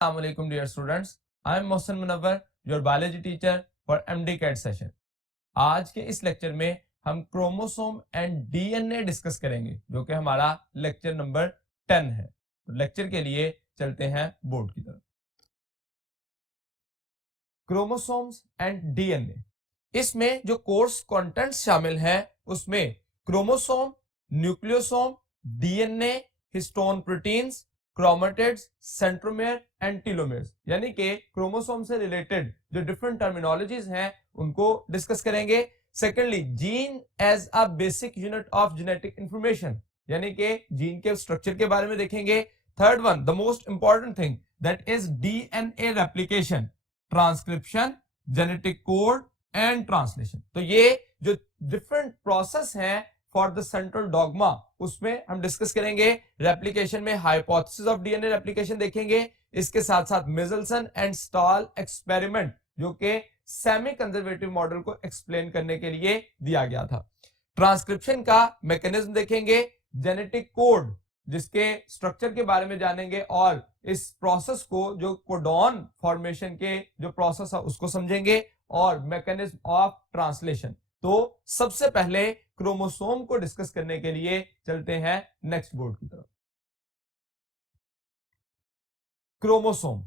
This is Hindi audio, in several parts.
Assalamualaikum dear students, I am Mohsen Munawwar, your biology teacher for MD CAT session. आज के इस लेक्चर में हम क्रोमोसोम एंड डीएनए डिस्कस करेंगे जो कि हमारा लेक्चर नंबर 10 है। तो लेक्चर के लिए चलते हैं बोर्ड की तरफ। क्रोमोसोम्स एंड डीएनए, इसमें जो कोर्स कंटेंट्स शामिल हैं उसमें chromosome, nucleosome, DNA, histone proteins, chromatids, centromere and telomeres, यानी कि क्रोमोसोम से रिलेटेड जो डिफरेंट टर्मिनोलॉजीज हैं उनको डिस्कस करेंगे। Secondly, gene as a basic unit of genetic information, यानी कि जीन के स्ट्रक्चर के बारे में देखेंगे। Third one, the most important thing, that is DNA replication, transcription, genetic code and translation. तो ये जो डिफरेंट प्रोसेस हैं फॉर द सेंट्रल डॉगमा उसमें हम डिस्कस करेंगे। रेप्लिकेशन में हाइपोथेसिस ऑफ डीएनए रेप्लिकेशन देखेंगे, इसके साथ साथ मिजल्सन एंड स्टॉल एक्सपेरिमेंट जो कि सेमी कंजर्वेटिव मॉडल को एक्सप्लेन करने के लिए दिया गया था। ट्रांसक्रिप्शन का मैकेनिज्म देखेंगे, जेनेटिक कोड जिसके स्ट्रक्चर के बारे में जानेंगे और इस प्रोसेस को जो कोडॉन फॉर्मेशन के जो प्रोसेस है उसको समझेंगे, और मैकेनिज्म ऑफ ट्रांसलेशन। तो सबसे पहले क्रोमोसोम को डिस्कस करने के लिए चलते हैं नेक्स्ट बोर्ड की तरफ। क्रोमोसोम,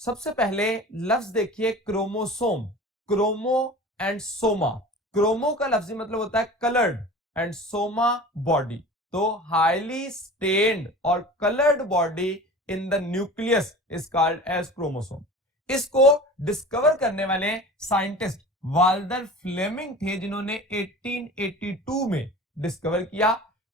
सबसे पहले लफ्ज देखिए chromosome, chromo and soma. Chromo का लफ्जी मतलब होता है कलर्ड एंड सोमा बॉडी, तो हाईली स्टेन्ड और coloured body in the nucleus is called as chromosome. इसको डिस्कवर करने वाले साइंटिस्ट वाल्टर फ्लेमिंग थे जिन्होंने 1882 में डिस्कवर किया।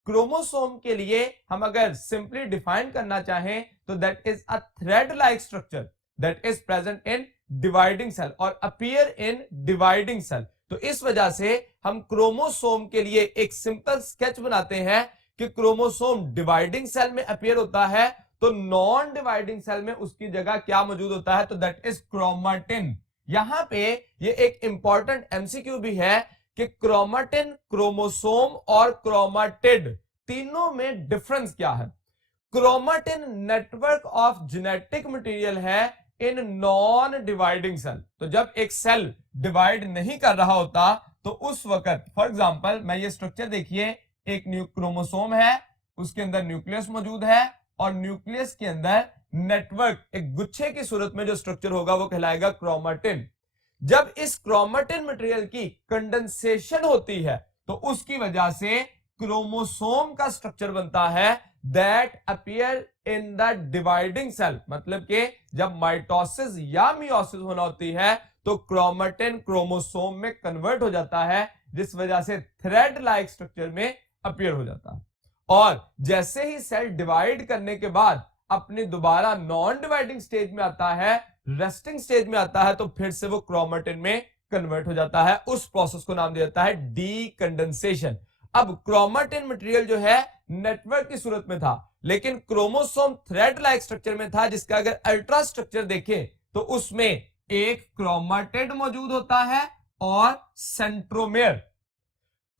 क्रोमोसोम के लिए हम अगर सिंपली डिफाइन करना चाहें तो that is a thread like structure that is present in dividing cell और अपीयर इन डिवाइडिंग सेल। तो इस वजह से हम क्रोमोसोम के लिए एक सिंपल स्केच बनाते हैं कि क्रोमोसोम डिवाइडिंग सेल में अपीयर होता है, तो नॉन डिवाइडिंग सेल में उसकी जगह क्या मौजूद होता है, तो दैट इज क्रोमेटिन। यहां पे ये एक इंपॉर्टेंट एमसीक्यू भी है कि क्रोमेटिन, क्रोमोसोम और क्रोमेटिड तीनों में डिफरेंस क्या है। Chromatin network of genetic material है इन नॉन डिवाइडिंग सेल। तो जब एक सेल डिवाइड नहीं कर रहा होता तो उस वक्त, फॉर एग्जांपल मैं ये स्ट्रक्चर देखिए, एक क्रोमोसोम है, उसके अंदर न्यूक्लियस मौजूद है और न्यूक्लियस के अंदर नेटवर्क, एक गुच्छे की सूरत में जो स्ट्रक्चर होगा वो कहलाएगा क्रोमेटिन। जब इस क्रोमेटिन मटेरियल की कंडेंसेशन होती है तो उसकी वजह से क्रोमोसोम का स्ट्रक्चर बनता है that appear in the dividing cell. मतलब कि जब माइटोसिस या मियोसिस होना होती है तो क्रोमेटिन क्रोमोसोम में कन्वर्ट हो जाता है, जिस वजह से थ्रेड लाइक स्ट्रक्चर में अपीयर हो जाता है। और जैसे ही सेल डिवाइड करने के बाद अपने दोबारा नॉन डिवाइडिंग स्टेज में आता है, रेस्टिंग स्टेज में आता है, तो फिर से वो क्रोमेटिन में कन्वर्ट हो जाता है। उस प्रोसेस को नाम दिया जाता है डीकंडेंसेशन। अब क्रोमेटिन मटेरियल जो है नेटवर्क की सूरत में था, लेकिन क्रोमोसोम थ्रेड लाइक स्ट्रक्चर में था, जिसका अगर अल्ट्रा स्ट्रक्चर देखें तो उसमें एक क्रोमेटिड मौजूद होता है और सेंट्रोमेयर।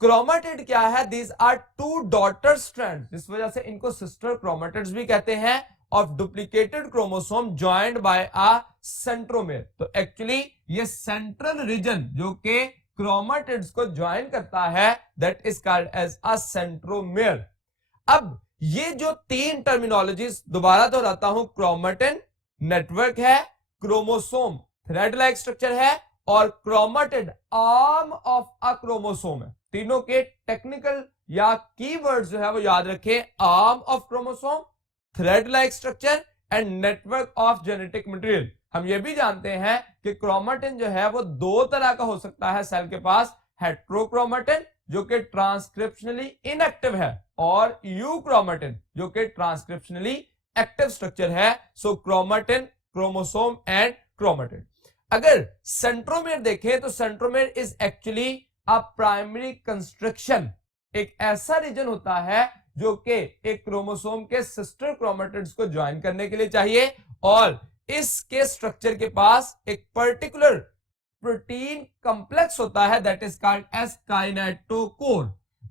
क्रोमेटिड क्या है? These are two daughter strand, जिस वजह से इनको सिस्टर क्रोमेटिड्स भी कहते हैं, of duplicated chromosome joined by a centromere. तो एक्चुअली ये सेंट्रल रीजन जो कि क्रोमेटिड्स को ज्वाइन करता है that is called as a centromere. अब ये जो तीन टर्मिनोलॉजीज दोबारा दोहराता हूं, क्रोमेटिन नेटवर्क है, क्रोमोसोम थ्रेड लाइक स्ट्रक्चर है और chromatid arm of a chromosome है। तीनों के टेक्निकल या कीवर्ड्स जो है वो याद रखें, arm of chromosome, thread like structure and network of genetic material. हम ये भी जानते हैं कि क्रोमेटिन जो है वो दो तरह का हो सकता है सेल के पास, हेट्रोक्रोमेटिन जो कि ट्रांसक्रिप्शनली इनएक्टिव है और यूक्रोमेटिन जो कि ट्रांसक्रिप्शनली एक्टिव स्ट्रक्चर है। सो क्रोमेटिन, क्रोमोसोम एंड क्रोमेटिन। अगर सेंट्रोमेयर देखें तो centromere is actually a primary constriction, एक ऐसा रीजन होता है जो कि एक क्रोमोसोम के सिस्टर क्रोमेटिड्स को ज्वाइन करने के लिए चाहिए, और इसके स्ट्रक्चर के पास एक पर्टिकुलर प्रोटीन कॉम्प्लेक्स होता है that is called as kinetochore.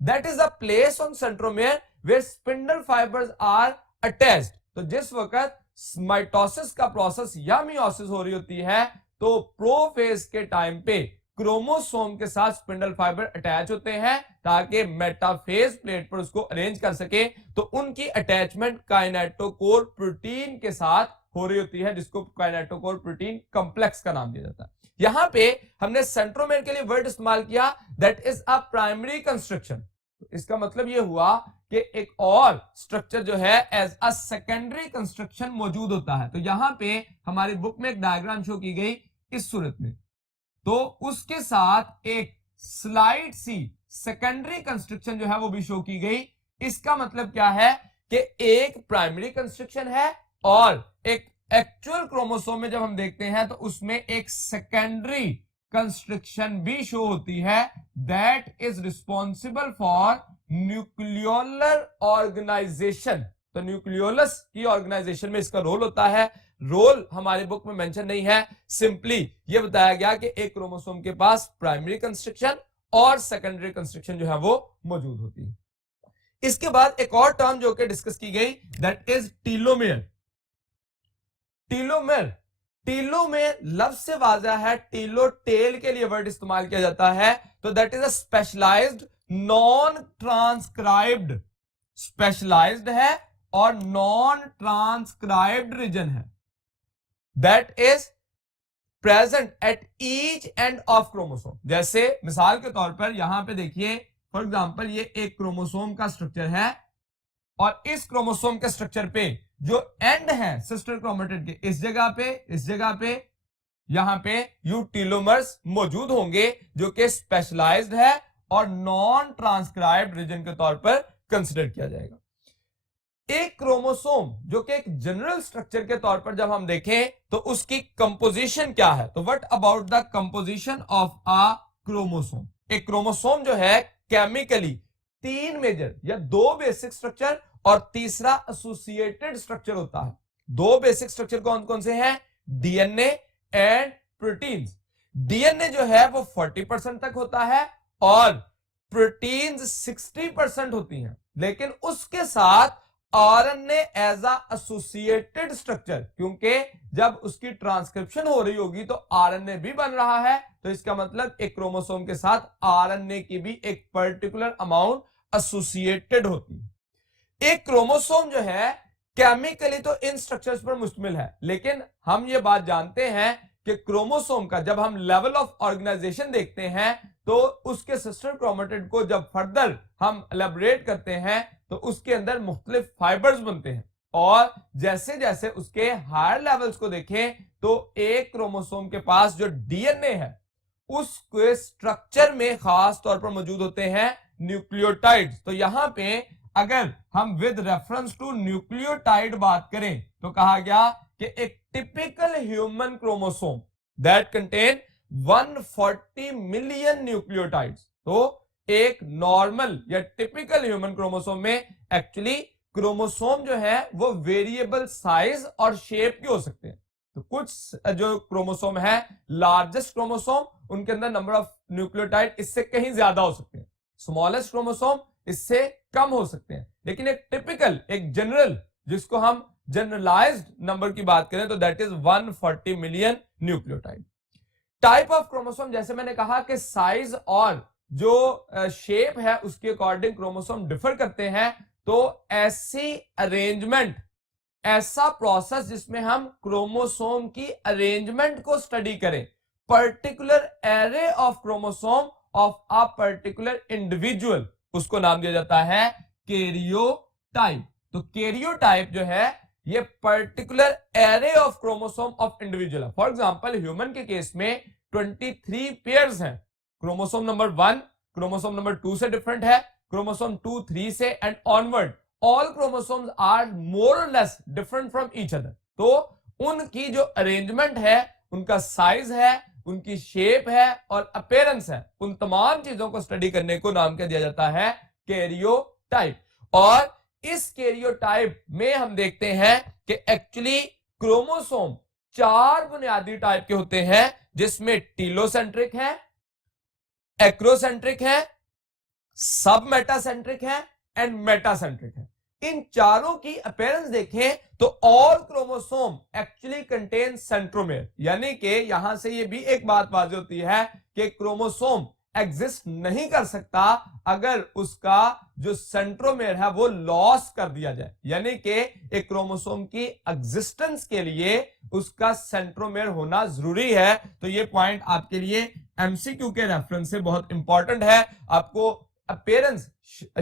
That is a place on centromere where spindle fibres are attached. तो जिस वक्त माइटोसिस का प्रोसेस या मियोसिस हो रही होती है तो प्रोफेज के टाइम पे क्रोमोसोम के साथ स्पिंडल फाइबर अटैच होते हैं ताकि मेटाफेज प्लेट पर उसको अरेंज कर सके, तो उनकी अटैचमेंट काइनेटोकोर प्रोटीन के साथ हो रही होती है जिसको काइनेटोकोर प्रोटीन कॉम्प्लेक्स का नाम दिया जाता है। यहां पे हमने सेंट्रोमेर के लिए वर्ड इस्तेमाल किया that is a primary constriction. इसका मतलब यह हुआ कि एक और स्ट्रक्चर जो है एज अ सेकेंडरी कंस्ट्रक्शन मौजूद होता है। तो यहां पे हमारी बुक में एक डायग्राम शो की गई इस सूरत में, तो उसके साथ एक स्लाइड सी सेकेंडरी कंस्ट्रक्शन जो है वो भी शो की गई। इसका मतलब क्या है कि एक प्राइमरी कंस्ट्रक्शन है और एक एक्चुअल क्रोमोसोम में जब हम देखते हैं तो उसमें एक सेकेंडरी कंस्ट्रक्शन भी शो होती है that is responsible for nucleolar organisation. तो न्यूक्लियोलस की ऑर्गेनाइजेशन में इसका रोल होता है। रोल हमारी बुक में मेंशन नहीं है, सिंपली ये बताया गया कि एक क्रोमोसोम के पास प्राइमरी कंस्ट्रक्शन और सेकेंडरी कंस्ट्रक्शन जो है वो मौजूद होती है। इसके बाद एक और टर्म जो कि डिस्कस की गई that is telomere. Telomere, telomere लफ्ज से वाज़ा है, टीलो टेल के लिए वर्ड इस्तेमाल किया जाता है। तो that is a specialised non transcribed, specialised है और नॉन ट्रांसक्राइब्ड रीजन है that is present at each end of chromosome. जैसे मिसाल के तौर पर यहां पे देखिए, फॉर एग्जांपल ये एक क्रोमोसोम का स्ट्रक्चर है और इस क्रोमोसोम के स्ट्रक्चर पे जो एंड है सिस्टर क्रोमेटिड के, इस जगह पे यहां पे यू टीलोमर्स मौजूद होंगे जो कि स्पेशलाइज्ड है और नॉन ट्रांसक्राइब्ड रीजन के तौर पर कंसिडर किया जाएगा। एक क्रोमोसोम जो कि एक जनरल स्ट्रक्चर के तौर पर जब हम देखें तो उसकी कंपोजिशन क्या है, तो what about the composition of a chromosome. एक क्रोमोसोम जो है केमिकली 3 मेजर या 2 बेसिक स्ट्रक्चर और तीसरा एसोसिएटेड स्ट्रक्चर होता है। 2 बेसिक स्ट्रक्चर कौन कौन से हैं? DNA and proteins. डीएनए जो है वो 40% तक होता है और प्रोटीन्स 60% होती हैं, लेकिन उसके साथ RNA as a associated structure, क्योंकि जब उसकी ट्रांसक्रिप्शन हो रही होगी तो आरएनए भी बन रहा है, तो इसका मतलब एक क्रोमोसोम के साथ आरएनए की भी एक पर्टिकुलर अमाउंट एसोसिएटेड होती है। एक क्रोमोसोम जो है केमिकली तो इन स्ट्रक्चर्स पर मुश्तमिल है, लेकिन हम ये बात जानते हैं कि क्रोमोसोम का जब हम लेवल ऑफ ऑर्गेनाइजेशन देखते हैं तो उसके सिस्टर क्रोमेटिड को जब फर्दर हम एलैबोरेट करते हैं तो उसके अंदर मुख्तलिफ फाइबर्स बनते हैं और जैसे जैसे उसके हायर लेवल्स को देखें तो एक क्रोमोसोम के पास जो डीएनए है उसके स्ट्रक्चर में खास तौर पर मौजूद होते हैं न्यूक्लियोटाइड्स। तो यहां पे अगर हम विद रेफरेंस टू न्यूक्लियोटाइड बात करें तो कहा गया कि एक typical human chromosome that contain 140 million nucleotides. तो एक नॉर्मल या टिपिकल ह्यूमन क्रोमोसोम में एक्चुअली क्रोमोसोम जो है वो वेरिएबल साइज और शेप के हो सकते हैं। तो कुछ जो क्रोमोसोम है लार्जेस्ट क्रोमोसोम उनके अंदर नंबर ऑफ न्यूक्लियोटाइड इससे कहीं ज्यादा हो सकते हैं, स्मॉलेस्ट क्रोमोसोम इससे कम हो सकते हैं, लेकिन एक टिपिकल एक जनरल जिसको हम जनरलाइज्ड नंबर की बात करें तो that is 140 million nucleotide. Type of chromosome, जैसे मैंने कहा कि साइज और जो शेप है उसके अकॉर्डिंग क्रोमोसोम डिफर करते हैं। तो ऐसी अरेंजमेंट, ऐसा प्रोसेस जिसमें हम क्रोमोसोम की अरेंजमेंट को स्टडी करें, particular array of chromosome of a particular individual, उसको नाम दिया जाता है कैरियोटाइप। तो कैरियोटाइप जो है ये particular array of chromosome of individual है। फॉर एग्जांपल ह्यूमन के केस में 23 पेयर्स हैं, क्रोमोसोम नंबर 1 क्रोमोसोम नंबर 2 से डिफरेंट है, क्रोमोसोम 2 3 से and onward all chromosomes are more और less different from each other. तो उनकी जो अरेंजमेंट है, उनका साइज है, उनकी शेप है और अपीयरेंस है, उन तमाम चीजों को स्टडी करने को नाम क्या दिया जाता है? कैरियोटाइप। और इस कैरियोटाइप में हम देखते हैं कि एक्चुअली क्रोमोसोम 4 बुनियादी टाइप के होते हैं, जिसमें टीलोसेंट्रिक है, एक्रोसेंट्रिक है, सब मेटासेंट्रिक है एंड मेटासेंट्रिक है। इन चारों की अपीयरेंस देखें तो all chromosome actually contain centromere, यानी कि यहां से ये भी एक बात वाज़ेह होती है कि क्रोमोसोम एग्जिस्ट नहीं कर सकता अगर उसका जो सेंट्रोमेयर है वो लॉस कर दिया जाए, यानी कि एक क्रोमोसोम की एग्जिस्टेंस के लिए उसका सेंट्रोमेयर होना जरूरी है। तो ये पॉइंट आपके लिए एमसीक्यू के रेफरेंस से बहुत इंपॉर्टेंट है। आपको अपीयरेंस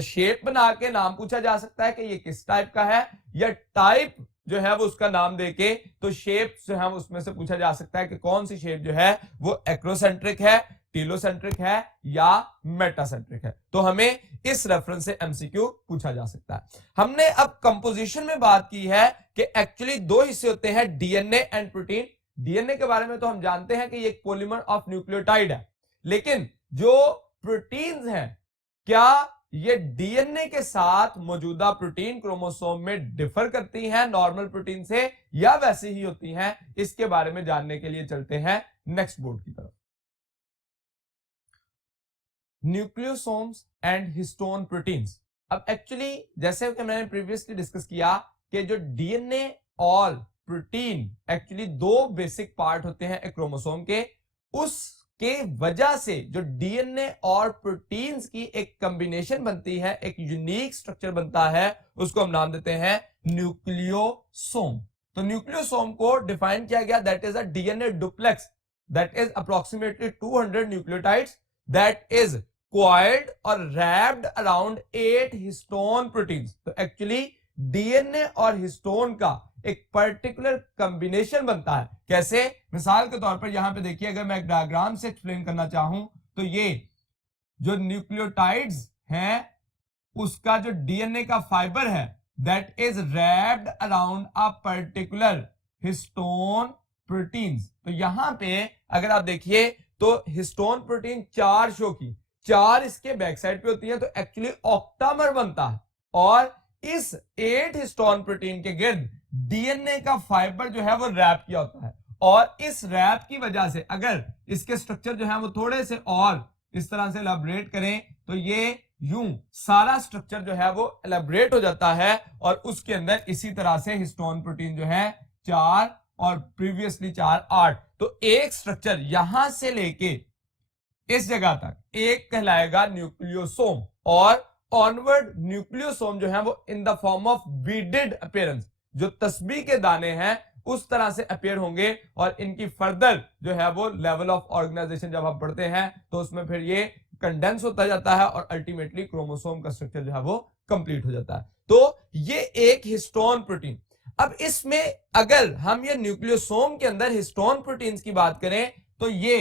शेप बना के नाम पूछा जा सकता है कि ये किस टाइप का है, या टाइप जो है वो उसका नाम देके तो शेप जो है उसमें से पूछा जा सकता है कि कौन सी शेप जो है वो एक्रोसेंट्रिक है, टीलोसेंट्रिक है या मेटासेंट्रिक है। तो हमें इस रेफरेंस से एमसीक्यू पूछा जा सकता है। हमने अब कंपोजिशन में बात की है कि एक्चुअली दो हिस्से होते हैं, डीएनए एंड प्रोटीन। डीएनए के बारे में तो हम जानते हैं कि ये एक पॉलीमर ऑफ न्यूक्लियोटाइड है, लेकिन जो प्रोटीन्स हैं क्या ये डीएनए के साथ मौजूदा प्रोटीन क्रोमोसोम में डिफर करती हैं नॉर्मल प्रोटीन से या वैसी ही होती हैं? इसके बारे में जानने के लिए चलते हैं नेक्स्ट बोर्ड की तरफ। Nucleosomes and histone proteins. अब एक्चुअली जैसे कि मैंने प्रीवियसली डिस्कस किया कि जो डीएनए और प्रोटीन एक्चुअली दो बेसिक पार्ट होते हैं एक क्रोमोसोम के, उसके वजह से जो डीएनए और प्रोटीन्स की एक कॉम्बिनेशन बनती है, एक यूनिक स्ट्रक्चर बनता है, उसको हम नाम देते हैं न्यूक्लियोसोम। तो न्यूक्लियोसोम को डिफाइन किया गया, that is a DNA duplex that is approximately 200 nucleotides that is coiled or wrapped around 8 histone proteins। तो एक्चुअली डीएनए और हिस्टोन का एक पर्टिकुलर कॉम्बिनेशन बनता है। कैसे? मिसाल के तौर पर यहां पे देखिए, अगर मैं एक डायग्राम से एक्सप्लेन करना चाहूं तो ये जो न्यूक्लियोटाइड्स हैं उसका जो डीएनए का फाइबर है that is wrapped around a particular histone proteins. तो यहां पे अगर आप देखिए तो हिस्टोन प्रोटीन 4 शो की, 4 इसके बैक साइड पे होती है, तो एक्चुअली ऑक्टामर बनता है और इस 8 हिस्टोन प्रोटीन के गिर्द डीएनए का फाइबर जो है वो रैप किया होता है। और इस रैप की वजह से अगर इसके स्ट्रक्चर जो है वो थोड़े से और इस तरह से एलैबोरेट करें तो ये यूं सारा स्ट्रक्चर जो है वो एलैबोरेट हो जाता है और उसके अंदर इसी तरह से हिस्टोन प्रोटीन जो है 4 और प्रीवियसली 4 8, तो एक स्ट्रक्चर यहां से लेके इस जगह तक एक कहलाएगा न्यूक्लियोसोम, और ऑनवर्ड न्यूक्लियोसोम जो है वो इन the form of beaded appearance, जो तस्बीह के दाने हैं उस तरह से अपीयर होंगे। और इनकी फर्दर जो है वो लेवल ऑफ ऑर्गेनाइजेशन जब हम पढ़ते हैं तो उसमें फिर ये कंडेंस होता जाता है और अल्टीमेटली क्रोमोसोम का स्ट्रक्चर जो है वो कंप्लीट हो जाता है। तो ये एक हिस्टोन प्रोटीन। अब इसमें अगर हम ये न्यूक्लियोसोम के अंदर हिस्टोन प्रोटीन्स की बात करें तो ये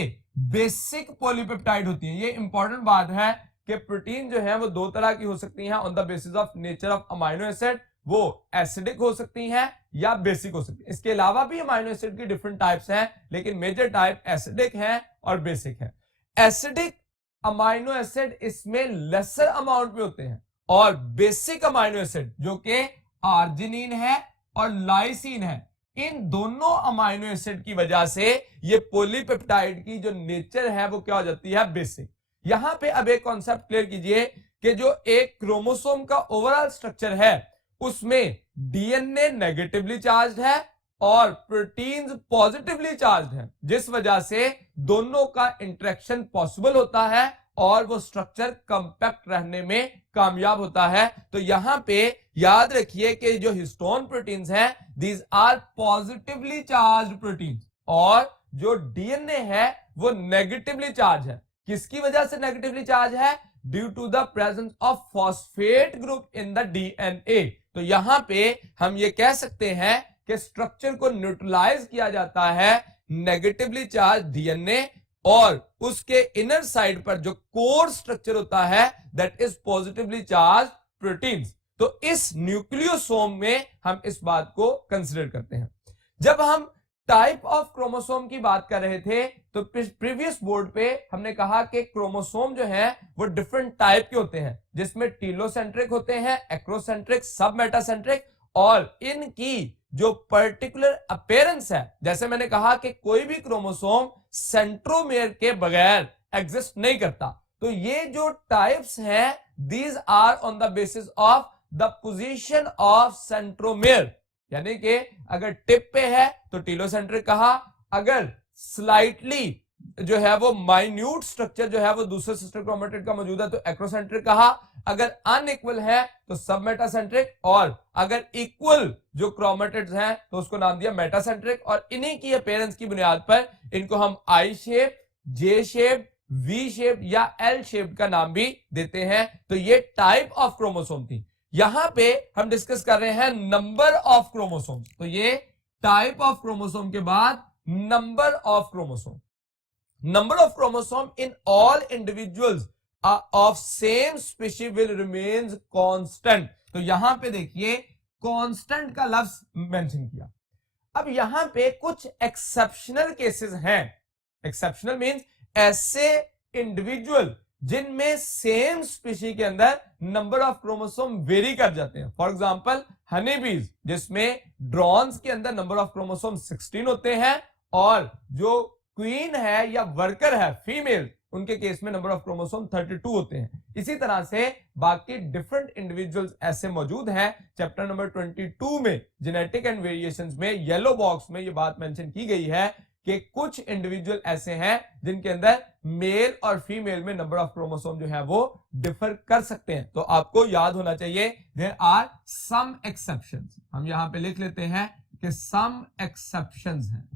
बेसिक पॉलीपेप्टाइड होती है। ये इंपॉर्टेंट बात है कि प्रोटीन जो है वो दो तरह की हो सकती हैं on the basis of nature of amino acid, वो एसिडिक हो सकती हैं या बेसिक हो सकती है। इसके अलावा भी अमाइनो एसिड की डिफरेंट टाइप्स हैं, लेकिन मेजर टाइप एसिडिक है और बेसिक है। एसिडिक अमाइनो एसिड इसमें लेसर अमाउंट में होते हैं और बेसिक अमाइनो एसिड जो कि आर्जिनिन है और लाइसिन है, इन दोनों अमाइनो एसिड की वजह से ये पॉलीपेप्टाइड की जो नेचर है वो क्या हो जाती है? बेसिक। यहां पे अब एक कॉन्सेप्ट क्लियर कीजिए कि जो एक क्रोमोसोम का ओवरऑल स्ट्रक्चर है उसमें डीएनए नेगेटिवली चार्ज्ड है और प्रोटीन्स पॉजिटिवली चार्ज्ड है, जिस वजह से दोनों का इंटरेक्शन पॉसिबल होता है और वो स्ट्रक्चर कंपैक्ट रहने में कामयाब होता है। तो यहां पे याद रखिए कि जो हिस्टोन प्रोटीन्स हैं these are positively charged proteins और जो डीएनए है वो नेगेटिवली चार्ज है। किसकी वजह से नेगेटिवली चार्ज है? Due to the presence of phosphate group in the DNA. तो यहां पे हम ये कह सकते हैं कि स्ट्रक्चर को न्यूट्रलाइज किया जाता है नेगेटिवली चार्ज डीएनए और उसके इनर साइड पर जो कोर स्ट्रक्चर होता है that is positively charge proteins. तो इस न्यूक्लियोसोम में हम इस बात को कंसीडर करते हैं। जब हम टाइप ऑफ क्रोमोसोम की बात कर रहे थे तो प्रीवियस बोर्ड पे हमने कहा कि क्रोमोसोम जो है वो डिफरेंट टाइप के होते हैं, जिसमें टीलोसेंट्रिक होते हैं, एक्रोसेंट्रिक, सब मेटासेंट्रिक, और इनकी जो पर्टिकुलर अपीयरेंस है, जैसे मैंने कहा कि कोई भी क्रोमोसोम सेंट्रोमेयर के बगैर एग्जिस्ट नहीं करता। तो ये जो टाइप्स हैं these are on the basis of the position of centromere, यानी कि अगर टिप पे है तो टीलोसेंट्रिक कहा, अगर स्लाइटली जो है वो माइन्यूट स्ट्रक्चर जो है वो दूसरे सिस्टर क्रोमेटिड का मौजूद है तो एक्रोसेंट्रिक कहा, अगर अनइक्वल है तो सब मेटासेंट्रिक, और अगर इक्वल जो क्रोमेटिड्स हैं तो उसको नाम दिया मेटासेंट्रिक। और इन्हीं की अपीयरेंस की बुनियाद पर इनको हम I shape, J shape, V shape या एल शेप का नाम भी देते हैं। तो ये टाइप ऑफ क्रोमोसोम थी। यहां पे हम डिस्कस कर रहे हैं नंबर ऑफ क्रोमोसोम। तो ये टाइप ऑफ क्रोमोसोम के बाद number of chromosome. Number of chromosome in all individuals of same species will remains constant। तो यहां पे देखिए कांस्टेंट का लफ्ज मेंशन किया। अब यहां पे कुछ एक्सेप्शनल केसेस हैं। एक्सेप्शनल मींस ऐसे इंडिविजुअल जिनमें सेम स्पीशीज के अंदर नंबर ऑफ क्रोमोसोम वेरी कर जाते हैं। फॉर एग्जांपल हनी बीज, जिसमें ड्रोन्स के अंदर नंबर ऑफ क्रोमोसोम 16 होते हैं, और जो क्वीन है या वर्कर है फीमेल, उनके केस में नंबर ऑफ क्रोमोसोम 32 होते हैं। इसी तरह से बाकी डिफरेंट इंडिविजुअल्स ऐसे मौजूद हैं। चैप्टर नंबर 22 में जेनेटिक एंड वेरिएशंस में येलो बॉक्स में ये बात मेंशन की गई है कि कुछ इंडिविजुअल ऐसे हैं जिनके अंदर मेल और फीमेल में नंबर ऑफ क्रोमोसोम जो है वो डिफर कर सकते हैं। तो आपको याद होना चाहिए देयर आर सम एक्सेप्शंस। हम यहां पे लिख लेते हैं कि सम एक्सेप्शंस हैं।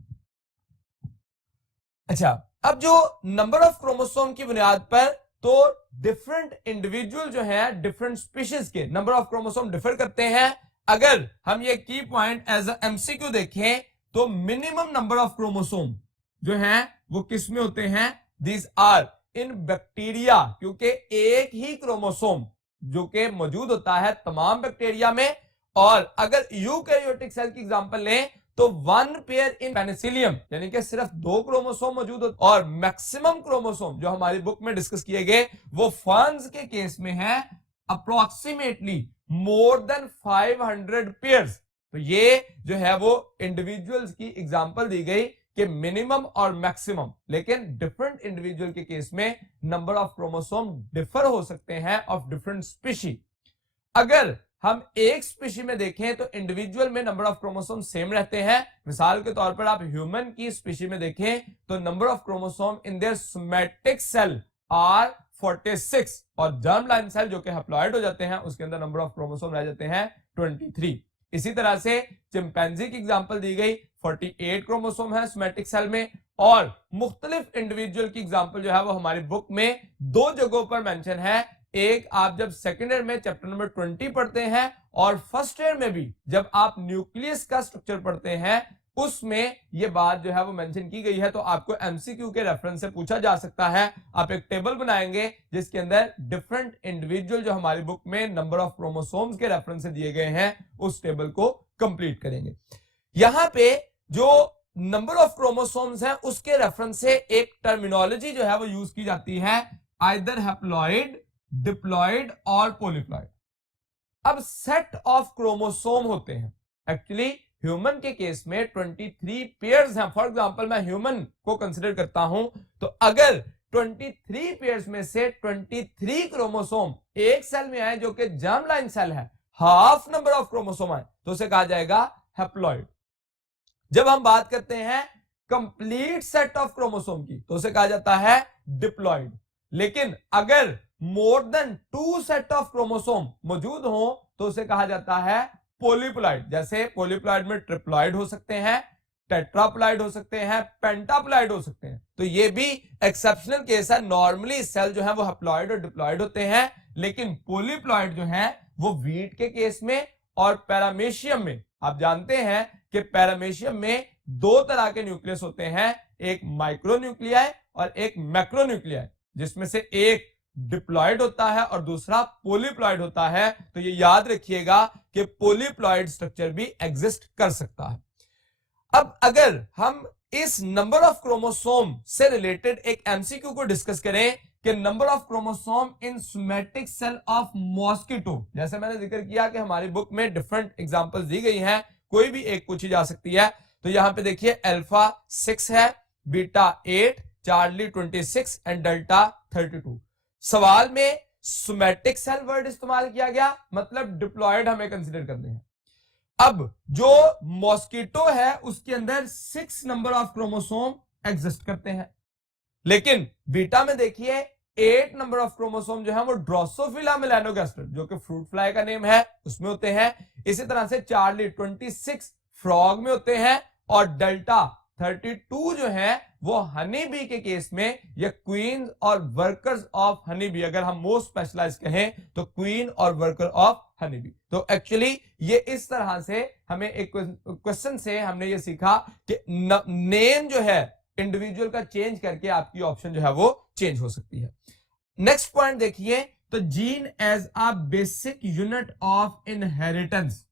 अच्छा, अब जो नंबर ऑफ क्रोमोसोम की बुनियाद पर तो डिफरेंट इंडिविजुअल जो है डिफरेंट स्पीशीज के नंबर ऑफ क्रोमोसोम डिफर करते हैं। अगर हम ये की पॉइंट एज अ एमसीक्यू देखें तो मिनिमम नंबर ऑफ क्रोमोसोम जो है वो किस में होते हैं? दीज आर इन बैक्टीरिया, क्योंकि एक ही क्रोमोसोम जो कि मौजूद होता है तमाम बैक्टीरिया में। और अगर यूकैरियोटिक सेल की एग्जांपल लें तो 1 पेयर इन पेनिसिलियम, यानी कि सिर्फ 2 क्रोमोसोम मौजूद होते, और मैक्सिमम क्रोमोसोम जो हमारी बुक में डिस्कस किए गए वो फर्न्स के केस में है अप्रोक्सीमेटली मोर देन 500 पेयर्स। तो ये जो है वो इंडिविजुअल्स की एग्जांपल दी गई कि मिनिमम और मैक्सिमम, लेकिन डिफरेंट इंडिविजुअल के केस में नंबर ऑफ क्रोमोसोम डिफर हो सकते हैं ऑफ डिफरेंट स्पीशी। अगर हम एक स्पीशी में देखें तो इंडिविजुअल में नंबर ऑफ क्रोमोसोम सेम रहते हैं। मिसाल के तौर पर आप ह्यूमन की स्पीशी में देखें तो number of chromosome in their somatic cell are 46, और जर्म लाइन सेल जो कि हैप्लॉइड हो जाते हैं उसके अंदर नंबर ऑफ क्रोमोसोम रह जाते हैं 23। इसी तरह से चिंपैंजी की एग्जांपल दी गई, 48 क्रोमोसोम है सोमैटिक सेल में। और मुख्तलिफ इंडिविजुअल की एग्जांपल जो है वो हमारी बुक में 2 जगहों पर मेंशन है। एक आप जब सेकेंड ईयर में चैप्टर नंबर 20 पढ़ते हैं, और फर्स्ट ईयर में भी जब आप न्यूक्लियस का स्ट्रक्चर पढ़ते हैं उसमें यह बात जो है वो मेंशन की गई है। तो आपको एमसीक्यू के रेफरेंस से पूछा जा सकता है। आप एक टेबल बनाएंगे जिसके अंदर डिफरेंट इंडिविजुअल जो हमारी बुक में नंबर ऑफ क्रोमोसोम्स के रेफरेंस से दिए गए हैं उस टेबल को कंप्लीट करेंगे। यहां पे जो नंबर ऑफ क्रोमोसोम्स है उसके रेफरेंस से एक टर्मिनोलॉजी जो है वो यूज की जाती है, आइदर हैप्लॉइड, डिप्लॉइड और पॉलीप्लॉइड। अब सेट ऑफ क्रोमोसोम होते हैं। एक्चुअली ह्यूमन के केस में 23 पेयर्स हैं। फॉर एग्जांपल मैं ह्यूमन को कंसीडर करता हूं तो अगर 23 पेयर्स में से 23 क्रोमोसोम एक सेल में आए जो कि जर्म लाइन सेल है, हाफ नंबर ऑफ क्रोमोसोम आए तो उसे कहा जाएगा हैप्लॉइड। जब हम बात करते हैं कंप्लीट सेट ऑफ क्रोमोसोम की तो उसे कहा जाता है डिप्लॉइड। लेकिन अगर more than 2 set of chromosome मौजूद हो तो उसे कहा जाता है पॉलीप्लॉइड। जैसे पॉलीप्लॉइड में ट्रिप्लॉइड हो सकते हैं, टेट्राप्लॉइड हो सकते हैं, पेंटाप्लॉइड हो सकते हैं। तो ये भी एक्सेप्शनल केस है। नॉर्मली सेल जो है वो हैप्लॉइड और डिप्लॉइड होते हैं, लेकिन पॉलीप्लॉइड जो है वो वीट के केस में और पैरामेशियम में, आप जानते हैं कि पैरामेशियम में 2 तरह के न्यूक्लियस होते हैं, एक माइक्रोन्यूक्लियाई और एक मैक्रोन्यूक्लियाई, जिसमें से एक डिप्लॉइड होता है और दूसरा पॉलीप्लॉइड होता है। तो ये याद रखिएगा कि पॉलीप्लॉइड स्ट्रक्चर भी एग्जिस्ट कर सकता है। अब अगर हम इस नंबर ऑफ क्रोमोसोम से रिलेटेड एक एमसीक्यू को डिस्कस करें कि number of chromosome in somatic cell of mosquito, जैसे मैंने जिक्र किया कि हमारी बुक में डिफरेंट एग्जांपल्स दी गई हैं, कोई भी एक पूछी जा सकती है। तो यहां पे देखिए अल्फा 6 है, बीटा 8, चार्ली 26 एंड डेल्टा 32। सवाल में सोमैटिक सेल वर्ड इस्तेमाल किया गया, मतलब डिप्लॉयड हमें कंसीडर करने हैं। अब जो मॉस्किटो है उसके अंदर 6 नंबर ऑफ क्रोमोसोम एग्जिस्ट करते हैं, लेकिन बीटा में देखिए 8 नंबर ऑफ क्रोमोसोम जो है वो ड्रोसोफिला मेलानोगास्टर जो कि फ्रूट फ्लाई का नेम है उसमें होते हैं। इसी तरह से चार्ली 26 फ्रॉग में होते हैं, और डेल्टा 32 जो है वो हनी बी के केस में, या क्वीन और वर्कर्स ऑफ हनी बी, अगर हम मोस्ट स्पेशलाइज कहें तो क्वीन और वर्कर ऑफ हनी बी। तो एक्चुअली ये इस तरह से हमें एक क्वेश्चन से हमने ये सीखा कि नेम जो है इंडिविजुअल का चेंज करके आपकी ऑप्शन जो है वो चेंज हो सकती है। नेक्स्ट पॉइंट देखिए, तो gene as a basic unit of inheritance.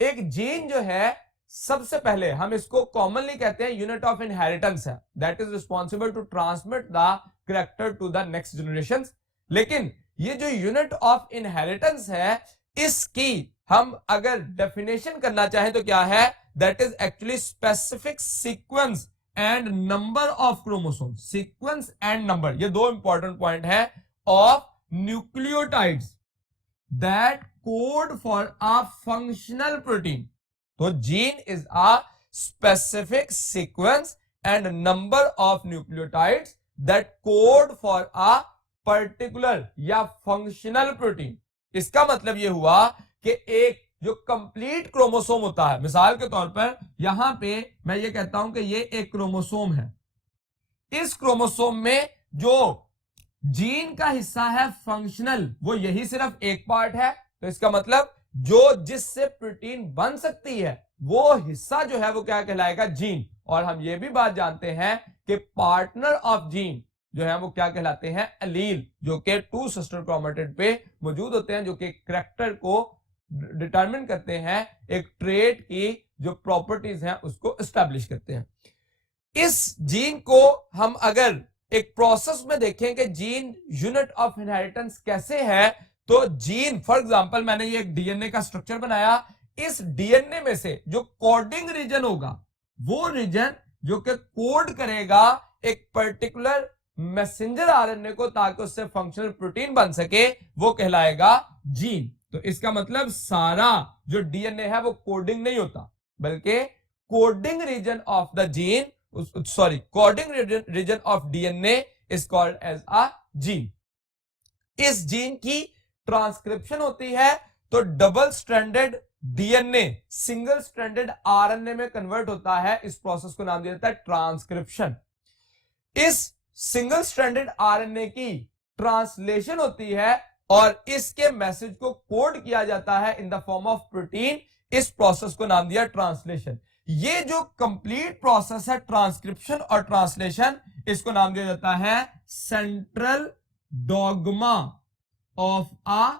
एक जीन जो है सबसे पहले हम इसको कॉमनली कहते हैं यूनिट ऑफ इनहेरिटेंस है, that is responsible to transmit the character to the next generation. लेकिन ये जो यूनिट ऑफ इनहेरिटेंस है इसकी हम अगर डेफिनेशन करना चाहें तो क्या है, that is actually specific sequence and number of chromosome. Sequence and number, ये दो इंपॉर्टेंट पॉइंट है, of nucleotides that code for a functional protein. तो gene is a specific sequence and number of nucleotides that code for a particular या फंक्शनल प्रोटीन। इसका मतलब यह हुआ कि एक जो कंप्लीट क्रोमोसोम होता है, मिसाल के तौर पर यहां पे मैं ये कहता हूं कि ये एक क्रोमोसोम है, इस क्रोमोसोम में जो जीन का हिस्सा है फंक्शनल, वो यही सिर्फ एक पार्ट है। तो इसका मतलब जो जिससे प्रोटीन बन सकती है वो हिस्सा जो है वो क्या कहलाएगा, जीन। और हम ये भी बात जानते हैं कि पार्टनर ऑफ जीन जो है वो क्या कहलाते हैं, एलील, जो कि 2 सिस्टर क्रोमेटिड पे मौजूद होते हैं, जो कि कैरेक्टर को डिटरमिन करते हैं, एक ट्रेट की जो प्रॉपर्टीज हैं उसको एस्टैब्लिश करते हैं। इस जीन को हम अगर एक प्रोसेस में देखें कि जीन यूनिट ऑफ इनहेरिटेंस कैसे है, तो जीन फॉर एग्जांपल मैंने ये एक डीएनए का स्ट्रक्चर बनाया, इस डीएनए में से जो कोडिंग रीजन होगा वो रीजन जो कि कोड करेगा एक पर्टिकुलर मैसेंजर आरएनए को ताकि उससे फंक्शनल प्रोटीन बन सके, वो कहलाएगा जीन। तो इसका मतलब सारा जो डीएनए है वो कोडिंग नहीं होता, बल्कि coding region of the gene, coding region of DNA is called as a gene. इस जीन की ट्रांसक्रिप्शन होती है तो double stranded DNA single stranded RNA में कन्वर्ट होता है। इस प्रोसेस को नाम दिया जाता है ट्रांसक्रिप्शन। इस सिंगल स्ट्रैंडेड आरएनए की ट्रांसलेशन होती है और इसके मैसेज को कोड किया जाता है in the form of protein. इस प्रोसेस को नाम दिया ट्रांसलेशन। ये जो कंप्लीट प्रोसेस है ट्रांसक्रिप्शन और ट्रांसलेशन, इसको नाम दिया जाता है central dogma of a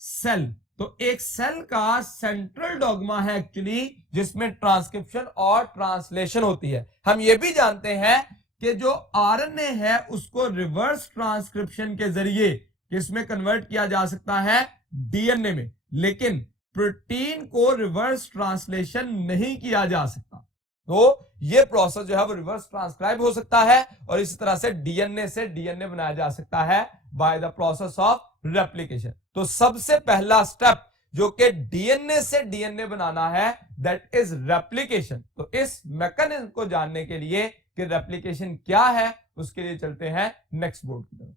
cell. तो एक सेल का सेंट्रल डॉगमा है एक्चुअली जिसमें ट्रांसक्रिप्शन और ट्रांसलेशन होती है। हम ये भी जानते हैं कि जो आरएनए है उसको रिवर्स ट्रांसक्रिप्शन के जरिए किसमें कन्वर्ट किया जा सकता है, डीएनए में, लेकिन प्रोटीन को रिवर्स ट्रांसलेशन नहीं किया जा सकता। तो ये प्रोसेस जो है वो रिवर्स ट्रांसक्राइब हो सकता है और इसी तरह से डीएनए से डीएनए बनाया जा सकता है by the process of replication. तो सबसे पहला स्टेप जो कि डीएनए से डीएनए बनाना है दैट इज रेप्लिकेशन। तो इस मैकेनिज्म को जानने के लिए कि रेप्लिकेशन क्या है उसके लिए चलते हैं नेक्स्ट बोर्ड की तरफ।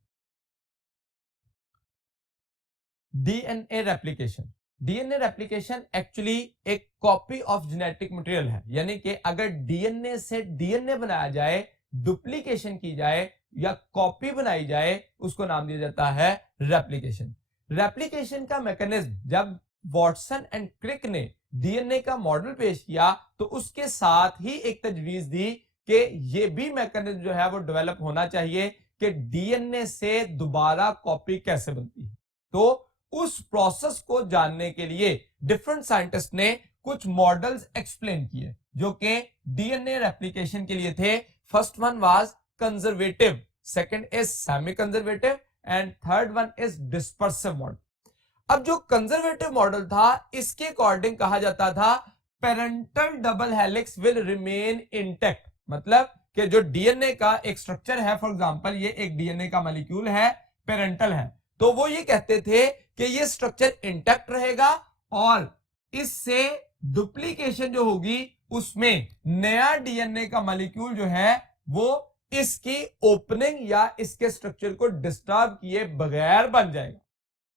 DNA replication. DNA replication actually एक कॉपी ऑफ जेनेटिक मटेरियल है, यानी कि अगर डीएनए से डीएनए बनाया जाए, डुप्लीकेशन की जाए या कॉपी बनाई जाए, उसको नाम दिया जाता है रेप्लिकेशन। रेप्लिकेशन का मैकेनिज्म जब वॉटसन एंड क्रिक ने डीएनए का मॉडल पेश किया तो उसके साथ ही एक तजवीज दी कि यह भी मैकेनिज्म जो है वो डेवलप होना चाहिए कि डीएनए से दोबारा कॉपी कैसे बनती है। तो उस प्रोसेस को जानने के लिए डिफरेंट साइंटिस्ट ने कुछ मॉडल्स एक्सप्लेन किए जो कि डीएनए रेप्लिकेशन के लिए थे। First one was conservative, second is semi conservative and third one is dispersive model. अब जो कंजर्वेटिव मॉडल था इसके अकॉर्डिंग कहा जाता था parental double helix will remain intact, मतलब कि जो डीएनए का एक स्ट्रक्चर है, फॉर एग्जांपल ये एक डीएनए का मॉलिक्यूल है, पेरेंटल है, तो वो ये कहते थे कि ये स्ट्रक्चर इंटैक्ट रहेगा और इससे डुप्लीकेशन जो होगी उसमें नया डीएनए का मॉलिक्यूल जो है वो इसकी ओपनिंग या इसके स्ट्रक्चर को डिस्टर्ब किए बगैर बन जाएगा।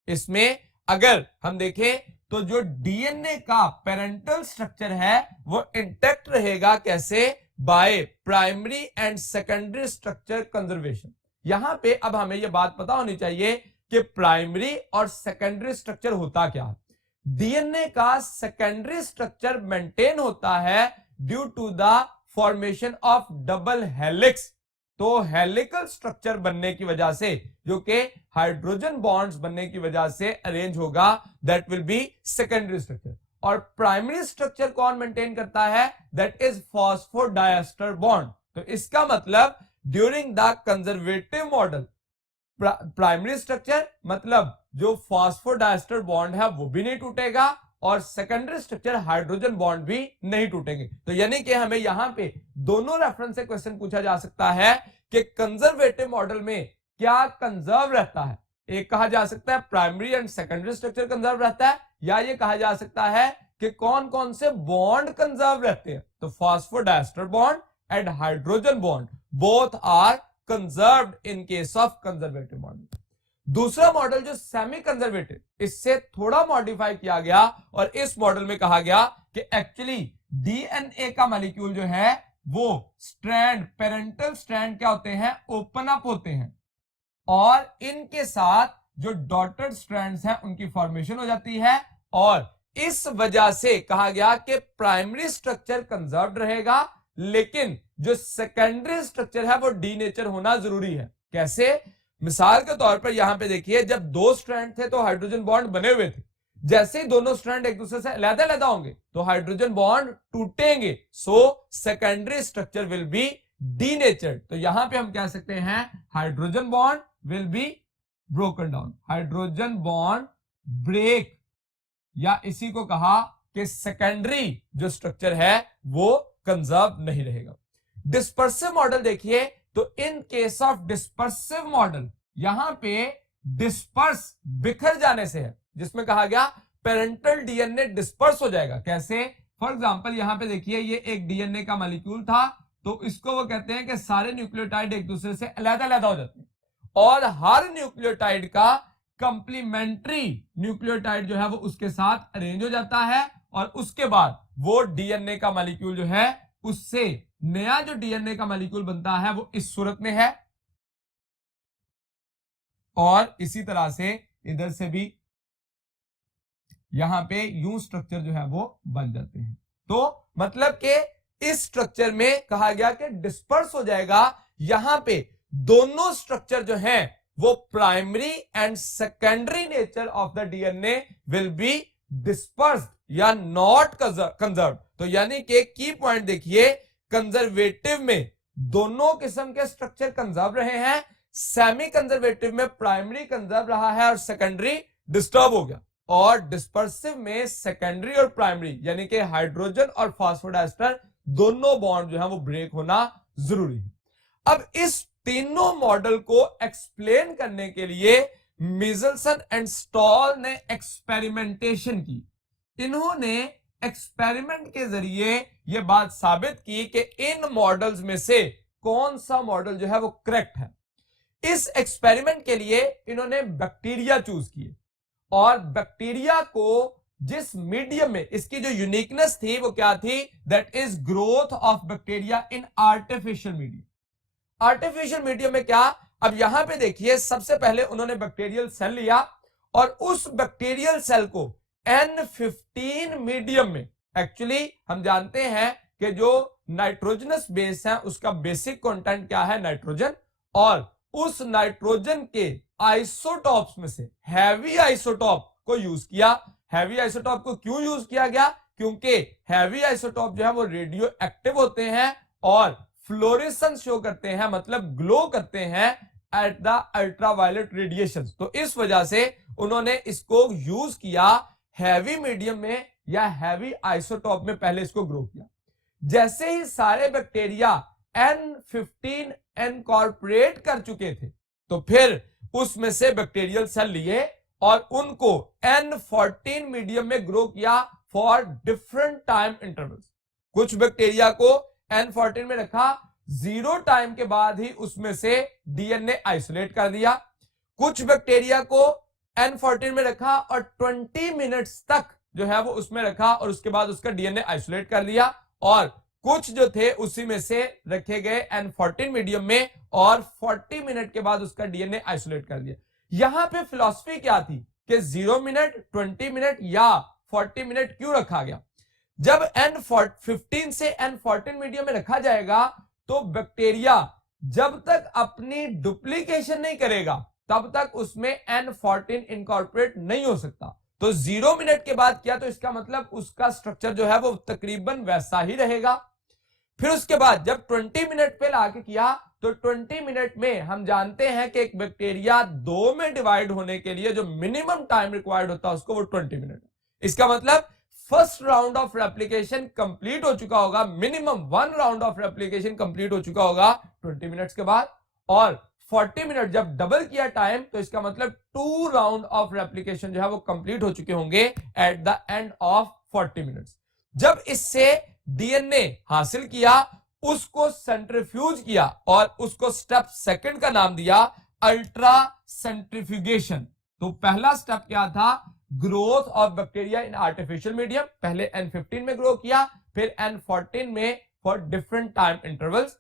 इसमें अगर हम देखें तो जो डीएनए का पेरेंटल स्ट्रक्चर है वो इंटैक्ट रहेगा, कैसे? By primary and secondary structure conservation. यहां पे अब हमें यह बात पता होनी चाहिए कि प्राइमरी और सेकेंडरी स्ट्रक्चर होता क्या है। डीएनए का सेकेंडरी स्ट्रक्चर मेंटेन होता है due to the formation of double helix. तो हेलिकल स्ट्रक्चर बनने की वजह से, जो कि हाइड्रोजन बॉन्ड्स बनने की वजह से अरेंज होगा, that will B secondary structure. और प्राइमरी स्ट्रक्चर कौन मेंटेन करता है? That is phosphodiester bond. तो इसका मतलब during the conservative model primary structure मतलब जो फॉस्फोडाइएस्टर बॉन्ड है वो भी नहीं टूटेगा और सेकेंडरी स्ट्रक्चर हाइड्रोजन बॉन्ड भी नहीं टूटेंगे। तो यानी कि हमें यहां पे दोनों रेफरेंस से क्वेश्चन पूछा जा सकता है कि कंजर्वेटिव मॉडल में क्या कंजर्व रहता है। एक कहा जा सकता है primary and secondary structure conserve रहता है, या ये कहा जा सकता है कि कौन कौन से बॉन्ड कंजर्व रहते हैं। तो phosphodiester bond and hydrogen bond both are conserved in case of conservative model. दूसरा मॉडल जो सेमी कंजर्वेटिव, इससे थोड़ा मॉडिफाई किया गया और इस मॉडल में कहा गया कि एक्चुअली डीएनए का मॉलिक्यूल जो है वो स्ट्रैंड, पेरेंटल स्ट्रैंड क्या होते हैं? ओपन अप होते हैं और इनके साथ जो डॉटेड स्ट्रैंड्स हैं उनकी फॉर्मेशन हो जाती है और इस वजह से कहा गया कि प्राइमरी स्ट्रक्चर कंजर्व्ड रहेगा, लेकिन जो सेकेंडरी स्ट्रक्चर है वो डीनेचर होना जरूरी है। कैसे? मिसाल के तौर पर यहां पे देखिए, जब दो स्ट्रैंड थे तो हाइड्रोजन बॉन्ड बने हुए थे, जैसे ही दोनों स्ट्रैंड एक दूसरे से अलग-अलग होंगे तो हाइड्रोजन बॉन्ड टूटेंगे, so secondary structure will be denatured. तो यहां पे हम कह सकते हैं hydrogen bond will be broken down, hydrogen bond break, या इसी को कहा कि सेकेंडरी जो स्ट्रक्चर है वो कंजर्व नहीं रहेगा। डिस्पर्सिव मॉडल देखिए, तो इन केस ऑफ डिस्पर्सिव मॉडल यहां पे डिस्पर्स बिखर जाने से है, जिसमें कहा गया पेरेंटल डीएनए डिस्पर्स हो जाएगा। कैसे? फॉर एग्जांपल यहां पे देखिए, ये एक डीएनए का मॉलिक्यूल था, तो इसको वो कहते हैं कि सारे न्यूक्लियोटाइड एक दूसरे से अलग-अलग हो जाते हैं और हर न्यूक्लियोटाइड का कंप्लीमेंट्री न्यूक्लियोटाइड जो है वो उसके साथ अरेंज हो जाता है और उसके बाद वो डीएनए का मॉलिक्यूल जो है उससे नया जो डीएनए का मॉलिक्यूल बनता है वो इस सूरत में है और इसी तरह से इधर से भी यहां पे यूं स्ट्रक्चर जो है वो बन जाते हैं। तो मतलब कि इस स्ट्रक्चर में कहा गया कि डिस्पर्स हो जाएगा। यहां पे दोनों स्ट्रक्चर जो हैं वो primary and secondary nature of the DNA will be dispersed या नॉट कंजर्व्ड। तो यानी कि की पॉइंट देखिए, कंजर्वेटिव में दोनों किस्म के स्ट्रक्चर कंजर्व रहे हैं, सेमी कंजर्वेटिव में प्राइमरी कंजर्व रहा है और सेकेंडरी डिस्टर्ब हो गया, और डिस्पर्सिव में सेकेंडरी और प्राइमरी यानी कि हाइड्रोजन और फॉस्फोडाइएस्टर दोनों बॉन्ड जो है वो ब्रेक होना जरूरी है। अब इस तीनों मॉडल को एक्सप्लेन करने के लिए मिचेल्सन एंड स्टॉल ने एक्सपेरिमेंटेशन की। इन्होंने एक्सपेरिमेंट के जरिए यह बात साबित की कि इन मॉडल्स में से कौन सा मॉडल जो है वो करेक्ट है। इस एक्सपेरिमेंट के लिए इन्होंने बैक्टीरिया चूज किए और बैक्टीरिया को जिस मीडियम में, इसकी जो यूनिकनेस थी वो क्या थी? That is growth of bacteria in artificial medium. Artificial medium में क्या? अब यहां पे देखिए, सबसे पहले उन्होंने बैक्टीरियल सेल लिया और उस बैक्टीरियल सेल को N15 मीडियम में, एक्चुअली हम जानते हैं कि जो नाइट्रोजनस बेस है उसका बेसिक कंटेंट क्या है? नाइट्रोजन। और उस नाइट्रोजन के आइसोटॉप्स में से हैवी आइसोटॉप को यूज किया। हैवी आइसोटॉप को क्यों यूज किया गया? क्योंकि हैवी आइसोटॉप जो है वो रेडियो एक्टिव होते हैं और फ्लोरेसेंस शो करते हैं, मतलब ग्लो करते हैं एट द अल्ट्रावायलेट रेडिएशन। तो इस वजह से उन्होंने इसको यूज किया हैवी मीडियम में या हैवी आइसोटॉप में, पहले इसको ग्रो किया। जैसे ही सारे बैक्टीरिया N15 इनकॉर्पोरेट कर चुके थे तो फिर उसमें से बैक्टीरियल सेल लिए और उनको N14 मीडियम में ग्रो किया फॉर डिफरेंट टाइम इंटरवल्स। कुछ बैक्टीरिया को N14 में रखा, 0 टाइम के बाद ही उसमें से डीएनए आइसोलेट कर दिया। कुछ बैक्टीरिया को N14 में रखा और 20 मिनट्स तक जो है वो उसमें रखा और उसके बाद उसका डीएनए आइसोलेट कर दिया। और कुछ जो थे उसी में से रखे गए N14 मीडियम में और 40 मिनट के बाद उसका डीएनए आइसोलेट कर दिया। यहां पे फिलॉसफी क्या थी कि 0 मिनट, 20 मिनट या 40 मिनट क्यों रखा गया? जब N15 से N14 मीडियम में रखा जाएगा तो बैक्टीरिया जब तक अपनी डुप्लीकेशन नहीं करेगा तब तक उसमें N14 इनकॉर्पोरेट नहीं हो सकता। तो 0 मिनट के बाद किया तो इसका मतलब उसका स्ट्रक्चर जो है वो तकरीबन वैसा ही रहेगा। फिर उसके बाद जब 20 मिनट पे लाके किया तो 20 मिनट में हम जानते हैं कि एक बैक्टीरिया 2 में डिवाइड होने के लिए जो मिनिमम टाइम रिक्वायर्ड होता है उसको वो 20 मिनट। इसका मतलब first round of replication complete हो चुका होगा, minimum 1 round of replication complete हो चुका होगा 20 मिनट्स के बाद। और 40 मिनट जब डबल किया टाइम तो इसका मतलब 2 राउंड ऑफ रेप्लिकेशन जो है वो कंप्लीट हो चुके होंगे eight the end of 40 minutes. जब इससे डीएनए हासिल किया, उसको सेंट्रीफ्यूज किया और उसको स्टेप सेकंड का नाम दिया अल्ट्रा सेंट्रीफ्यूगेशन। तो पहला स्टेप क्या था? Growth of bacteria in artificial medium. पहले N15 में ग्रो किया, फिर N14 में for different time intervals.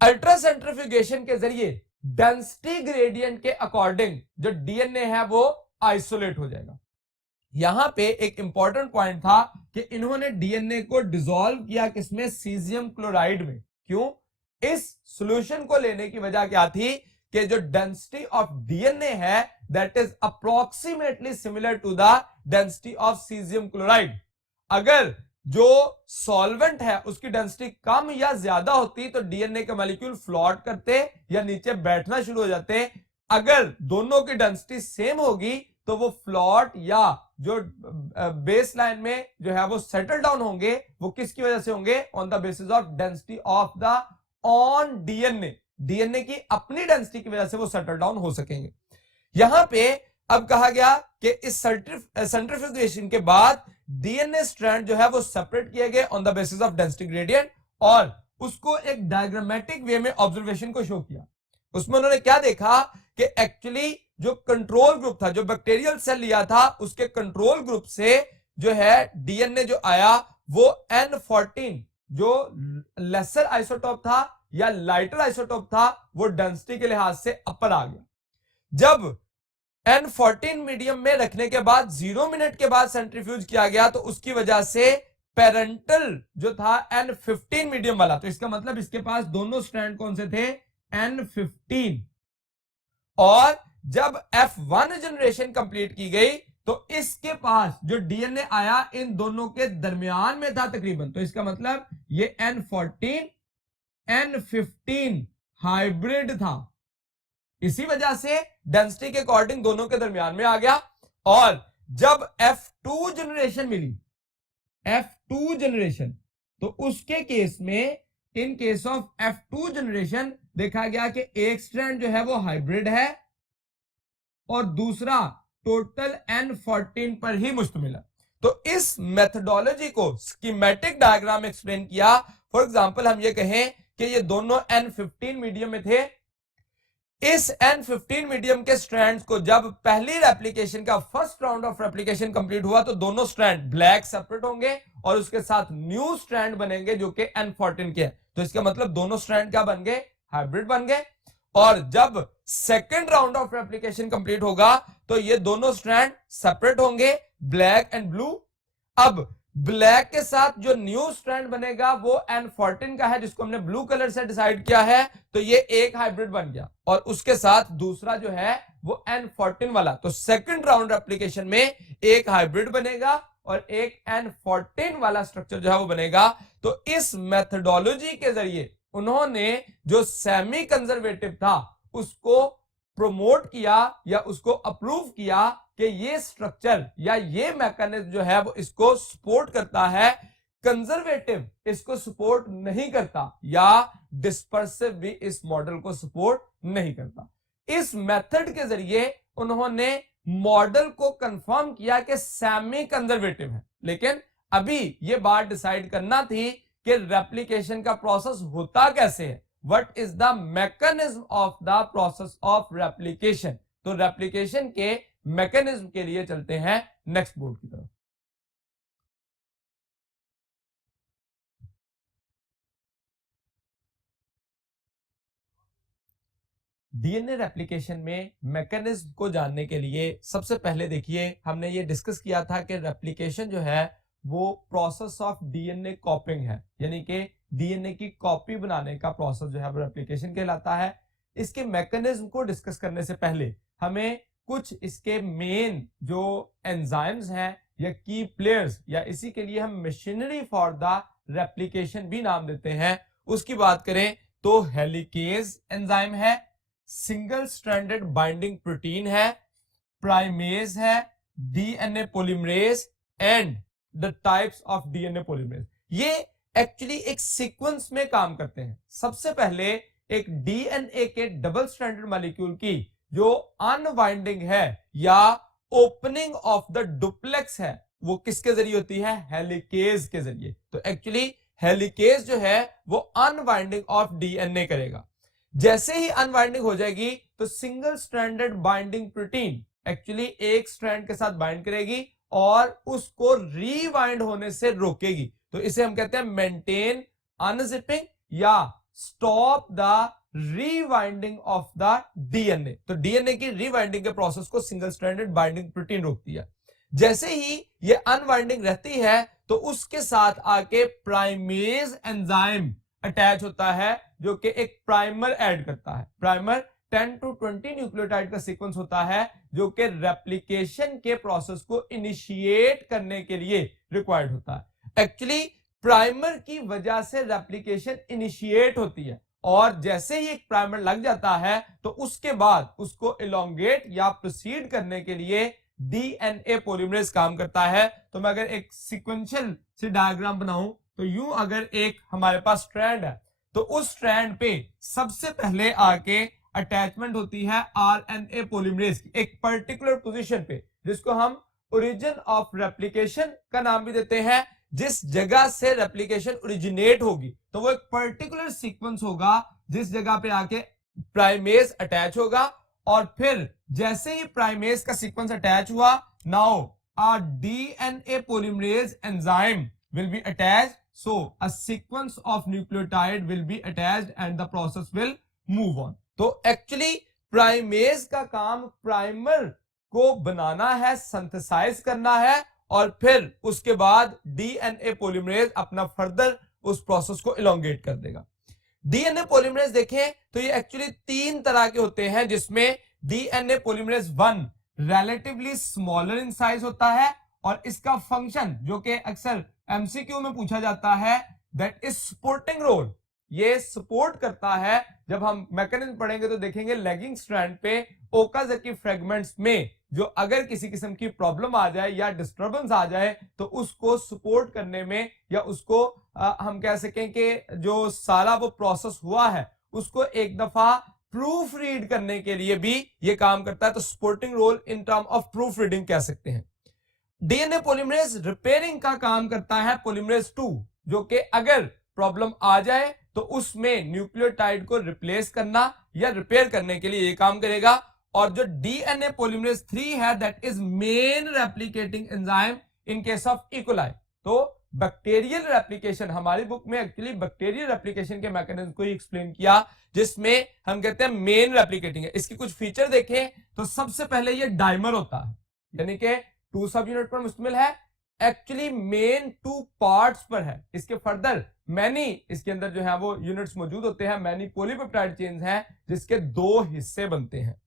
Ultra centrifugation के जरिए डेंसिटी ग्रेडियंट के अकॉर्डिंग जो डीएनए है वो आइसोलेट हो जाएगा। यहां पे एक इंपॉर्टेंट पॉइंट था कि इन्होंने डीएनए को डिसॉल्व किया किसमें? सीजियम क्लोराइड में। क्यों? इस सॉल्यूशन को लेने की वजह क्या थी कि जो डेंसिटी ऑफ डीएनए है that is approximately similar to the density of caesium chloride. अगर जो सॉल्वेंट है उसकी डेंसिटी कम या ज्यादा होती तो डीएनए के मॉलिक्यूल फ्लोट करते या नीचे बैठना शुरू हो जाते। अगर दोनों की डेंसिटी सेम होगी तो वो फ्लोट या जो बेस लाइन में जो है वो सेटल डाउन होंगे। वो किसकी वजह से होंगे? On the basis of density of the on DNA. DNA की अपनी डेंसिटी की वजह से वो सेटल डाउन हो सकेंगे। यहां पे अब कहा गया कि इस सेंट्रीफ्यूगेशन के बाद डीएनए स्ट्रैंड जो है वो सेपरेट किए गए on the basis of density gradient और उसको एक डायग्रामेटिक वे में ऑब्जर्वेशन को शो किया। उसमें उन्होंने क्या देखा कि एक्चुअली जो कंट्रोल ग्रुप था, जो बैक्टीरियल सेल लिया था, उसके कंट्रोल ग्रुप से जो है डीएनए जो आया वो N14 जो लेसर आइसोटोप था या लाइटर आइसोटोप था वो डेंसिटी के लिहाज से अपर आ गया। जब N14 मीडियम में रखने के बाद 0 मिनट के बाद सेंट्रीफ्यूज किया गया तो उसकी वजह से पेरेंटल जो था N15 मीडियम वाला, तो इसका मतलब इसके पास दोनों स्ट्रैंड कौन से थे? N15। और जब F1 जनरेशन कंप्लीट की गई तो इसके पास जो डीएनए आया इन दोनों के दरमियान में था तकरीबन। तो इसका मतलब ये N14 N15 हाइब्रिड था। इसी वजह से डेंसिटी के अकॉर्डिंग दोनों के दरमियान में आ गया। और जब F2 जनरेशन मिली, F2 जनरेशन, तो उसके केस में इन केस ऑफ F2 जनरेशन देखा गया कि एक स्ट्रैंड जो है वो हाइब्रिड है और दूसरा टोटल N14 पर ही मुश्तमिल है। तो इस मेथडोलॉजी को स्कीमेटिक डायग्राम एक्सप्लेन किया। फॉर एग्जांपल हम ये कहें कि ये दोनों N15 मीडियम में थे। इस N15 मीडियम के स्ट्रैंड्स को जब पहली रेप्लिकेशन का first round of replication complete हुआ तो दोनों स्ट्रैंड ब्लैक सेपरेट होंगे और उसके साथ न्यू स्ट्रैंड बनेंगे जो कि N14 के हैं। तो इसका मतलब दोनों स्ट्रैंड क्या बन गए? हाइब्रिड बन गए। और जब second round of replication complete होगा तो ये दोनों स्ट्रैंड सेपरेट होंगे, ब्लैक एंड ब्लू। अब ब्लैक के साथ जो न्यू स्ट्रैंड बनेगा वो N14 का है जिसको हमने ब्लू कलर से डिसाइड किया है। तो ये एक हाइब्रिड बन गया और उसके साथ दूसरा जो है वो N14 वाला। तो सेकंड राउंड एप्लीकेशन में एक हाइब्रिड बनेगा और एक N14 वाला स्ट्रक्चर जो है वो बनेगा। तो इस मेथडोलॉजी के जरिए उन्होंने जो सेमी कंजर्वेटिव था उसको प्रोमोट किया या उसको अप्रूव किया कि ये स्ट्रक्चर या ये मैकेनिज्म जो है वो इसको सपोर्ट करता है। कंजर्वेटिव इसको सपोर्ट नहीं करता या डिस्पर्सिव भी इस मॉडल को सपोर्ट नहीं करता। इस मेथड के जरिए उन्होंने मॉडल को कंफर्म किया कि सेमी कंजर्वेटिव है, लेकिन अभी ये बात डिसाइड करना थी कि रेप्लिकेशन का प्रोसेस होता कैसे है, what is the mechanism of the process of replication. तो रेप्लिकेशन के मैकेनिज्म के लिए चलते हैं नेक्स्ट बोर्ड की तरफ। डीएनए रेप्लिकेशन में मैकेनिज्म को जानने के लिए सबसे पहले देखिए हमने ये डिस्कस किया था कि रेप्लिकेशन जो है वो प्रोसेस ऑफ डीएनए कॉपिंग है, यानी कि डीएनए की कॉपी बनाने का प्रोसेस जो है वो रेप्लिकेशन कहलाता है। इसके मैकेनिज्म को डिस्कस करने से पहले हमें कुछ इसके मेन जो एंजाइम्स हैं या की प्लेयर्स या इसी के लिए हम मशीनरी फॉर द रेप्लिकेशन भी नाम देते हैं, उसकी बात करें तो हेलिकेज एंजाइम है, सिंगल स्ट्रैंडेड बाइंडिंग प्रोटीन है, प्राइमेज है, DNA polymerase and the types of DNA polymerase. ये एक्चुअली एक सीक्वेंस में काम करते हैं। सबसे पहले एक डीएनए के डबल स्ट्रैंडेड मॉलिक्यूल की जो अनवाइंडिंग है या ओपनिंग ऑफ द डुप्लेक्स है वो किसके जरिए होती है, हेलिकेज के जरिए। तो एक्चुअली हेलिकेज जो है वो अनवाइंडिंग ऑफ डीएनए करेगा। जैसे ही अनवाइंडिंग हो जाएगी तो single stranded binding protein actually एक स्ट्रैंड के साथ बाइंड करेगी और उसको रीवाइंड होने से रोकेगी। तो इसे हम कहते हैं मेंटेन अनजिपिंग या stop the रीवाइंडिंग of the DNA. तो डीएनए की रीवाइंडिंग के प्रोसेस को सिंगल स्ट्रैंडेड बाइंडिंग प्रोटीन रोकती है। जैसे ही ये अनवाइंडिंग रहती है तो उसके साथ आके प्राइमेज एंजाइम अटैच होता है जो कि एक प्राइमर ऐड करता है। प्राइमर 10 to 20 न्यूक्लियोटाइड का सीक्वेंस होता है जो कि रेप्लिकेशन के प्रोसेस को इनिशिएट करने के लिए रिक्वायर्ड होता है। एक्चुअली प्राइमर की वजह से रेप्लिकेशन इनिशिएट होती है और जैसे ही एक प्राइमर लग जाता है तो उसके बाद उसको इलोंगेट या प्रोसीड करने के लिए डीएनए पॉलीमरेज काम करता है। तो मैं अगर एक सीक्वेंशियल से डायग्राम बनाऊं तो यूं अगर एक हमारे पास स्ट्रैंड है तो उस स्ट्रैंड पे सबसे पहले आके अटैचमेंट होती है आरएनए पॉलीमरेज की एक पर्टिकुलर पोजीशन पे, जिसको हम ओरिजिन ऑफ रेप्लिकेशन का नाम भी देते हैं। जिस जगह से रेप्लिकेशन ओरिजिनेट होगी तो वो एक पर्टिकुलर सीक्वेंस होगा जिस जगह पे आके प्राइमेज अटैच होगा और फिर जैसे ही प्राइमेज का सीक्वेंस अटैच हुआ, now a DNA polymerase enzyme will be attached, so a sequence of nucleotide will be attached and the process will move on। तो एक्चुअली प्राइमेज का काम प्राइमर को बनाना है, सिंथेसाइज करना है और फिर उसके बाद डीएनए पॉलीमरेज अपना फर्दर उस प्रोसेस को इलोंगेट कर देगा। डीएनए पॉलीमरेज देखें तो ये एक्चुअली 3 तरह के होते हैं, जिसमें DNA polymerase 1 relatively smaller in size होता है और इसका फंक्शन जो कि अक्सर एमसीक्यू में पूछा जाता है दैट इज सपोर्टिंग रोल। ये सपोर्ट करता है। जब हम मैकेनिज्म पढ़ेंगे तो देखेंगे लैगिंग स्ट्रैंड पे ओकाज़की फ्रेगमेंट्स में जो अगर किसी किस्म की प्रॉब्लम आ जाए या डिस्टर्बेंस आ जाए तो उसको सपोर्ट करने में या उसको हम कह सकें कि जो सारा वो प्रोसेस हुआ है उसको एक दफा प्रूफ रीड करने के लिए भी ये काम करता है। तो supporting role in term of proof reading कह सकते हैं। डीएनए पॉलीमरेज रिपेयरिंग का काम करता है पॉलीमरेज 2, जो कि अगर प्रॉब्लम आ जाए तो उसमें न्यूक्लियोटाइड को रिप्लेस करना या रिपेयर करने के लिए ये काम करेगा। और जो डीएनए पॉलीमरेज 3 है that is main replicating enzyme in case of E coli. तो बैक्टीरियल रेप्लिकेशन हमारी बुक में एक्चुअली बैक्टीरियल रेप्लिकेशन के मैकेनिज्म को ही एक्सप्लेन किया, जिसमें हम कहते हैं मेन रेप्लिकेटिंग है। इसकी कुछ फीचर देखें तो सबसे पहले ये डाइमर होता है, यानी कि 2 सब यूनिट पर मुश्तमिल है। एक्चुअली मेन 2 पार्ट्स पर है। इसके फर्दर मैनी इसके अंदर जो है वो यूनिट्स मौजूद होते हैं, मैनी पॉलीपेप्टाइड चेन्स हैं जिसके 2 हिस्से बनते हैं।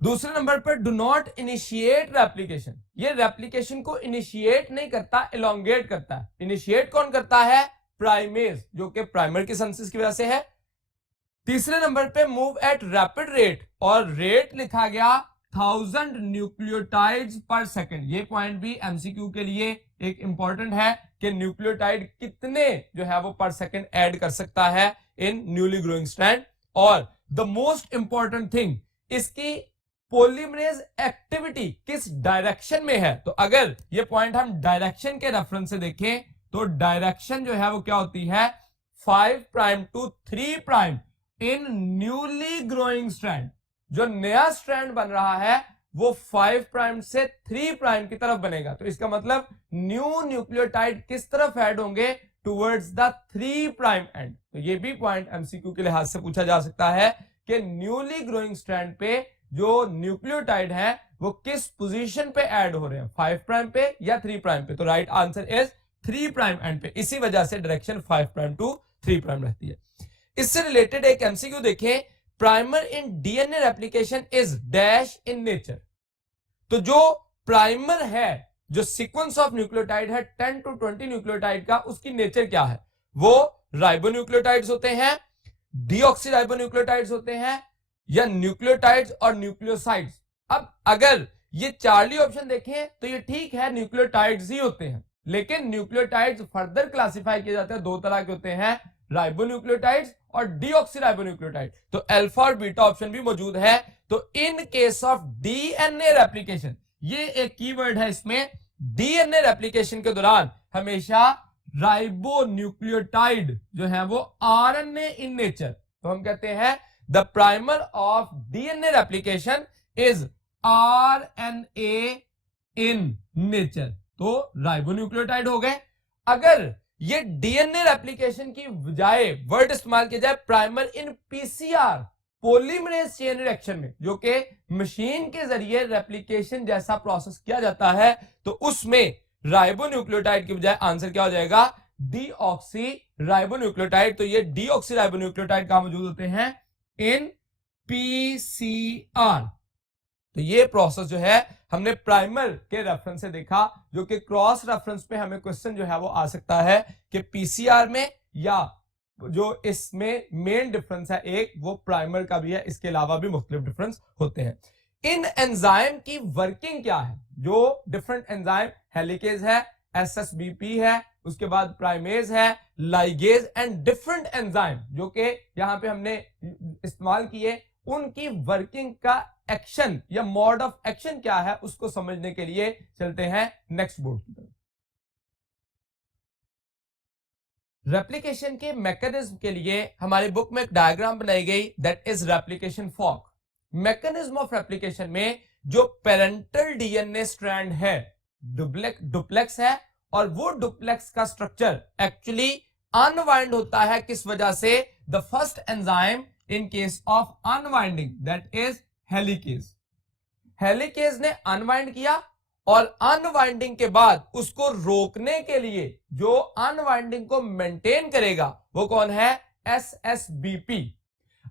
दूसरे नंबर पर डू नॉट इनिशिएट रेप्लिकेशन। ये रेप्लिकेशन को इनिशिएट नहीं करता, इलोंगेट करता है। इनिशिएट कौन करता है? प्राइमेज, जो कि प्राइमर की सिंथेसिस की वजह से है। तीसरे नंबर पे मूव एट रैपिड रेट, और रेट लिखा गया 1000 न्यूक्लियोटाइड्स पर सेकंड। ये पॉइंट भी एमसीक्यू के लिए एक इंपॉर्टेंट है कि न्यूक्लियोटाइड कितने जो है वो पर सेकंड ऐड कर सकता है इन न्यूली ग्रोइंग स्ट्रैंड। और द मोस्ट इंपॉर्टेंट थिंग इसकी पॉलीमरेज एक्टिविटी किस डायरेक्शन में है। तो अगर ये पॉइंट हम डायरेक्शन के रेफरेंस से देखें तो डायरेक्शन जो है वो क्या होती है 5 prime to 3 prime in newly growing strand. जो नया स्ट्रैंड बन रहा है वो 5 प्राइम से 3 प्राइम की तरफ बनेगा। तो इसका मतलब न्यू न्यूक्लियोटाइड किस तरफ ऐड होंगे टुवर्ड्स द 3 प्राइम एंड। तो ये भी पॉइंट एमसीक्यू के लिहाज से पूछा जा सकता है कि न्यूली ग्रोइंग स्ट्रैंड पे जो न्यूक्लियोटाइड है वो किस पोजीशन पे ऐड हो रहे हैं 5 प्राइम पे या 3 प्राइम पे। तो right answer is 3 prime and पे। इसी वजह से डायरेक्शन 5 प्राइम टू 3 प्राइम रहती है। इससे रिलेटेड एक एमसीक्यू देखें, primer in DNA replication is dash in nature. तो जो प्राइमर है, जो सीक्वेंस ऑफ न्यूक्लियोटाइड है 10 to 20 न्यूक्लियोटाइड का, उसकी नेचर क्या है। वो राइबोन्यूक्लियोटाइड्स होते हैं, डीऑक्सीराइबोन्यूक्लियोटाइड्स होते हैं, या न्यूक्लियोटाइड्स और न्यूक्लियोसाइड्स। अब अगर ये चार्ली ऑप्शन देखें तो ये ठीक है, न्यूक्लियोटाइड्स ही होते हैं, लेकिन न्यूक्लियोटाइड्स फर्दर क्लासिफाई किए जाते हैं, दो तरह के होते हैं, राइबोन्यूक्लियोटाइड्स और डीऑक्सीराइबोन्यूक्लियोटाइड। तो अल्फा और बीटा ऑप्शन भी मौजूद है। तो इन केस ऑफ डीएनए रेप्लिकेशन, ये एक कीवर्ड है इसमें, डीएनए रेप्लिकेशन के दौरान हमेशा राइबोन्यूक्लियोटाइड जो है वो आरएनए इन नेचर। तो हम कहते हैं the primer of DNA replication is RNA in nature. तो राइबोन्यूक्लियोटाइड हो गए। अगर ये डीएनए रेप्लिकेशन की बजाय वर्ड इस्तेमाल किया जाए primer in PCR polymerase chain reaction में, जो कि मशीन के जरिए रेप्लिकेशन जैसा प्रोसेस किया जाता है, तो उसमें राइबोन्यूक्लियोटाइड की बजाय आंसर क्या हो जाएगा डीऑक्सी राइबोन्यूक्लियोटाइड। तो ये डीऑक्सी राइबोन्यूक्लियोटाइड कहां मौजूद होते हैं इन पीसीआर। तो ये प्रोसेस जो है हमने प्राइमर के रेफरेंस से देखा, जो कि क्रॉस रेफरेंस पे हमें क्वेश्चन जो है वो आ सकता है कि पीसीआर में, या जो इसमें मेन डिफरेंस है एक वो प्राइमर का भी है, इसके अलावा भी मुख्तलिफ डिफरेंस होते हैं। इन एंजाइम की वर्किंग क्या है। जो डिफरेंट एंजाइम, हेलिकेज है, एसएसबीपी है, उसके बाद प्राइमेज है, लाइगेज एंड डिफरेंट एंजाइम जो कि यहां पे हमने इस्तेमाल किए, उनकी वर्किंग का एक्शन या मोड ऑफ एक्शन क्या है उसको समझने के लिए चलते हैं नेक्स्ट बोर्ड की तरफ। रेप्लिकेशन के मैकेनिज्म के लिए हमारी बुक में एक डायग्राम बनाई गई, that is replication fork. Mechanism of replication में जो पेरेंटल डीएनए स्ट्रैंड है डुप्लेक्स है, और वो डुप्लेक्स का स्ट्रक्चर एक्चुअली अनवाइंड होता है। किस वजह से, the first enzyme in case of unwinding that is helicase. Helicase ने अनवाइंड किया और अनवाइंडिंग के बाद उसको रोकने के लिए जो अनवाइंडिंग को मेंटेन करेगा वो कौन है एसएसबीपी।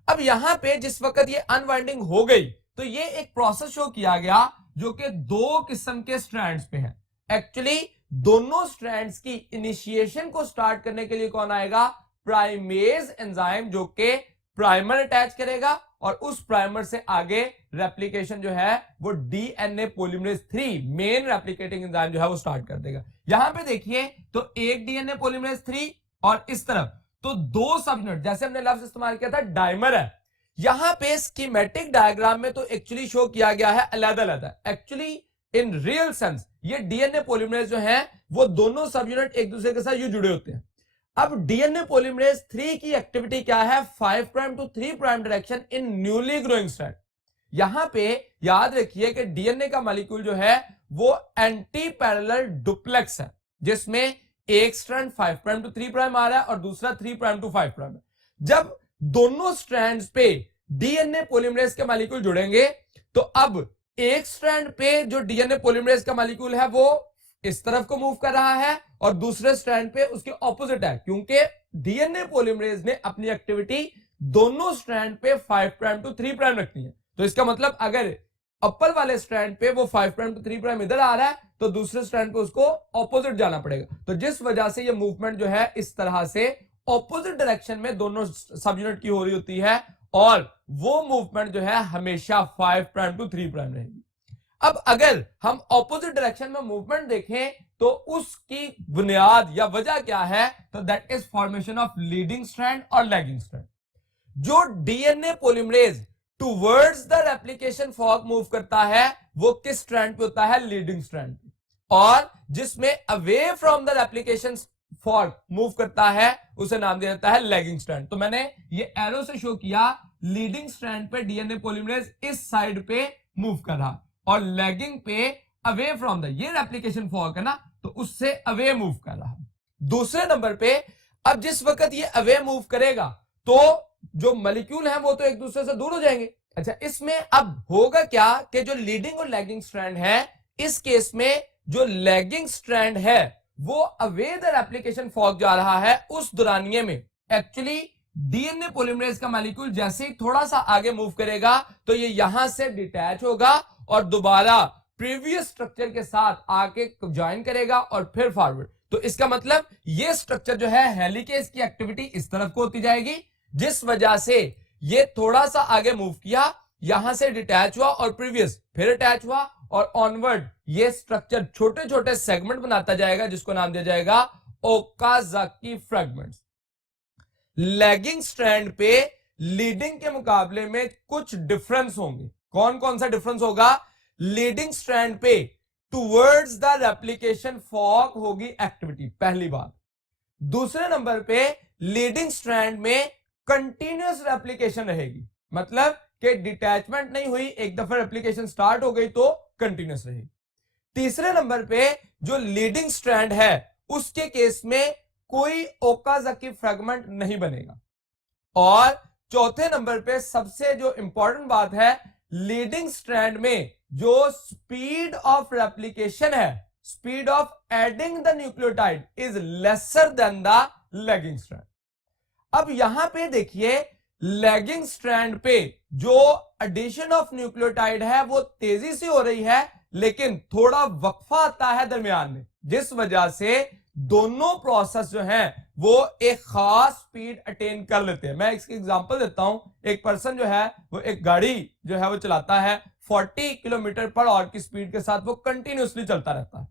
अब यहां पे जिस वक्त ये अनवाइंडिंग हो गई तो ये एक प्रोसेस शो किया गया जो कि दो किस्म के स्ट्रैंड्स पे है। एक्चुअली दोनों स्ट्रैंड्स की इनिशिएशन को स्टार्ट करने के लिए कौन आएगा प्राइमेज एंजाइम, जो कि प्राइमर अटैच करेगा और उस प्राइमर से आगे रेप्लिकेशन जो है वो DNA polymerase 3 main replicating enzyme जो है वो स्टार्ट कर देगा। यहां पे देखिए तो एक डीएनए पॉलीमरेज 3 और इस तरफ तो दो सब यूनिट, जैसे हमने लफ्ज इस्तेमाल किया था डाइमर है। यहां पे स्कीमेटिक डायग्राम में तो एक्चुअली शो किया गया है अलग-अलग। एक्चुअली इन रियल सेंस ये डीएनए पॉलीमरेज जो है वो दोनों सब यूनिट एक दूसरे के साथ यूं जुड़े होते हैं। अब डीएनए पॉलीमरेज 3 की एक्टिविटी क्या है 5 prime to 3 prime direction in newly growing strand. यहां पे याद रखिए कि डीएनए का मॉलिक्यूल जो है वो एंटी पैरेलल डुप्लेक्स है, जिसमें एक स्ट्रैंड 5 प्राइम टू 3 प्राइम आ रहा है और दूसरा 3 प्राइम टू 5 प्राइम है। जब दोनों स्ट्रैंड्स पे डीएनए पॉलीमरेज के मॉलिक्यूल जुड़ेंगे तो अब एक स्ट्रैंड पे जो डीएनए पॉलीमरेज का मॉलिक्यूल है वो इस तरफ को मूव कर रहा है और दूसरे स्ट्रैंड पे उसके ऑपोजिट है, क्योंकि डीएनए पॉलीमरेज ने अपनी एक्टिविटी दोनों स्ट्रैंड पे 5 प्राइम टू 3 प्राइम रखनी है। तो इसका मतलब अगर अपर वाले स्ट्रैंड पे वो 5 प्राइम टू 3 प्राइम इधर आ रहा है तो दूसरे स्ट्रैंड पे उसको ऑपोजिट जाना पड़ेगा। तो जिस वजह से ये मूवमेंट जो है इस तरह से ऑपोजिट डायरेक्शन में दोनों सब यूनिट की हो रही होती है, और वो मूवमेंट जो है हमेशा 5 प्राइम टू 3 प्राइम रहेगी। अब अगर हम ऑपोजिट डायरेक्शन में मूवमेंट देखें तो उसकी बुनियाद या वजह क्या है, तो that is formation of leading strand और लैगिंग स्ट्रैंड। जो DNA polymerase towards the replication fork move करता है वो किस स्ट्रैंड पे होता है? लीडिंग स्ट्रैंड पे। और जिसमें away from the replication fork move करता है उसे नाम दिया जाता है लैगिंग स्ट्रैंड। तो मैंने ये एरो से शो किया, लीडिंग स्ट्रैंड पे डीएनए पॉलीमरेज इस साइड पे मूव कर रहा और लैगिंग पे अवे फ्रॉम द, ये रेप्लिकेशन फॉर्क है ना, तो उससे अवे मूव कर रहा। दूसरे नंबर पे अब जिस वक्त ये अवे मूव करेगा तो जो मॉलिक्यूल है वो तो एक दूसरे से दूर हो जाएंगे। अच्छा, इसमें अब होगा क्या कि जो लीडिंग और लैगिंग स्ट्रैंड है, इस केस में जो लैगिंग स्ट्रैंड है वो अवे द रेप्लिकेशन फॉर्क जा रहा है, उस दौरानिये में एक्चुअली डीएनए पॉलीमरेज का मॉलिक्यूल जैसे ही थोड़ा सा आगे मूव करेगा तो ये यहां से डिटैच होगा और दोबारा प्रीवियस स्ट्रक्चर के साथ आके ज्वाइन करेगा और फिर फॉरवर्ड। तो इसका मतलब ये स्ट्रक्चर जो है हेलिकेज की एक्टिविटी इस तरफ को होती जाएगी, जिस वजह से ये थोड़ा सा आगे मूव किया, यहां से डिटैच हुआ और प्रीवियस फिर अटैच हुआ और ऑनवर्ड ये स्ट्रक्चर छोटे छोटे सेगमेंट बनाता जाएगा जिसको नाम दिया जाएगा ओकाजाकी फ्रैगमेंट्स। लैगिंग स्ट्रैंड पे लीडिंग के मुकाबले में कुछ डिफरेंस होंगे। कौन कौन सा डिफरेंस होगा? लीडिंग स्ट्रैंड पे टुवर्ड्स द रेप्लिकेशन फॉर्क होगी एक्टिविटी, पहली बात। दूसरे नंबर पे लीडिंग स्ट्रैंड में कंटिन्यूअस रेप्लिकेशन रहेगी, मतलब कि डिटैचमेंट नहीं हुई, एक दफा रेप्लिकेशन स्टार्ट हो गई तो कंटिन्यूअस रहेगी। तीसरे नंबर पे जो लीडिंग स्ट्रैंड है उसके केस में कोई ओकाजाकी फ्रैगमेंट नहीं बनेगा। और चौथे नंबर पे सबसे जो इंपॉर्टेंट बात है, लीडिंग स्ट्रैंड में जो स्पीड ऑफ रेप्लिकेशन है, speed of adding the nucleotide is lesser than the lagging strand. अब यहां पे देखिए, लैगिंग स्ट्रैंड पे जो एडिशन ऑफ न्यूक्लियोटाइड है वो तेजी से हो रही है, लेकिन थोड़ा वक्फा आता है दरमियान में, जिस वजह से दोनों प्रोसेस जो हैं वो एक खास स्पीड अटेन कर लेते हैं। मैं इसकी एग्जांपल देता हूं। एक पर्सन जो है वो एक गाड़ी जो है वो चलाता है 40 किलोमीटर पर आवर की स्पीड के साथ, वो कंटिन्यूअसली चलता रहता है।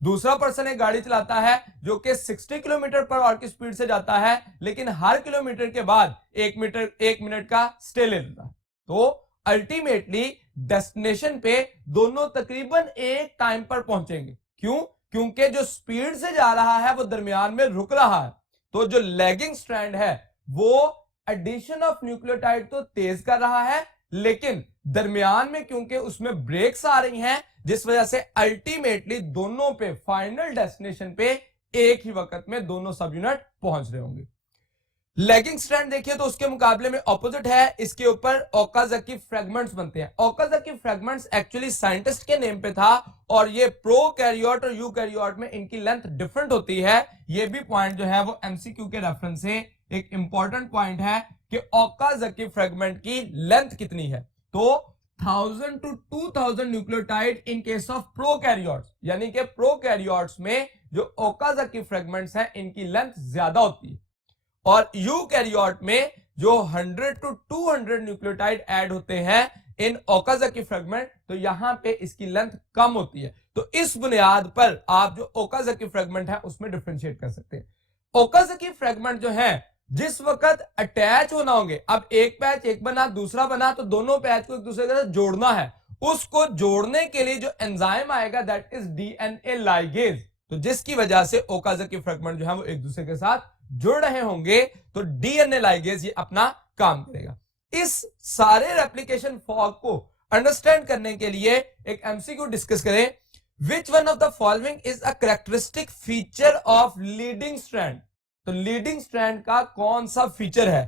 दूसरा पर्सन एक गाड़ी चलाता है जो कि 60 किलोमीटर पर आवर की स्पीड से जाता है, लेकिन हर किलोमीटर के बाद एक मिनट का स्टे ले लेता है। तो अल्टीमेटली डेस्टिनेशन पे दोनों तकरीबन एक टाइम पर पहुंचेंगे। क्यों? क्योंकि जो स्पीड से जा रहा है वो दरमियान में रुक रहा है। तो जो लैगिंग स्ट्रैंड है वो एडिशन ऑफ न्यूक्लियोटाइड तो तेज कर रहा है, लेकिन दरमियान में क्योंकि उसमें ब्रेक्स आ रही हैं, जिस वजह से अल्टीमेटली दोनों पे फाइनल डेस्टिनेशन पे एक ही वक्त में दोनों सब यूनिट पहुंच रहे होंगे। लैगिंग स्ट्रैंड देखिए तो उसके मुकाबले में ऑपोजिट है, इसके ऊपर ओकाजाकी फ्रैगमेंट्स बनते हैं। ओकाजाकी फ्रैगमेंट्स एक्चुअली साइंटिस्ट के नेम पे था और ये प्रोकैरियोट और यूकैरियोट में इनकी लेंथ डिफरेंट होती है। ये भी पॉइंट जो है वो एमसीक्यू के रेफरेंस से एक इंपॉर्टेंट पॉइंट है कि ओकाजाकी फ्रैगमेंट की लेंथ कितनी है। तो 1000 to 2000 nucleotide in case of prokaryotes, यानी कि प्रोकैरियोट्स में जो ओकाजाकी फ्रैगमेंट्स हैं इनकी लेंथ ज्यादा होती है, और यूकैरियोट में जो 100 to 200 न्यूक्लियोटाइड ऐड होते हैं इन ओकाजाकी फ्रैगमेंट, तो यहां पे इसकी लेंथ कम होती है। तो इस बुनियाद पर आप जो ओकाजाकी फ्रैगमेंट है उसमें डिफरेंशिएट कर सकते हैं। ओकाजाकी फ्रैगमेंट जो है जिस वक्त अटैच होना होंगे, अब एक पैच एक बना दूसरा बना, तो दोनों पैच को एक दूसरे के साथ जोड़ना है। उसको जोड़ने के लिए जो एंजाइम आएगा दैट इज डीएनए लाइगेज, तो जिसकी वजह से ओकाजाकी फ्रैगमेंट जो है वो एक दूसरे के साथ जुड़ रहे होंगे, तो डीएनए लाइगेज ये अपना काम करेगा। इस सारे रेप्लिकेशन फॉर्क को अंडरस्टैंड करने के लिए एक एमसीक्यू डिस्कस करें। Which one of the following is a characteristic feature of leading strand? तो लीडिंग स्ट्रैंड का कौन सा फीचर है?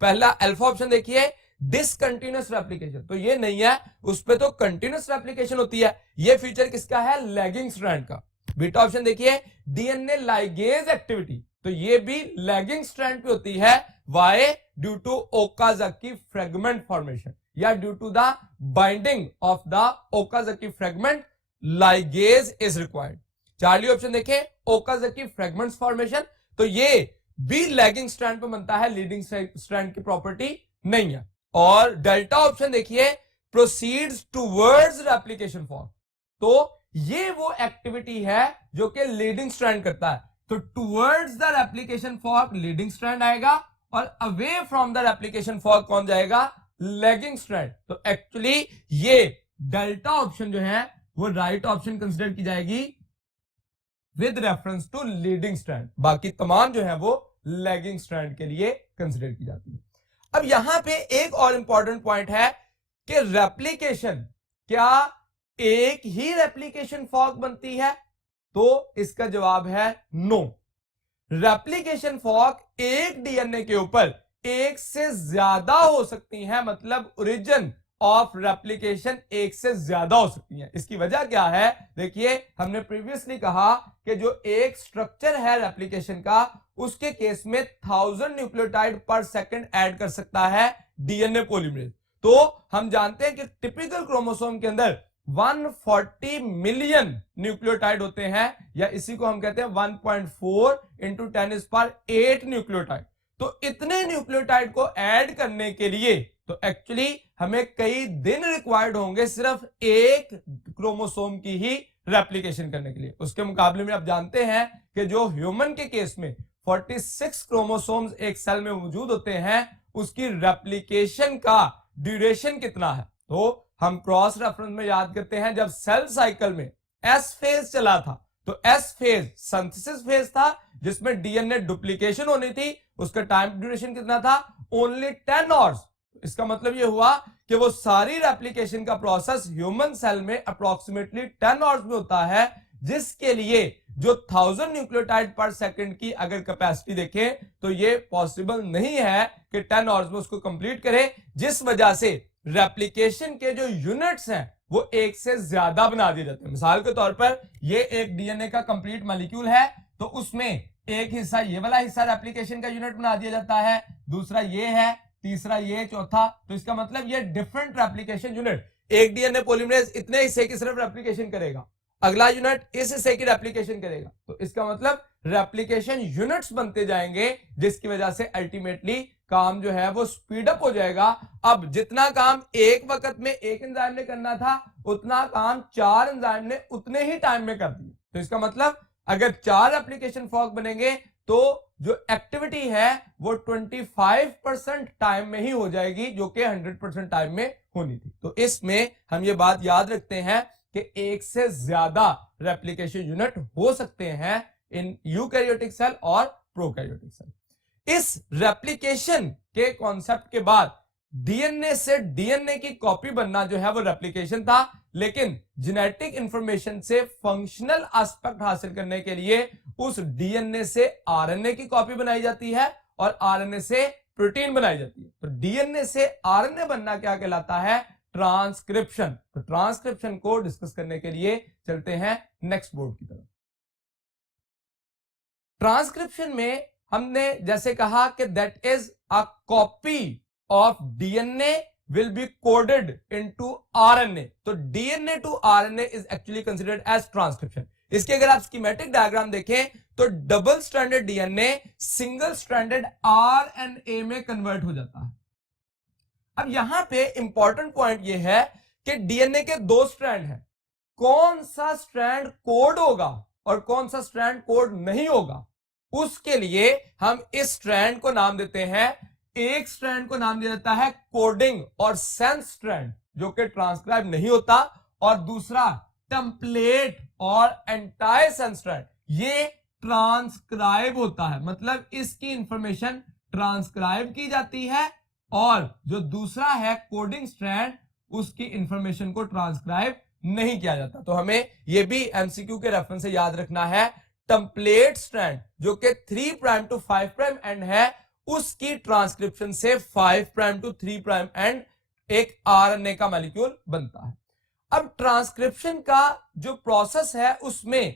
पहला अल्फा ऑप्शन देखिए, डिसकंटिन्यूअस रेप्लिकेशन, तो ये नहीं है, उस पर तो कंटिन्यूअस रेप्लिकेशन होती है। ये फीचर किसका है? लैगिंग स्ट्रैंड का। बीटा ऑप्शन देखिए, डीएनए लाइगेज एक्टिविटी, तो ये भी लैगिंग स्ट्रैंड पे होती है। Why? Due to Okazaki fragment formation या due to the binding of the Okazaki fragment ligase is required. Charlie option देखें, ओकाजाकी फ्रैगमेंट्स फॉर्मेशन, तो ये भी लैगिंग स्ट्रैंड पे बनता है, लीडिंग स्ट्रैंड की प्रॉपर्टी नहीं है। और डेल्टा ऑप्शन देखिए, प्रोसीड्स टुवर्ड्स रेप्लिकेशन फॉर्म, तो ये वो एक्टिविटी है जो कि लीडिंग स्ट्रैंड करता है। तो towards the replication fork leading strand आएगा और away from the replication fork कौन जाएगा? Lagging strand. तो एक्चुअली ये डेल्टा ऑप्शन जो है वो राइट ऑप्शन कंसिडर की जाएगी with reference to leading strand, बाकी तमाम जो है वो लैगिंग स्ट्रैंड के लिए कंसिडर की जाती है। अब यहां पे एक और इंपॉर्टेंट पॉइंट है कि रेप्लिकेशन, क्या एक ही रेप्लिकेशन फॉर्क बनती है? तो इसका जवाब है नो। रेप्लिकेशन फॉर्क एक डीएनए के ऊपर एक से ज्यादा हो सकती है, मतलब ओरिजिन ऑफ रेप्लिकेशन एक से ज्यादा हो सकती है। इसकी वजह क्या है? देखिए, हमने प्रीवियसली कहा कि जो एक स्ट्रक्चर है रेप्लिकेशन का, उसके केस में 1000 न्यूक्लियोटाइड पर सेकंड ऐड कर सकता है डीएनए पॉलीमरेज। तो हम जानते हैं कि टिपिकल क्रोमोसोम के अंदर 140 मिलियन न्यूक्लियोटाइड होते हैं, या इसी को हम कहते हैं 1.4 इंटू 10⁸ न्यूक्लियोटाइड। तो इतने न्यूक्लियोटाइड को ऐड करने के लिए तो एक्चुअली हमें कई दिन रिक्वायर्ड होंगे सिर्फ एक क्रोमोसोम की ही रेप्लिकेशन करने के लिए। उसके मुकाबले में आप जानते हैं कि जो ह्यूमन के केस में 46 क्रोमोसोम्स एक सेल में मौजूद होते हैं, उसकी रेप्लिकेशन का ड्यूरेशन कितना है? तो हम क्रॉस रेफरेंस में याद करते हैं, जब सेल साइकिल में एस फेज चला था, तो एस फेज सिंथेसिस फेज था जिसमें डीएनए डुप्लीकेशन होनी थी, उसका टाइम ड्यूरेशन कितना था? Only 10 hours. इसका मतलब यह हुआ कि वो सारी रेप्लिकेशन का प्रोसेस ह्यूमन सेल में अप्रोक्सीमेटली 10 आवर्स में होता है, जिसके लिए जो 1000 न्यूक्लियोटाइड पर सेकंड की अगर कैपेसिटी देखें तो ये पॉसिबल नहीं है कि 10 आवर्स में उसको कंप्लीट करे, जिस वजह से रेप्लिकेशन के जो यूनिट्स हैं वो एक से ज्यादा बना दिए जाते हैं। मिसाल के तौर पर ये एक डीएनए का कंप्लीट मॉलिक्यूल है, तो उसमें एक हिस्सा, ये वाला हिस्सा रेप्लिकेशन का यूनिट बना दिया जाता है, दूसरा ये है, तीसरा ये, चौथा। तो इसका मतलब ये डिफरेंट रेप्लिकेशन यूनिट, एक डीएनए पॉलीमरेज इतने हिस्से की सिर्फ रेप्लिकेशन करेगा, अगला यूनिट इस हिस्से की रेप्लिकेशन करेगा। तो इसका मतलब रेप्लिकेशन यूनिट्स बनते जाएंगे, जिसकी वजह से अल्टीमेटली काम जो है वो स्पीड अप हो जाएगा। अब जितना काम एक वक्त में एक एंजाइम ने करना था, उतना काम 4 एंजाइम ने उतने ही टाइम में कर दिया। तो इसका मतलब अगर 4 एप्लीकेशन फॉर्क बनेंगे तो जो एक्टिविटी है वो 25% टाइम में ही हो जाएगी, जो कि 100% टाइम में होनी थी। तो इसमें हम ये बात याद रखते हैं कि एक से ज्यादा रेप्लिकेशन यूनिट हो सकते हैं इन यूकैरियोटिक सेल और प्रोकैरियोटिक सेल। इस रेप्लिकेशन के कॉन्सेप्ट के बाद डीएनए से डीएनए की कॉपी बनना जो है वो रेप्लिकेशन था, लेकिन जेनेटिक इंफॉर्मेशन से फंक्शनल एस्पेक्ट हासिल करने के लिए उस डीएनए से आरएनए की कॉपी बनाई जाती है और आरएनए से प्रोटीन बनाई जाती है। तो डीएनए से आरएनए बनना क्या कहलाता है? ट्रांसक्रिप्शन। तो ट्रांसक्रिप्शन को डिस्कस करने के लिए चलते हैं नेक्स्ट बोर्ड की तरफ। ट्रांसक्रिप्शन में हमने जैसे कहा कि that is a copy of DNA will be coded into RNA। तो DNA to RNA is actually considered as transcription। इसके अगर आप स्कीमेटिक डायग्राम देखें तो double stranded DNA single stranded RNA में कन्वर्ट हो जाता है। अब यहां पे इंपॉर्टेंट पॉइंट ये है कि डीएनए के 2 स्ट्रैंड हैं, कौन सा स्ट्रैंड कोड होगा और कौन सा स्ट्रैंड कोड नहीं होगा, उसके लिए हम इस स्ट्रैंड को नाम देते हैं, एक स्ट्रैंड को नाम दिया जाता है कोडिंग और सेंस स्ट्रैंड, जो कि ट्रांसक्राइब नहीं होता, और दूसरा टेम्पलेट और एंटायर सेंस स्ट्रैंड, ये ट्रांसक्राइब होता है, मतलब इसकी इंफॉर्मेशन ट्रांसक्राइब की जाती है, और जो दूसरा है कोडिंग स्ट्रैंड, उसकी इंफॉर्मेशन को ट्रांसक्राइब नहीं किया जाता। तो हमें यह भी एमसीक्यू के रेफरेंस से याद रखना है, टेम्पलेट स्ट्रैंड जो कि 3 प्राइम टू 5 प्राइम एंड है, उसकी ट्रांसक्रिप्शन से 5 प्राइम टू 3 प्राइम एंड एक आरएनए का मॉलिक्यूल बनता है। अब ट्रांसक्रिप्शन का जो प्रोसेस है उसमें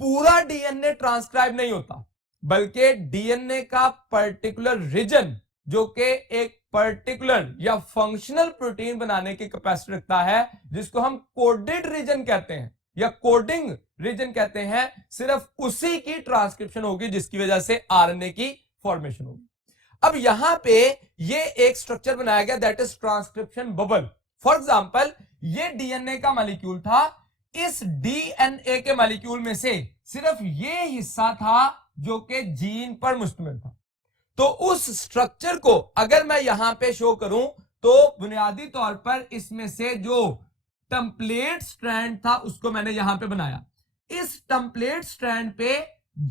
पूरा डीएनए ट्रांसक्राइब नहीं होता, बल्कि डीएनए का पर्टिकुलर रीजन जो कि एक पर्टिकुलर या फंक्शनल प्रोटीन बनाने की कैपेसिटी रखता है, जिसको हम कोडेड रीजन कहते हैं या कोडिंग रीजन कहते हैं, सिर्फ उसी की ट्रांसक्रिप्शन होगी जिसकी वजह से आरएनए की फॉर्मेशन होगी। अब यहां पे ये एक स्ट्रक्चर बनाया गया that is transcription bubble. For example ये डीएनए का मॉलिक्यूल था, इस डीएनए के मॉलिक्यूल में से सिर्फ ये हिस्सा था जो कि जीन पर मुश्तमिल था। तो उस स्ट्रक्चर को अगर मैं यहां पे शो करूं तो बुनियादी तौर पर इसमें से जो टेम्पलेट स्ट्रैंड था उसको मैंने यहां पे बनाया। इस टेम्पलेट स्ट्रैंड पे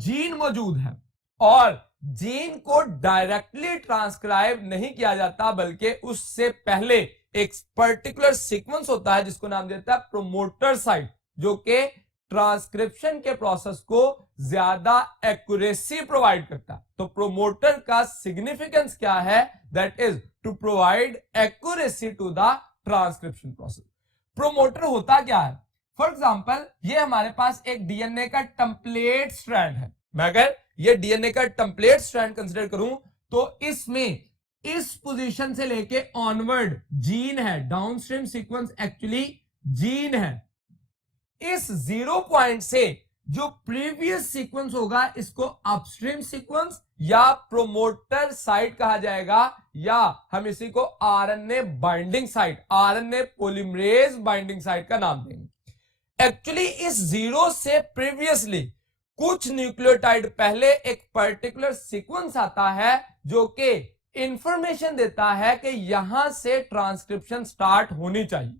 जीन मौजूद है और जीन को डायरेक्टली ट्रांसक्राइब नहीं किया जाता, बल्कि उससे पहले एक पर्टिकुलर सीक्वेंस होता है जिसको नाम देता है प्रोमोटर साइट, जो कि ट्रांसक्रिप्शन के प्रोसेस को ज्यादा एक्यूरेसी प्रोवाइड करता है। तो प्रोमोटर का सिग्निफिकेंस क्या है? That is to provide accuracy to the transcription process. Promoter होता क्या है? फॉर एग्जाम्पल, ये हमारे पास एक डीएनए का टेम्पलेट स्ट्रैंड है। मैं अगर ये डीएनए का टेम्पलेट स्ट्रैंड कंसीडर करूं तो इसमें इस पोजीशन से लेके ऑनवर्ड जीन है, डाउनस्ट्रीम सीक्वेंस एक्चुअली जीन है। इस 0 पॉइंट से जो प्रीवियस सीक्वेंस होगा इसको अपस्ट्रीम सीक्वेंस या प्रोमोटर साइट कहा जाएगा, या हम इसी को RNA binding site, RNA polymerase binding site का नाम देंगे। एक्चुअली इस 0 से प्रीवियसली कुछ न्यूक्लियोटाइड पहले एक पर्टिकुलर सीक्वेंस आता है जो कि इंफॉर्मेशन देता है कि यहां से ट्रांसक्रिप्शन स्टार्ट होनी चाहिए।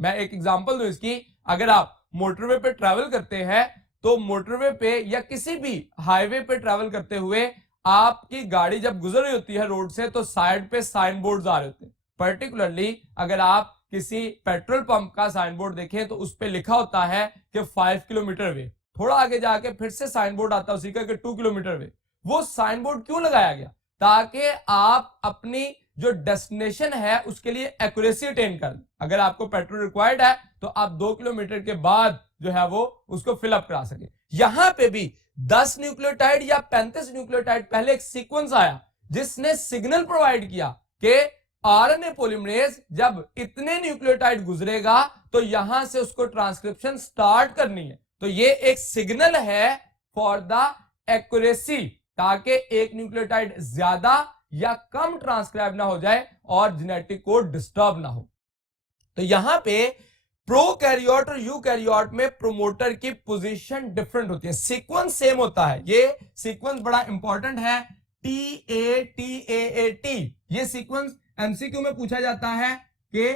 मैं एक एग्जांपल दूं इसकी। अगर आप मोटरवे पे ट्रैवल करते हैं तो मोटरवे पे या किसी भी हाईवे पे ट्रैवल करते हुए आपकी गाड़ी जब गुजर रही होती है रोड से तो साइड पे साइन बोर्ड आ रहे होते हैं। पर्टिकुलरली अगर आप किसी पेट्रोल पंप का साइन बोर्ड देखें तो उस पर लिखा होता है कि 5 किलोमीटर वे, थोड़ा आगे जाके फिर से साइन बोर्ड आता है उसी का कि 2 किलोमीटर वे। वो साइन बोर्ड क्यों लगाया गया? ताकि आप अपनी जो डेस्टिनेशन है उसके लिए एक्यूरेसी अटेन कर लें। अगर आपको पेट्रोल रिक्वायर्ड है तो आप 2 किलोमीटर के बाद जो है वो उसको फिलअप करा सके। यहां पे भी 10 न्यूक्लियोटाइड या 35 न्यूक्लियोटाइड पहले एक सीक्वेंस आया जिसने सिग्नल प्रोवाइड किया कि आरएनए पॉलीमरेज जब इतने न्यूक्लियोटाइड गुजरेगा तो यहां से उसको ट्रांसक्रिप्शन स्टार्ट करनी है। तो ये एक सिग्नल है फॉर द एक्यूरेसी, ताकि एक न्यूक्लियोटाइड ज्यादा या कम ट्रांसक्राइब ना हो जाए और जेनेटिक कोड डिस्टर्ब ना हो। तो यहां पे प्रोकैरियोट और यूकैरियोट में प्रोमोटर की पोजीशन डिफरेंट होती है, सीक्वेंस सेम होता है। ये सीक्वेंस बड़ा इंपॉर्टेंट है, TATAAT। ये सीक्वेंस एमसीक्यू में पूछा जाता है कि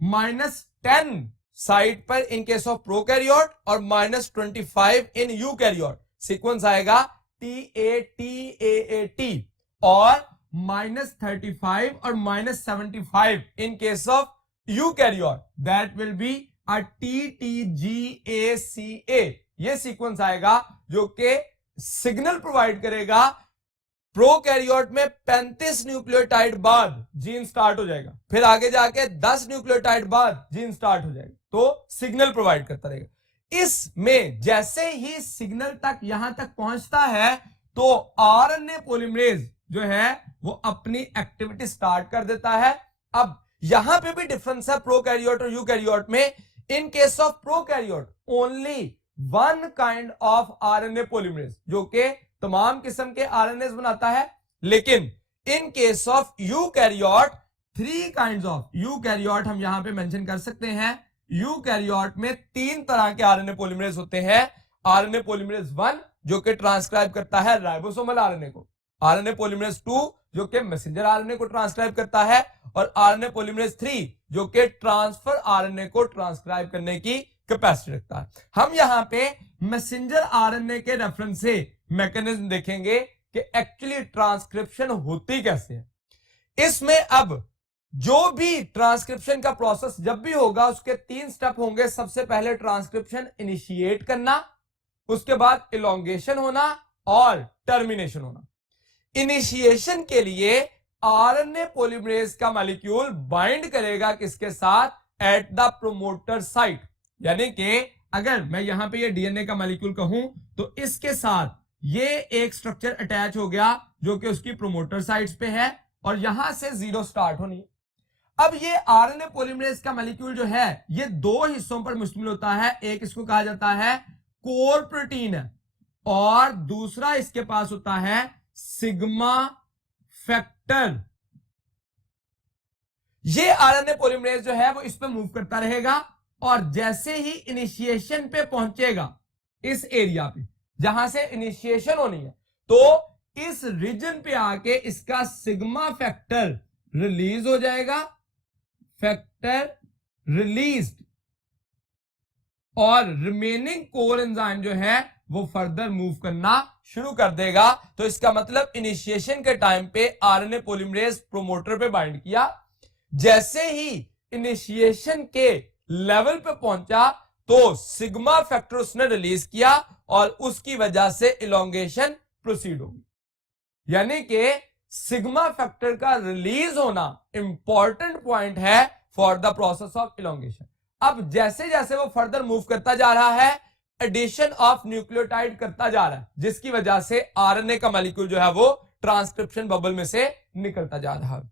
-10 साइट पर इन केस ऑफ प्रोकैरियोट और -25 इन यूकैरियोट सीक्वेंस आएगा TATAAT, और -35 और -75 in case of eukaryote, that will be a TTGACA। ये सीक्वेंस आएगा जो कि सिग्नल प्रोवाइड करेगा प्रोकैरियोट में 35 न्यूक्लियोटाइड बाद जीन स्टार्ट हो जाएगा, फिर आगे जाके 10 न्यूक्लियोटाइड बाद जीन स्टार्ट हो जाएगा, तो सिग्नल प्रोवाइड करता रहेगा। इसमें जैसे ही सिग्नल तक यहां तक पहुंचता है तो आरएनए पॉलीमरेज जो है वो अपनी एक्टिविटी स्टार्ट कर देता है। अब यहां पे भी डिफरेंस है प्रोकैरियोट और यूकैरियोट में। इन case of prokaryote only one kind of RNA polymerase जो कि तमाम किस्म के आरएनए बनाता है, लेकिन इन case of eukaryote 3 kinds of eukaryote हम यहां पे मेंशन कर सकते हैं। यूकैरियोट में 3 तरह के आरएनए पॉलीमरेज होते हैं। आरएनए पॉलीमरेज 1 जो कि ट्रांसक्राइब करता है राइबोसोमल आरएनए को, आरएनए पॉलीमरेज 2 जो कि मैसेंजर आरएनए को ट्रांसक्राइब करता है, और आरएनए पॉलीमरेज 3 जो कि ट्रांसफर आरएनए को ट्रांसक्राइब करने की कैपेसिटी रखता है। हम यहां पे मैसेंजर आरएनए के रेफरेंस से मैकेनिज्म देखेंगे कि एक्चुअली ट्रांसक्रिप्शन होती कैसे है। इसमें अब जो भी ट्रांसक्रिप्शन का प्रोसेस जब भी होगा उसके 3 स्टेप होंगे। सबसे पहले ट्रांसक्रिप्शन इनिशिएट करना, उसके बाद इलोंगेशन होना और टर्मिनेशन होना। इनिशिएशन के लिए आरएनए पॉलीमरेज का मॉलिक्यूल बाइंड करेगा किसके साथ? At the promoter site. यानी कि अगर मैं यहां पे ये डीएनए का मॉलिक्यूल कहूं तो इसके साथ ये एक स्ट्रक्चर अटैच हो गया जो कि उसकी प्रोमोटर साइट्स पे है, और यहां से 0 स्टार्ट होनी। अब ये आरएनए पॉलीमरेज का मॉलिक्यूल जो है ये 2 हिस्सों पर मुश्तमिल होता है। एक इसको कहा जाता है कोर प्रोटीन है और दूसरा इसके पास होता है सिग्मा फैक्टर। ये आरएनए पॉलीमरेज जो है वो इस पे मूव करता रहेगा, और जैसे ही इनिशिएशन पे पहुंचेगा इस एरिया पे जहां से इनिशिएशन होनी है, तो इस रीजन पे आके इसका सिग्मा फैक्टर रिलीज हो जाएगा, फैक्टर रिलीज्ड, और रिमेनिंग कोर एंजाइम जो है वो फर्दर मूव करना शुरू कर देगा। तो इसका मतलब इनिशिएशन के टाइम पे आरएनए पॉलीमरेज प्रोमोटर पे बाइंड किया, जैसे ही इनिशिएशन के लेवल पे पहुंचा तो सिग्मा फैक्टर उसने रिलीज किया और उसकी वजह से इलोंगेशन प्रोसीड होगी। यानी कि सिग्मा फैक्टर का रिलीज होना इंपॉर्टेंट पॉइंट है for the process of elongation. अब जैसे जैसे वो फर्दर मूव करता जा रहा है, एडिशन ऑफ न्यूक्लियोटाइड करता जा रहा है, जिसकी वजह से आरएनए का मॉलिक्यूल जो है वो ट्रांसक्रिप्शन बबल में से निकलता जा रहा है।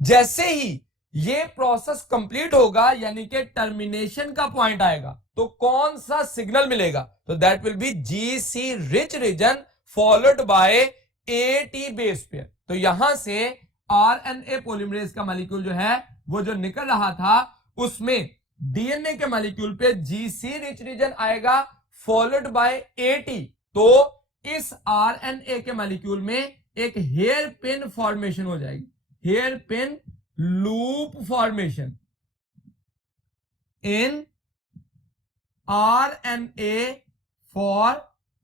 जैसे ही ये प्रोसेस कंप्लीट होगा, यानी कि टर्मिनेशन का पॉइंट आएगा, तो कौन सा सिग्नल मिलेगा? तो that will B GC rich region followed by eighty base pair. तो यहां से आरएनए पॉलीमरेज का मॉलिक्यूल जो है वो जो निकल रहा था, उसमें डीएनए के मॉलिक्यूल पे जीसी रिच रीजन आएगा फॉलोड बाय एटी। तो इस आरएनए के मॉलिक्यूल में एक हेयर पिन फॉर्मेशन हो जाएगी, hairpin loop formation in RNA for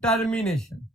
termination.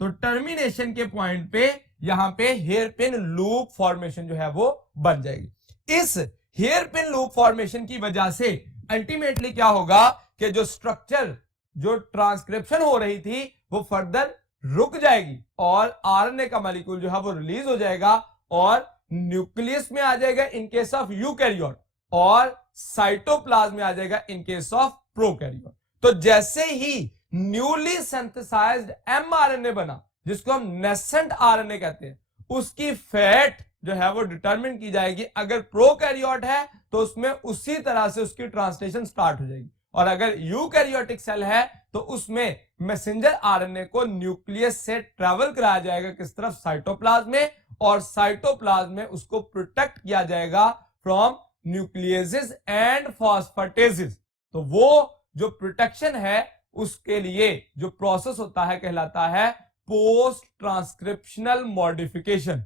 तो टर्मिनेशन के पॉइंट पे यहां पे हेयर पिन लूप फॉर्मेशन जो है वो बन जाएगी। इस हेयर पिन लूप फॉर्मेशन की वजह से अल्टीमेटली क्या होगा कि जो स्ट्रक्चर, जो ट्रांसक्रिप्शन हो रही थी वो फर्दर रुक जाएगी और आरएनए का मॉलिक्यूल जो है वो रिलीज हो जाएगा और न्यूक्लियस में आ जाएगा इन केस ऑफ यूकैरियोट और साइटोप्लाज्म में आ जाएगा इन केस ऑफ प्रोकैरियोट। तो जैसे ही न्यूली सिंथेसाइज्ड एमआरएनए बना, जिसको हम नेसेंट आरएनए कहते हैं, उसकी फैट जो है वो डिटरमिन की जाएगी। अगर प्रोकैरियोट है तो उसमें उसी तरह से उसकी ट्रांसलेशन स्टार्ट हो जाएगी, और अगर यूकैरियोटिक सेल है तो उसमें मैसेंजर आरएनए को न्यूक्लियस से ट्रेवल कराया जाएगा किस तरफ? साइटोप्लाज्म में, और साइटोप्लाज्म में उसको प्रोटेक्ट किया जाएगा फ्रॉम न्यूक्लियेसिस एंड फॉस्फेटेसिस। तो वो जो प्रोटेक्शन है उसके लिए जो प्रोसेस होता है कहलाता है पोस्ट ट्रांसक्रिप्शनल मॉडिफिकेशन।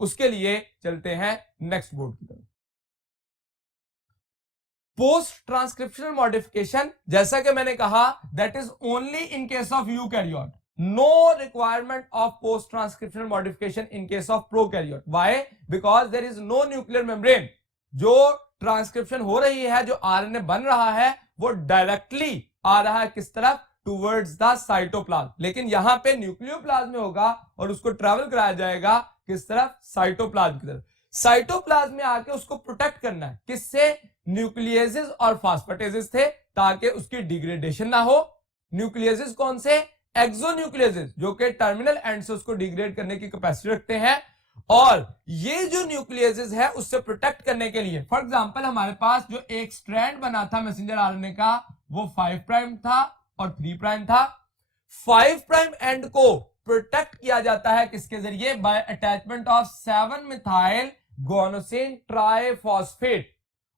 उसके लिए चलते हैं नेक्स्ट बोर्ड की तरफ। पोस्ट ट्रांसक्रिप्शनल मॉडिफिकेशन, जैसा कि मैंने कहा, that is only in case of eukaryote, no requirement of post transcriptional modification in case of prokaryote. Why? Because there is no nuclear membrane. जो ट्रांसक्रिप्शन हो रही है, जो आरएनए बन रहा है, वो डायरेक्टली आ रहा है किस तरफ? Towards the cytoplasm. लेकिन यहां पे न्यूक्लियोप्लाज्म में होगा और उसको ट्रेवल कराया जाएगा किस तरफ? साइटोप्लाज्म की तरफ। साइटोप्लाज्म में आके उसको प्रोटेक्ट करना है किससे? न्यूक्लियेसिस और फॉस्फेटेसिस थे, ताकि उसकी डिग्रेडेशन ना हो। न्यूक्लियेसिस कौन से? एक्सोन्यूक्लियेसिस, जो कि टर्मिनल एंड से उसको डिग्रेड करने की कैपेसिटी रखते हैं। और ये जो न्यूक्लियेसिस है उससे प्रोटेक्ट करने के लिए, फॉर एग्जांपल हमारे पास जो एक स्ट्रैंड बना था मैसेंजर आरएनए का, वो 5 प्राइम था और 3 प्राइम था। 5 प्राइम एंड को प्रोटेक्ट किया जाता है किसके जरिए? By attachment of 7 methyl guanosine triphosphate.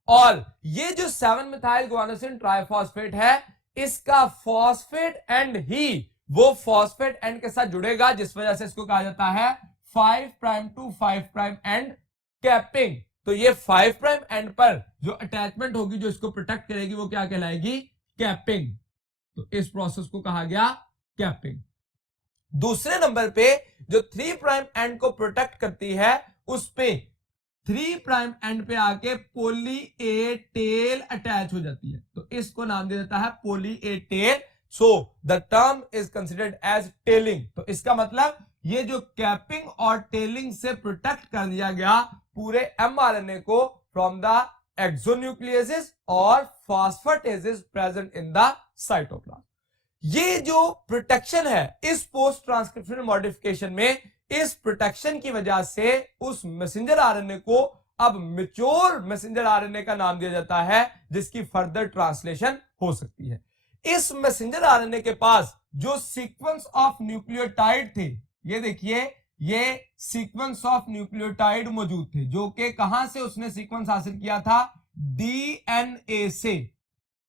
और ये जो 7 मिथाइल गुआनोसिन ट्राइफॉस्फेट है, इसका फॉस्फेट एंड ही वो फॉस्फेट एंड के साथ जुड़ेगा, जिस वजह से इसको कहा जाता है 5 prime to 5 prime end capping. तो ये 5 प्राइम एंड पर जो अटैचमेंट होगी, जो इसको प्रोटेक्ट करेगी, वो क्या कहलाएगी? कैपिंग। तो इस प्रोसेस को कहा गया कैपिंग। दूसरे नंबर पे जो 3 प्राइम एंड को प्रोटेक्ट करती है, उस पे 3 प्राइम एंड पे आके पॉली ए टेल अटैच हो जाती है, तो इसको नाम दिया जाता है poly A tail. So the term is considered as tailing. तो इसका मतलब ये जो कैपिंग और टेलिंग से प्रोटेक्ट कर दिया गया पूरे एमआरएनए को फ्रॉम द एक्सोन्यूक्लियेसिस और फॉस्फेटेसिस प्रेजेंट इन द साइटोप्लाज्म। ये जो प्रोटेक्शन है इस पोस्ट ट्रांसक्रिप्शनल मॉडिफिकेशन में, इस प्रोटेक्शन की वजह से उस मैसेंजर आरएनए को अब मैच्योर मैसेंजर आरएनए का नाम दिया जाता है, जिसकी फर्दर ट्रांसलेशन हो सकती है। इस मैसेंजर आरएनए के पास जो सीक्वेंस ऑफ न्यूक्लियोटाइड थे, ये देखिए, ये सीक्वेंस ऑफ न्यूक्लियोटाइड मौजूद थे, जो कि कहां से उसने सीक्वेंस हासिल किया था? डीएनए से।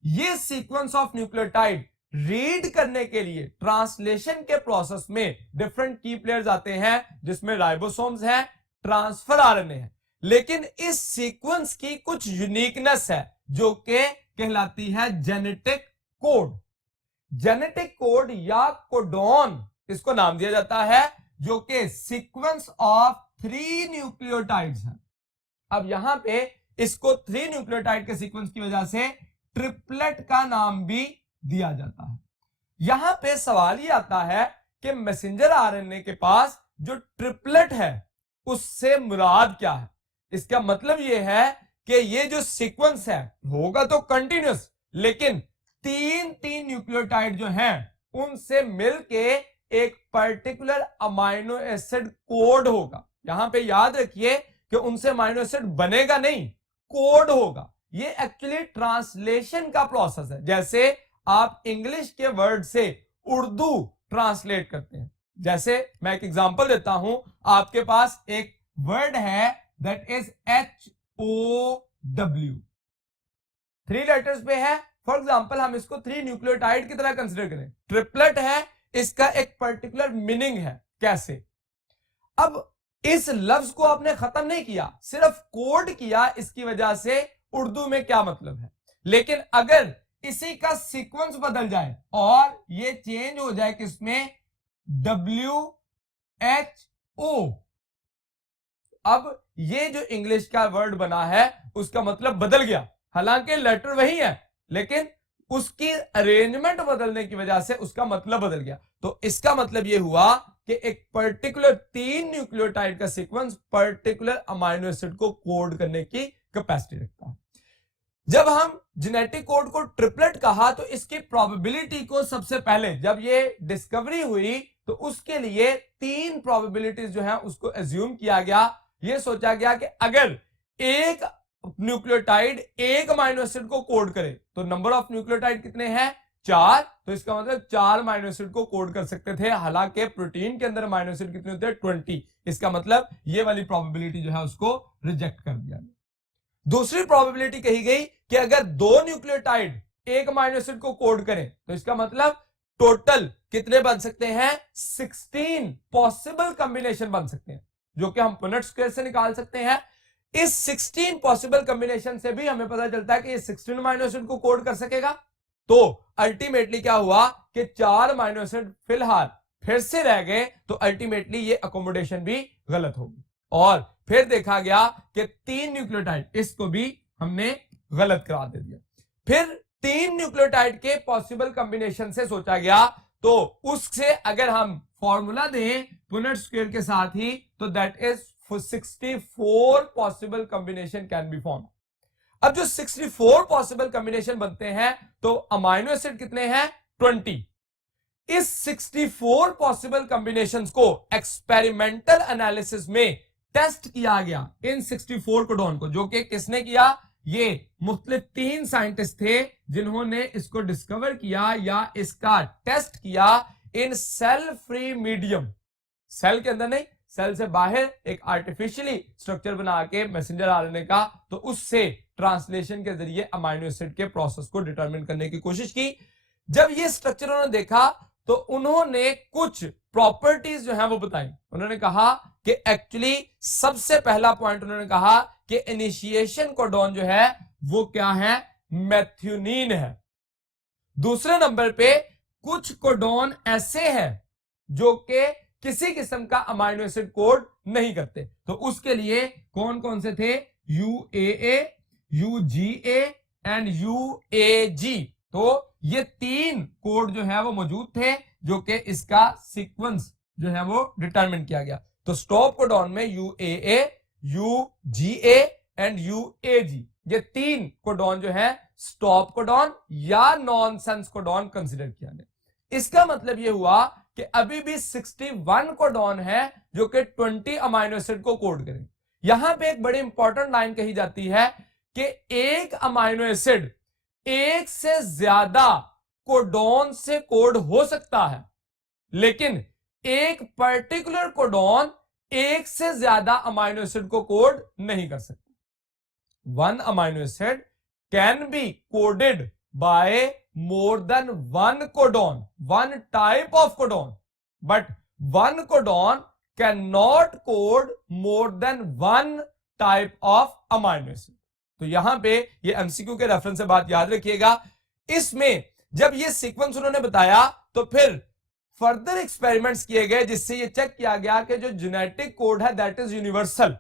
ये सीक्वेंस ऑफ न्यूक्लियोटाइड रीड करने के लिए ट्रांसलेशन के प्रोसेस में डिफरेंट की प्लेयर्स आते हैं, जिसमें राइबोसोम्स हैं, ट्रांसफर आरएनए है। लेकिन इस सीक्वेंस की कुछ यूनिकनेस है जो कि कहलाती है जेनेटिक कोड। जेनेटिक कोड या कोडॉन इसको नाम दिया जाता है, जो कि सीक्वेंस ऑफ 3 न्यूक्लियोटाइड्स है। अब यहां पे इसको 3 न्यूक्लियोटाइड के सीक्वेंस की वजह से ट्रिपलेट का नाम भी दिया जाता है। यहां पे सवाल ये आता है कि मैसेंजर आरएनए के पास जो ट्रिपलेट है उससे मुराद क्या है। इसका मतलब यह है कि ये जो सीक्वेंस है होगा तो कंटिन्यूस, लेकिन 3 न्यूक्लियोटाइड जो हैं उनसे मिलके एक पर्टिकुलर अमाइनो एसिड कोड होगा। यहां पे याद रखिए कि उनसे अमाइनो एसिड बनेगा नहीं, कोड होगा। ये एक्चुअली ट्रांसलेशन का प्रोसेस है, जैसे आप इंग्लिश के वर्ड से उर्दू ट्रांसलेट करते हैं। जैसे मैं एक एग्जांपल देता हूं, आपके पास एक वर्ड है दैट इज HOW, 3 लेटर्स पे है। फॉर एग्जांपल हम इसको 3 न्यूक्लियोटाइड की तरह कंसिडर करें, ट्रिपलेट है, इसका एक पर्टिकुलर मीनिंग है। कैसे? अब इस लफ्ज को आपने खत्म नहीं किया, सिर्फ कोड किया, इसकी वजह से उर्दू में क्या मतलब है। लेकिन अगर इसी का सीक्वेंस बदल जाए और ये चेंज हो जाए किसमें, WHO, अब ये जो इंग्लिश का वर्ड बना है उसका मतलब बदल गया। हालांकि लेटर वही है, लेकिन उसकी अरेंजमेंट बदलने की वजह से उसका मतलब बदल गया। तो इसका मतलब यह हुआ कि एक पर्टिकुलर 3 न्यूक्लियोटाइड का सीक्वेंस पर्टिकुलर अमाइनो एसिड को कोड करने की कैपेसिटी रखता है। जब हम जेनेटिक कोड को ट्रिपलेट कहा तो इसकी प्रोबेबिलिटी को सबसे पहले जब ये डिस्कवरी हुई तो उसके लिए 3 प्रोबेबिलिटीज जो है उसको एज्यूम किया गया। ये सोचा गया कि अगर एक न्यूक्लियोटाइड एक अमाइनो एसिड को कोड करे तो नंबर ऑफ न्यूक्लियोटाइड कितने हैं, 4, तो इसका मतलब 4 अमाइनो एसिड को कोड कर सकते थे। हालांकि प्रोटीन के अंदर अमाइनो एसिड कितने होते हैं, 20। इसका मतलब ये वाली प्रोबेबिलिटी जो है उसको रिजेक्ट कर दिया गया। दूसरी प्रोबेबिलिटी कही गई कि अगर 2 न्यूक्लियोटाइड एक अमाइनो एसिड को कोड करें तो इसका मतलब टोटल कितने बन सकते हैं, 16 पॉसिबल कॉम्बिनेशन बन सकते हैं, जो कि हम पुनेट स्क्वायर से निकाल सकते हैं। इस 16 पॉसिबल कॉम्बिनेशन से भी हमें पता चलता है कि ये 16 अमाइनो एसिड को कोड कर सकेगा। तो अल्टीमेटली क्या हुआ कि 4 अमाइनो एसिड फिलहाल फिर से रह गए, तो अल्टीमेटली ये अकोमोडेशन भी गलत होगी। और फिर देखा गया कि 3 न्यूक्लियोटाइड, इसको भी हमने गलत करार दे दिया। फिर 3 न्यूक्लियोटाइड के पॉसिबल कॉम्बिनेशन से सोचा गया, तो उससे अगर हम फॉर्मूला दें पुनेट स्क्वायर के साथ ही, तो that is 64 possible combination can be form. अब जो 64 पॉसिबल कॉम्बिनेशन बनते हैं तो अमाइनो एसिड कितने हैं, 20। इस 64 पॉसिबल कॉम्बिनेशंस को एक्सपेरिमेंटल एनालिसिस में टेस्ट किया गया इन 64 कोडॉन को, जो कि किसने किया, ये मुख्तलिफ 3 साइंटिस्ट थे जिन्होंने इसको डिस्कवर किया या इसका टेस्ट किया इन सेल फ्री मीडियम। सेल के अंदर नहीं, सेल से बाहर एक आर्टिफिशियली स्ट्रक्चर बना के मैसेंजर आरएनए का, तो उससे ट्रांसलेशन के जरिए अमाइनो एसिड के प्रोसेस को डिटरमिन करने की कोशिश की। जब ये स्ट्रक्चर उन्होंने देखा तो उन्होंने कुछ प्रॉपर्टीज जो है वो बताई। उन्होंने कहा कि एक्चुअली सबसे पहला पॉइंट उन्होंने कहा कि इनिशिएशन कोडॉन जो है वो क्या है, मैथ्यूनिन है। दूसरे नंबर पे कुछ कोडॉन ऐसे हैं जो कि किसी किस्म का अमाइनो एसिड कोड नहीं करते, तो उसके लिए कौन कौन से थे, UAA, UGA एंड UAG। तो ये 3 कोड जो है वो मौजूद थे जो कि इसका सीक्वेंस जो है वो डिटरमिन किया गया। तो स्टॉप कोडॉन में UAA, UGA एंड UAG, ये 3 कोडॉन जो है स्टॉप कोडॉन या नॉनसेंस कोडॉन कंसीडर किया गया। इसका मतलब ये हुआ कि अभी भी 61 कोडॉन है जो कि 20 अमाइनो एसिड को कोड करें। यहां पे एक बड़ी इंपॉर्टेंट लाइन कही जाती है कि एक अमाइनो एसिड एक से ज्यादा कोडॉन से कोड हो सकता है, लेकिन एक पर्टिकुलर कोडॉन एक से ज्यादा अमाइनो एसिड को कोड नहीं कर सकता। One amino acid can be coded by more than one codon, one type of codon, but one codon cannot code more than one type of amino acid. तो यहां पे ये एमसीक्यू के रेफरेंस से बात याद रखिएगा। इसमें जब ये सीक्वेंस उन्होंने बताया तो फिर फर्दर एक्सपेरिमेंट्स किए गए जिससे ये चेक किया गया कि जो जेनेटिक कोड है दैट इज यूनिवर्सल।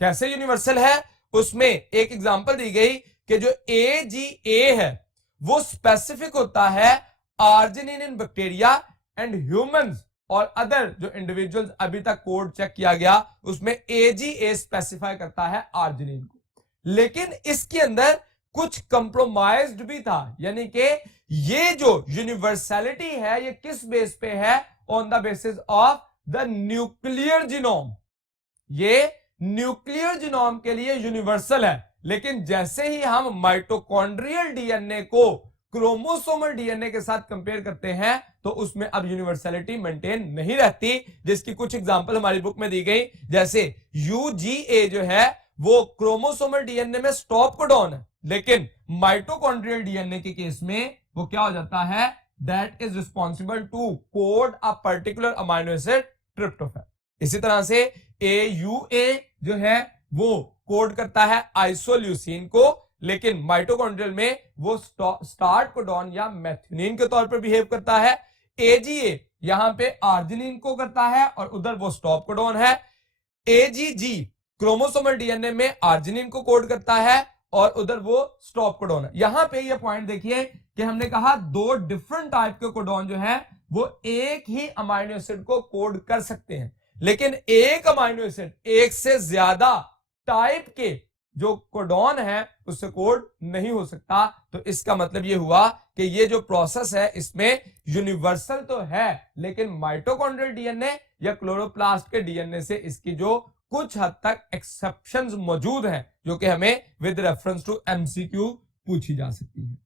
कैसे यूनिवर्सल है? उसमें एक एग्जांपल दी गई कि जो AGA है वो स्पेसिफिक होता है arginine in bacteria and humans और अदर जो इंडिविजुअल्स अभी तक कोड चेक किया गया उसमें AGA स्पेसिफाई करता है आर्जिनिन को। लेकिन इसके अंदर कुछ कंप्रोमाइज्ड भी था, यानी कि ये जो यूनिवर्सैलिटी है ये किस बेस पे है? On the basis of the nuclear genome. ये न्यूक्लियर जीनोम के लिए यूनिवर्सल है, लेकिन जैसे ही हम माइटोकॉन्ड्रियल डीएनए को क्रोमोसोमल डीएनए के साथ कंपेयर करते हैं तो उसमें अब यूनिवर्सैलिटी मेंटेन नहीं रहती, जिसकी कुछ एग्जांपल हमारी बुक में दी गई। जैसे UGA जो है वो क्रोमोसोमल डीएनए में स्टॉप कोडॉन है, लेकिन माइटोकॉन्ड्रियल डीएनए के केस में वो क्या हो जाता है? That is responsible to code a particular amino acid tryptophan. इसी तरह से AUA जो है वो कोड करता है आइसोल्यूसिन को, लेकिन माइटोकॉन्ड्रियल में वो स्टार्ट कोडॉन या मेथियोनिन के तौर पर बिहेव करता है। AGA यहां पे आर्जिनिन को करता है और उधर वो स्टॉप कोडॉन है। AGG क्रोमोसोमल डीएनए में आर्जिनिन को कोड करता है और उधर वो स्टॉप कोडॉन है। यहां पे ये पॉइंट देखिए कि हमने कहा दो डिफरेंट टाइप के कोडॉन जो है वो एक ही अमाइनो एसिड को कोड कर सकते हैं, लेकिन एक अमाइनो एसिड एक से ज्यादा टाइप के जो कोडॉन है उससे कोड नहीं हो सकता। तो इसका मतलब ये हुआ कि ये जो प्रोसेस है इसमें यूनिवर्सल तो है, लेकिन माइटोकॉन्ड्रियल डीएनए या क्लोरोप्लास्ट के डीएनए से इसकी जो कुछ हद तक एक्सेप्शंस मौजूद हैं जो कि हमें विद रेफरेंस टू एमसीक्यू पूछी जा सकती है।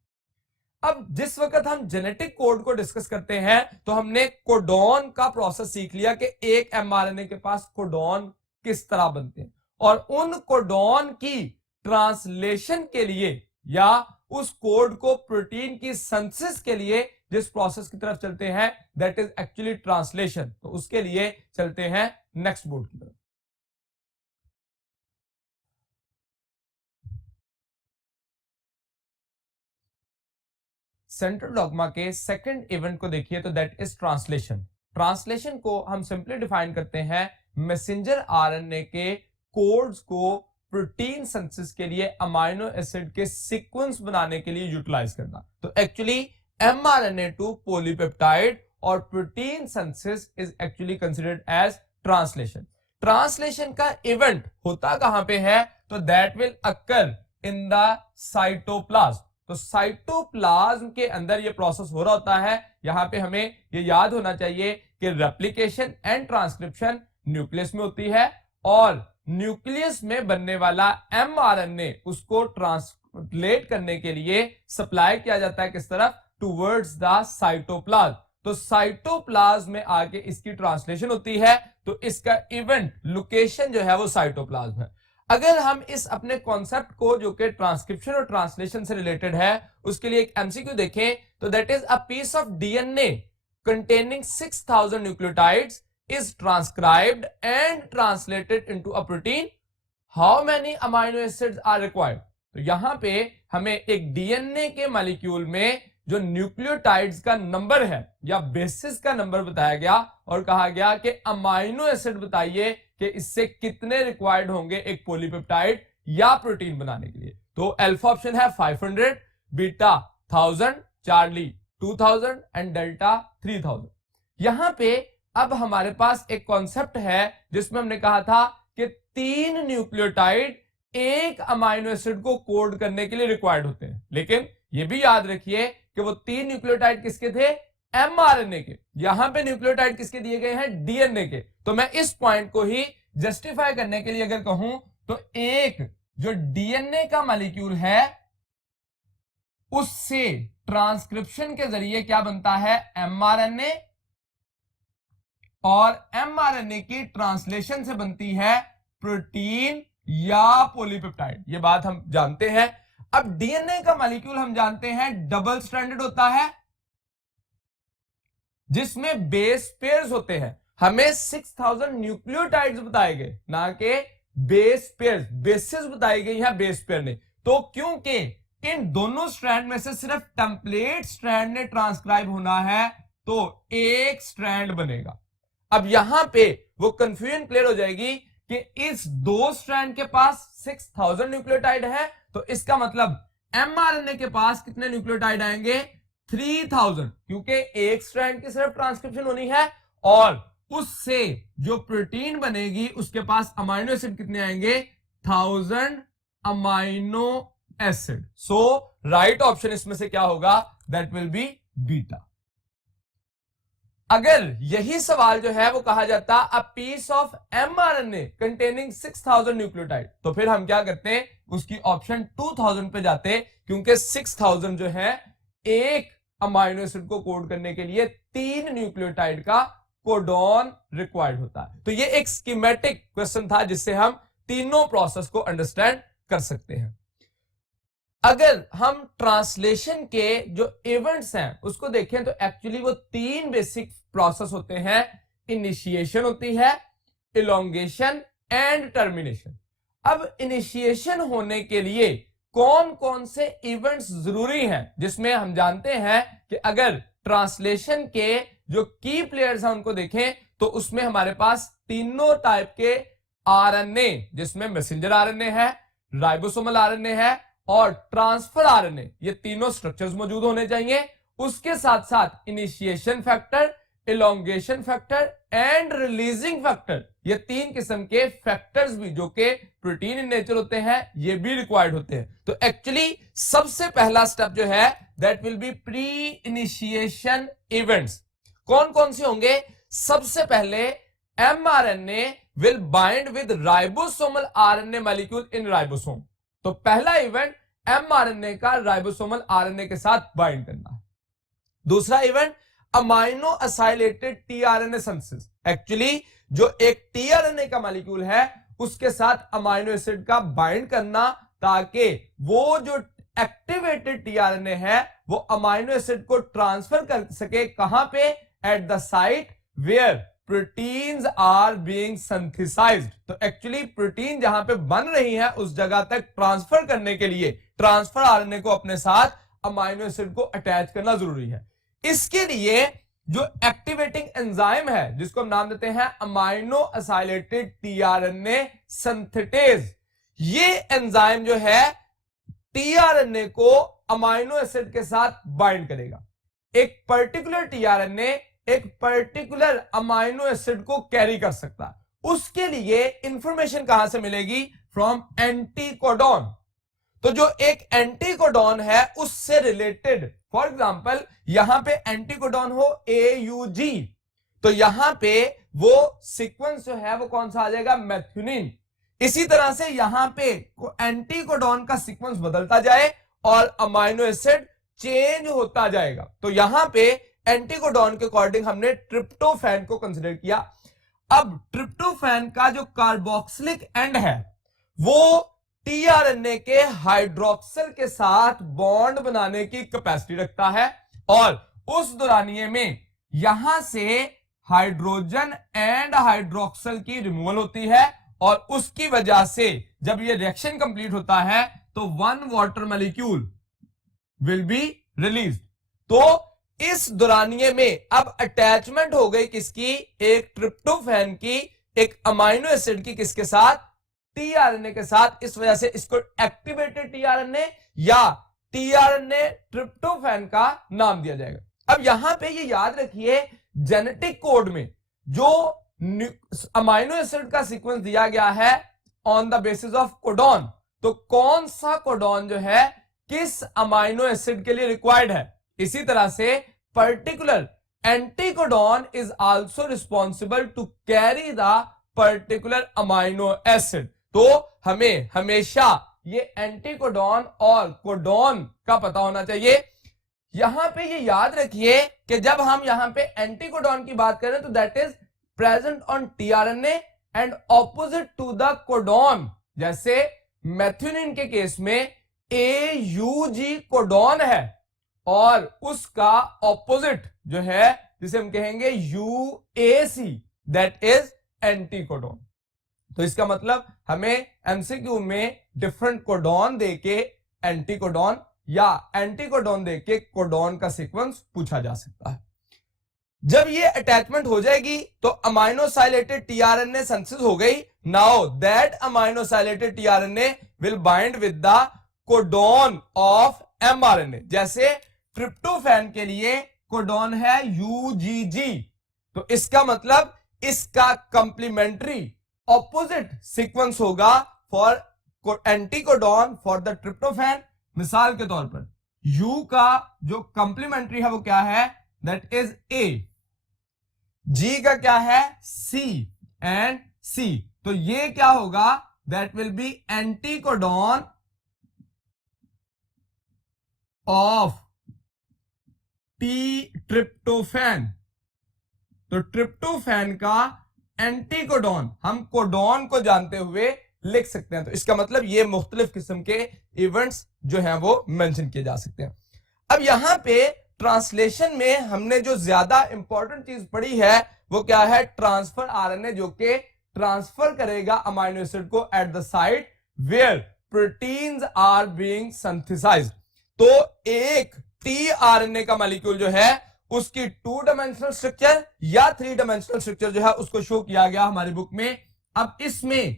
अब जिस वक्त हम जेनेटिक कोड को डिस्कस करते हैं तो हमने कोडॉन का प्रोसेस सीख लिया कि एक एमआरएनए के पास कोडॉन किस तरह बनते हैं, और उन कोडॉन की ट्रांसलेशन के लिए या उस कोड को प्रोटीन की सिंथेसिस के लिए जिस प्रोसेस की तरफ चलते हैं दैट इज एक्चुअली ट्रांसलेशन। तो उसके लिए चलते हैं नेक्स्ट बोर्ड की तरफ। सेंट्रल डॉग्मा के सेकंड इवेंट को देखिए तो दैट इज ट्रांसलेशन। ट्रांसलेशन को हम सिंपली डिफाइन करते हैं मैसेंजर आरएनए के कोड्स को प्रोटीन सिंथेसिस के लिए अमाइनो एसिड के सीक्वेंस बनाने के लिए यूटिलाइज करना। तो एक्चुअली mRNA टू पॉलीपेप्टाइड और protein synthesis is actually considered as translation. Translation का इवेंट होता कहां पे है? तो that will occur in the cytoplasm. तो साइटोप्लाज्म के अंदर ये प्रोसेस हो रहा होता है। यहां पे हमें ये याद होना चाहिए कि रेप्लिकेशन एंड ट्रांसक्रिप्शन न्यूक्लियस में होती है और न्यूक्लियस में बनने वाला mRNA उसको ट्रांसलेट करने के लिए सप्लाई किया जाता है किस तरफ? Towards the cytoplasm. तो साइटोप्लाज्म में आके इसकी ट्रांसलेशन होती है, तो इसका इवेंट लोकेशन जो है वो साइटोप्लाज्म है। अगर हम इस अपने कॉन्सेप्ट को जो कि ट्रांसक्रिप्शन और ट्रांसलेशन से रिलेटेड है उसके लिए एक एमसीक्यू देखें तो that is a piece of DNA containing 6000 nucleotides is transcribed and translated into a protein. How many amino acids are required? तो यहां पे हमें एक डीएनए के मॉलिक्यूल में जो न्यूक्लियोटाइड्स का नंबर है या बेसिस का नंबर बताया गया और कहा गया कि अमाइनो एसिड बताइए कि इससे कितने रिक्वायर्ड होंगे एक पॉलीपेप्टाइड या प्रोटीन बनाने के लिए। तो अल्फा ऑप्शन है 500, बीटा 1000, चार्ली 2000 एंड डेल्टा 3000। यहां पे अब हमारे पास एक कॉन्सेप्ट है जिसमें हमने कहा था कि 3 न्यूक्लियोटाइड एक अमाइनो एसिड को कोड करने के लिए रिक्वायर्ड होते हैं, लेकिन यह भी याद रखिए कि वो 3 न्यूक्लियोटाइड किसके थे? mRNA के। यहां पे न्यूक्लियोटाइड किसके दिए गए हैं? डीएनए के। तो मैं इस पॉइंट को ही जस्टिफाई करने के लिए अगर कहूं तो एक जो डीएनए का मॉलिक्यूल है उससे ट्रांसक्रिप्शन के जरिए क्या बनता है? mRNA, और mRNA की ट्रांसलेशन से बनती है प्रोटीन या पॉलीपेप्टाइड। ये बात हम जानते हैं। अब डीएनए का मॉलिक्यूल हम जानते हैं डबल स्ट्रैंडेड होता है जिसमें बेस पेयर्स होते हैं। हमें 6000 न्यूक्लियोटाइड्स बताए गए, ना कि बेस पेयर, बेसिस बताई गई है बेस पेयर ने। तो क्योंकि इन दोनों स्ट्रैंड में से सिर्फ टेम्पलेट स्ट्रैंड ने ट्रांसक्राइब होना है तो एक स्ट्रैंड बनेगा। अब यहां पे वो कंफ्यूजन क्लियर हो जाएगी कि इस दो स्ट्रैंड के पास 6000 न्यूक्लियोटाइड है, तो इसका मतलब एमआरएनए के पास कितने न्यूक्लियोटाइड आएंगे? 3000, क्योंकि एक स्ट्रैंड की सिर्फ ट्रांसक्रिप्शन होनी है और उससे जो प्रोटीन बनेगी उसके पास अमाइनो एसिड कितने आएंगे? 1000 amino acid. So right option इसमें से क्या होगा? That will be beta. अगर यही सवाल जो है वो कहा जाता a piece of mRNA containing 6000 nucleotide, तो फिर हम क्या करते? उसकी ऑप्शन 2000 पे जाते, क्योंकि 6000 जो है एक अमाइनो एसिड को कोड करने के लिए 3 न्यूक्लियोटाइड का कोडॉन रिक्वायर्ड होता है। तो ये एक स्कीमेटिक क्वेश्चन था जिससे हम तीनों प्रोसेस को अंडरस्टैंड कर सकते हैं। अगर हम ट्रांसलेशन के जो इवेंट्स हैं उसको देखें तो एक्चुअली वो 3 बेसिक प्रोसेस होते हैं। इनिशिएशन होती है, इलोंगेशन एंड टर्मिनेशन। अब इनिशिएशन होने के लिए कौन कौन से इवेंट्स जरूरी हैं, जिसमें हम जानते हैं कि अगर ट्रांसलेशन के जो की प्लेयर्स हैं उनको देखें तो उसमें हमारे पास तीनों टाइप के आरएनए, जिसमें मैसेंजर आरएनए है, राइबोसोमल आरएनए है और ट्रांसफर आरएनए, ये तीनों स्ट्रक्चर्स मौजूद होने चाहिए। उसके साथ साथ initiation factor, elongation factor and releasing factor, ये 3 किस्म के फैक्टर्स भी जो कि प्रोटीन इन नेचर होते हैं ये भी रिक्वायर्ड होते हैं। तो एक्चुअली सबसे पहला स्टेप जो है that will be pre initiation events. कौन कौन से होंगे? सबसे पहले mRNA will bind with ribosomal RNA molecule in ribosome. तो पहला इवेंट एमआरएनए का राइबोसोमल आरएनए के साथ बाइंड करना। दूसरा event amino acylated tRNA synthesis. Actually जो एक टीआरएनए का मॉलिक्यूल है उसके साथ अमाइनो एसिड का बाइंड करना, ताकि वो जो एक्टिवेटेड टीआरएनए है वो अमाइनो एसिड को ट्रांसफर कर सके। कहां पे? At the site where proteins are being synthesised. तो एक्चुअली प्रोटीन जहां पे बन रही है उस जगह तक ट्रांसफर करने के लिए ट्रांसफर आरएनए को अपने साथ अमाइनो एसिड को अटैच करना जरूरी है। इसके लिए जो एक्टिवेटिंग एंजाइम है जिसको हम नाम देते हैं अमाइनो असाइलेटेड टीआरएनए सिंथेटेज, ये एंजाइम जो है टीआरएनए को अमाइनो एसिड के साथ बाइंड करेगा। एक पर्टिकुलर टीआरएनए एक पर्टिकुलर अमाइनो एसिड को कैरी कर सकता है। उसके लिए इंफॉर्मेशन कहां से मिलेगी? From anticodon. तो जो एक एंटीकोडॉन है उससे रिलेटेड, फॉर एग्जांपल यहां पे एंटीकोडॉन हो AUG, तो यहां पे वो सीक्वेंस जो है वो कौन सा आ जाएगा? मैथ्यूनिन। इसी तरह से यहां पे एंटीकोडॉन का सीक्वेंस बदलता जाए और अमाइनो एसिड चेंज होता जाएगा। तो यहां पे एंटीकोडॉन के अकॉर्डिंग हमने ट्रिप्टोफैन को कंसीडर किया। अब ट्रिप्टोफैन का जो कार्बोक्सिलिक एंड है वो टीआरएनए के हाइड्रोक्सिल के साथ बॉन्ड बनाने की कैपेसिटी रखता है और उस दौरानिए में यहां से हाइड्रोजन एंड हाइड्रोक्सिल की रिमूवल होती है और उसकी वजह से जब ये रिएक्शन कंप्लीट होता है तो 1 water molecule will be released. तो इस दौरानिए में अब अटैचमेंट हो गई किसकी? एक ट्रिप्टोफैन की, एक अमाइनो एसिड की, किसके साथ? टीआरएनए के साथ। इस वजह से इसको एक्टिवेटेड टीआरएनए या टीआरएनए ट्रिप्टोफैन का नाम दिया जाएगा। अब यहां पे ये याद रखिए जेनेटिक कोड में जो अमाइनो एसिड का सीक्वेंस दिया गया है on the basis of codon, तो कौन सा कोडॉन जो है किस अमाइनो एसिड के लिए रिक्वायर्ड है। इसी तरह से particular anticodon is also responsible to carry the particular amino acid. तो हमें हमेशा ये एंटीकोडॉन और कोडॉन का पता होना चाहिए। यहां पे ये याद रखिए कि जब हम यहां पे एंटीकोडॉन की बात करें तो that is present on tRNA and opposite to the codon. जैसे मैथ्यूनिन के केस में AUG कोडॉन है और उसका ऑपोजिट जो है जिसे हम कहेंगे UAC, दैट इज एंटीकोडॉन। तो इसका मतलब हमें एमसीक्यू में डिफरेंट कोडॉन देके एंटी कोडॉन या एंटी कोडॉन देके कोडॉन का सीक्वेंस पूछा जा सकता है। जब ये अटैचमेंट हो जाएगी तो अमाइनोसाइलेटेड टीआरएनए सिंथेसिस हो गई। Now that aminoacylated tRNA will bind with the codon of mRNA. जैसे ट्रिप्टोफैन के लिए कोडॉन है यूजीजी, तो इसका मतलब इसका कंप्लीमेंट्री ऑपोजिट सीक्वेंस होगा for anti codon for the tryptophan. मिसाल के तौर पर यू का जो कंप्लीमेंट्री है वो क्या है, दैट इज ए। जी का क्या है, सी एंड सी। तो ये क्या होगा, that will B anti codon of T tryptophan. तो ट्रिप्टोफैन का एंटी कोडॉन हम कोडॉन को जानते हुए लिख सकते हैं। तो इसका मतलब ये मुख्तलिफ किस्म के इवेंट्स जो हैं वो मेंशन किए जा सकते हैं। अब यहां पे ट्रांसलेशन में हमने जो ज्यादा इंपॉर्टेंट चीज पढ़ी है वो क्या है, ट्रांसफर आरएनए, जो कि ट्रांसफर करेगा अमाइनो एसिड को at the site where proteins are being synthesised. तो एक टीआरएनए का मॉलिक्यूल जो है उसकी 2 डायमेंशनल स्ट्रक्चर या 3 डायमेंशनल स्ट्रक्चर जो है उसको शो किया गया हमारी बुक में। अब इसमें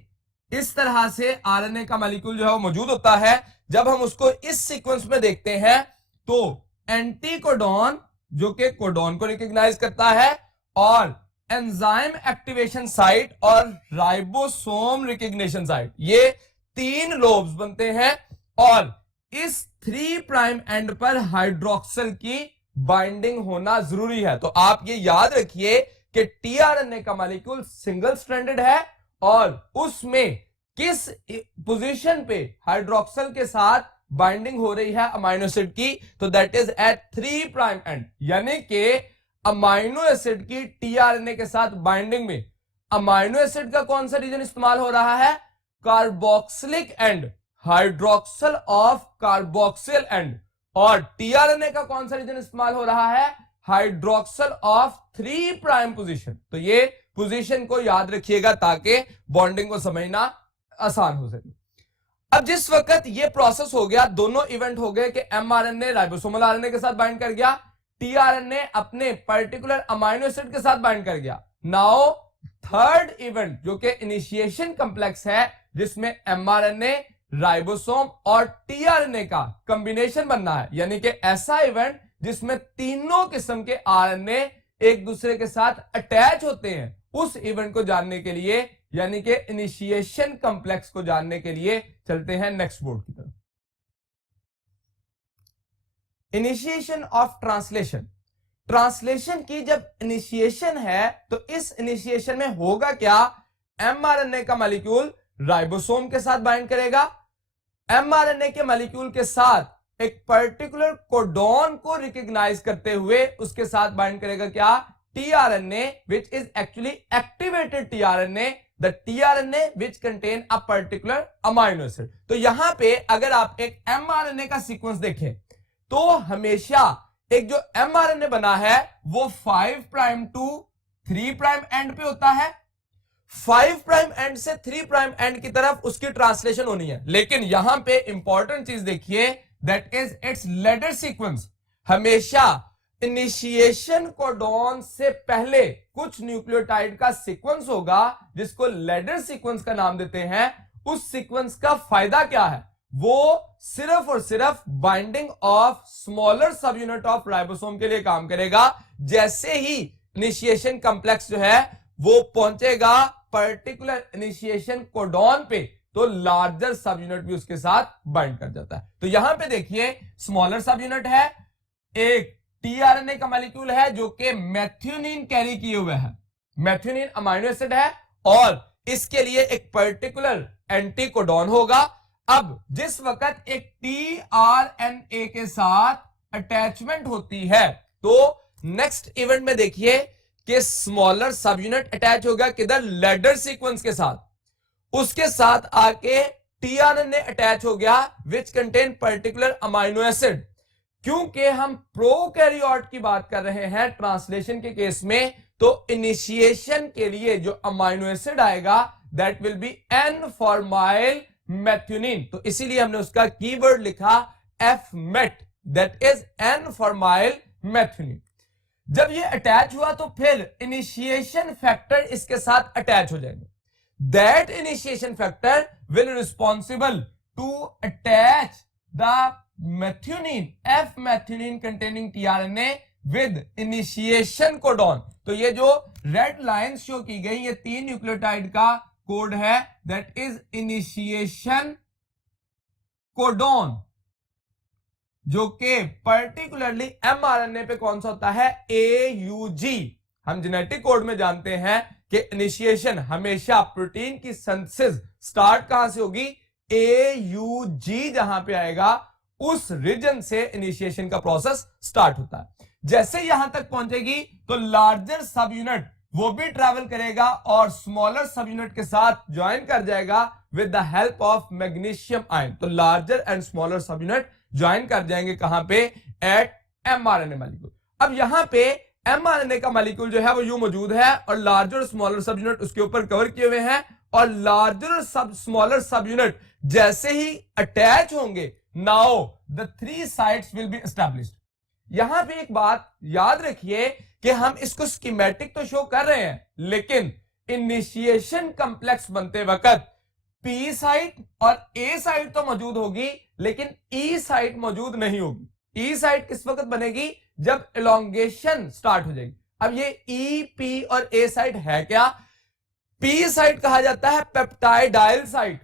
इस तरह से आरएनए का मॉलिक्यूल जो है वो मौजूद होता है। जब हम उसको इस सीक्वेंस में देखते हैं तो एंटी कोडॉन जो कि कोडॉन को रिकॉग्नाइज करता है, और एंजाइम एक्टिवेशन साइट और राइबोसोम रिकॉग्निशन साइट, ये 3 लोब्स बनते हैं। और इस 3 प्राइम एंड पर हाइड्रोक्सिल की बाइंडिंग होना जरूरी है। तो आप ये याद रखिए कि टीआरएनए का मॉलिक्यूल सिंगल स्ट्रैंडेड है और उसमें किस पोजीशन पे हाइड्रोक्सिल के साथ बाइंडिंग हो रही है अमाइनो एसिड की, तो that is at 3 prime end. यानी कि अमाइनो एसिड की टीआरएनए के साथ बाइंडिंग में अमाइनो एसिड का कौन सा रीजन इस्तेमाल हो रहा है, carboxylic and, hydroxyl of carboxyl and, और टीआरएनए का कौन सा रीजन इस्तेमाल हो रहा है, हाइड्रोक्सिल ऑफ 3 प्राइम पोजीशन। तो ये पोजीशन को याद रखिएगा ताकि बॉन्डिंग को समझना आसान हो सके। अब जिस वक्त ये प्रोसेस हो गया, दोनों इवेंट हो गए कि एमआरएनए राइबोसोमल आरएनए के साथ बाइंड कर गया, टीआरएनए अपने पर्टिकुलर अमाइनो एसिड के साथ बाइंड कर गया। नाउ थर्ड इवेंट जो कि इनिशिएशन कॉम्प्लेक्स है, जिसमें एमआरएनए, राइबोसोम और टीआरएनए का कॉम्बिनेशन बनना है, यानी कि ऐसा इवेंट जिसमें तीनों किस्म के आरएनए एक दूसरे के साथ अटैच होते हैं, उस इवेंट को जानने के लिए, यानी कि इनिशिएशन कॉम्प्लेक्स को जानने के लिए चलते हैं नेक्स्ट बोर्ड की तरफ। Initiation of translation. ट्रांसलेशन की जब इनिशिएशन है तो इस इनिशिएशन में होगा क्या, एमआरएनए का मॉलिक्यूल राइबोसोम के साथ बाइंड करेगा, एमआरएनए के मॉलिक्यूल के साथ एक पर्टिकुलर कोडॉन को रिकॉग्नाइज करते हुए उसके साथ बाइंड करेगा क्या, tRNA, which is actually activated tRNA, the tRNA which contain a particular amino acid। तो यहां पे अगर आप एक mRNA का सीक्वेंस देखें तो हमेशा एक जो mRNA बना है वो 5 प्राइम टू 3 प्राइम एंड पे होता है। 5 प्राइम एंड से 3 प्राइम एंड की तरफ उसकी ट्रांसलेशन होनी है। लेकिन यहां पे इंपॉर्टेंट चीज देखिए, that is its leader sequence. हमेशा इनिशिएशन कोडॉन से पहले कुछ न्यूक्लियोटाइड का सीक्वेंस होगा जिसको लेडर सीक्वेंस का नाम देते हैं। उस सीक्वेंस का फायदा क्या है, वो सिर्फ और सिर्फ binding of smaller sub unit of ribosome के लिए काम करेगा। जैसे ही इनिशिएशन कॉम्प्लेक्स जो है वो पहुंचेगा पर्टिकुलर इनिशिएशन कोडॉन पे, तो लार्जर सब यूनिट भी उसके साथ बाइंड कर जाता है। तो यहां पे देखिए स्मॉलर सब यूनिट है, एक टीआरएनए का मॉलिक्यूल है जो कि मेथियोनिन कैरी किए हुए है, मेथियोनिन अमाइनो एसिड है, और इसके लिए एक पर्टिकुलर एंटी कोडॉन होगा। अब जिस वक्त एक टीआरएनए के साथ अटैचमेंट होती है तो नेक्स्ट इवेंट में देखिए कि स्मॉलर सब यूनिट अटैच होगा किधर, लेडर सीक्वेंस के साथ, उसके साथ आके टीआरएनए अटैच हो गया which contain particular amino acid. क्योंकि हम प्रोकैरियोट की बात कर रहे हैं ट्रांसलेशन के केस में, तो इनिशिएशन के लिए जो अमाइनो एसिड आएगा that will be N formyl methionine, तो इसीलिए हमने उसका कीवर्ड लिखा F met, that is N formyl methionine. जब ये अटैच हुआ तो फिर इनिशिएशन फैक्टर इसके साथ अटैच हो जाएंगे। That initiation factor will responsible to attach the methionine, F methionine containing tRNA with initiation codon. तो ये जो रेड लाइन शो की गई ये 3 न्यूक्लियोटाइड का कोड है, दैट इज इनिशिएशन कोडॉन, जो कि पर्टिकुलरली एमआरएनए पे कौन सा होता है, AUG। हम जेनेटिक कोड में जानते हैं कि इनिशिएशन हमेशा प्रोटीन की सिंथेसिस स्टार्ट कहां से होगी, AUG जहां पे आएगा उस रीजन से इनिशिएशन का प्रोसेस स्टार्ट होता है। जैसे यहां तक पहुंचेगी तो लार्जर सब यूनिट वो भी ट्रैवल करेगा और स्मॉलर सब यूनिट के साथ ज्वाइन कर जाएगा with the help of magnesium ion. तो larger and smaller sub unit join कर जाएंगे कहां पे, एट एमआरएनए मॉलिक्यूल। अब यहां पे एमआरएनए का मॉलिक्यूल जो है वो यूं मौजूद है और लार्जर और स्मॉलर सब यूनिट उसके ऊपर कवर किए हुए हैं, और लार्जर और स्मॉलर सब यूनिट जैसे ही अटैच होंगे, now the 3 sites will be established. यहां पे एक बात याद रखिए कि हम इसको स्कीमेटिक तो शो कर रहे हैं, लेकिन इनिशिएशन कॉम्प्लेक्स बनते वक्त पी साइट और ए साइट तो मौजूद होगी, लेकिन ई साइट मौजूद नहीं होगी। ई साइट किस वक्त बनेगी, जब इलोंगेशन स्टार्ट हो जाएगी। अब ये ई, पी और ए साइट है क्या, पी साइट कहा जाता है पेप्टाइडाइल साइट,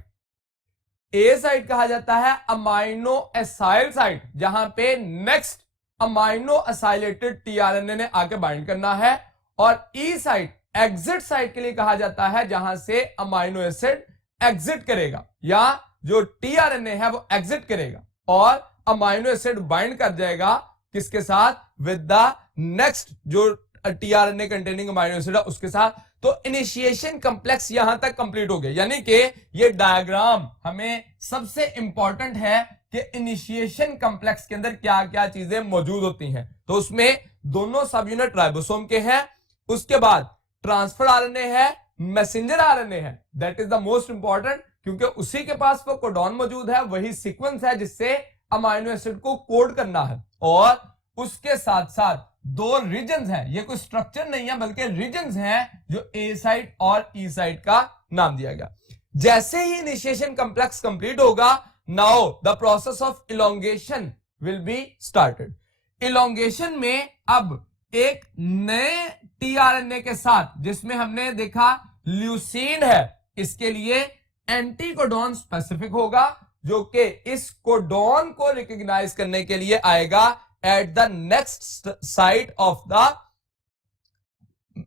ए साइट कहा जाता है अमाइनो एसाइल साइट, जहां पे नेक्स्ट अमाइनो एसाइलेटेड टीआरएनए ने आके बाइंड करना है, और ई साइट एग्जिट साइट के लिए कहा जाता है जहां से अमाइनो एसिड एग्जिट करेगा, या जो टीआरएनए है वो एग्जिट करेगा और अमाइनो एसिड बाइंड कर जाएगा किसके साथ, विद द नेक्स्ट जो टीआरएनए कंटेनिंग अमाइनो एसिड है उसके साथ। तो इनिशिएशन कॉम्प्लेक्स यहां तक कंप्लीट हो गया, यानी कि ये डायग्राम हमें सबसे इंपॉर्टेंट है कि इनिशिएशन कॉम्प्लेक्स के अंदर क्या क्या चीजें मौजूद होती हैं। तो उसमें दोनों सब यूनिट राइबोसोम के हैं, उसके बाद ट्रांसफर आरएनए है, मैसेंजर आरएनए है, that is the most important, क्योंकि उसी के पास वो कोडॉन मौजूद है, वही सीक्वेंस है जिससे अमाइनो एसिड को कोड करना है, और उसके साथ साथ 2 रीजन्स हैं, ये कोई स्ट्रक्चर नहीं है बल्कि रीजन्स हैं जो ए साइट और ई साइट का नाम दिया गया। जैसे ही इनिशिएशन कॉम्प्लेक्स कंप्लीट होगा, now the process of elongation will be started. Elongation में अब एक नए टीआरएनए के साथ, जिसमें हमने देखा ल्यूसीन है, इसके लिए एंटीकोडॉन स्पेसिफिक होगा, जो कि इस कोडॉन को रिकॉग्नाइज करने के लिए आएगा at the next site of the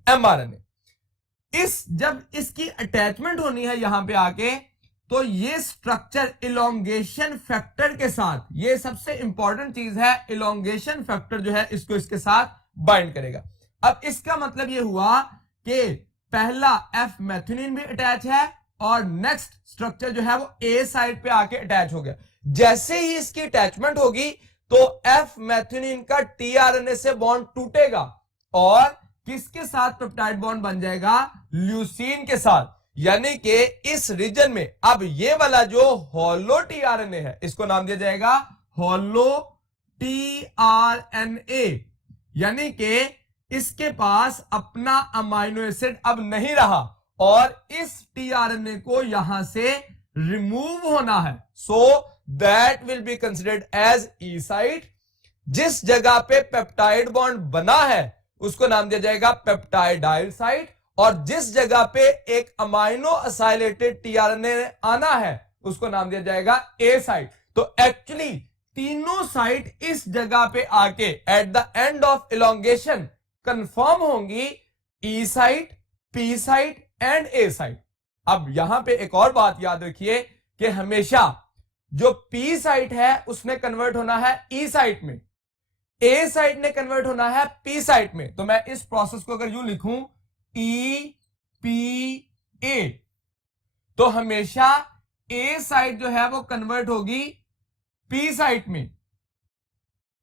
mRNA. जब इसकी अटैचमेंट होनी है यहां पे आके, तो ये स्ट्रक्चर इलोंगेशन फैक्टर के साथ, ये सबसे इंपॉर्टेंट चीज है, इलोंगेशन फैक्टर जो है इसको इसके साथ बाइंड करेगा। अब इसका मतलब ये हुआ कि पहला एफ मैथ्यूनिन भी अटैच है और नेक्स्ट स्ट्रक्चर जो है वो ए साइड पे आके अटैच हो गया। जैसे ही इसकी अटैचमेंट होगी तो एफ मैथ्यूनिन का टीआरएनए से बॉन्ड टूटेगा और किसके साथ पेप्टाइड बॉन्ड बन जाएगा, ल्यूसीन के साथ। यानी कि इस रीजन में अब ये वाला जो होलो टीआरएनए है इसको नाम दिया जाएगा होलो टीआरएनए, यानी कि इसके पास अपना अमाइनो एसिड अब नहीं रहा और इस टीआरएनए को यहां से रिमूव होना है। So that will be considered as E site. जिस जगह पे पेप्टाइड बॉन्ड बना है उसको नाम दिया जाएगा पेप्टाइडाइल साइट, और जिस जगह पे एक अमाइनो असाइलेटेड टीआरएनए आना है उसको नाम दिया जाएगा ए साइट। तो एक्चुअली तीनों साइट इस जगह पे आके at the end of elongation confirm होंगी, E site, P site and A site. अब यहां पे एक और बात याद रखिए कि हमेशा जो पी साइट है उसने कन्वर्ट होना है ई साइट में, ए साइट ने कन्वर्ट होना है पी साइट में। तो मैं इस प्रोसेस को अगर यूं लिखूं ई पी ए, तो हमेशा ए साइट जो है वो कन्वर्ट होगी पी साइट में,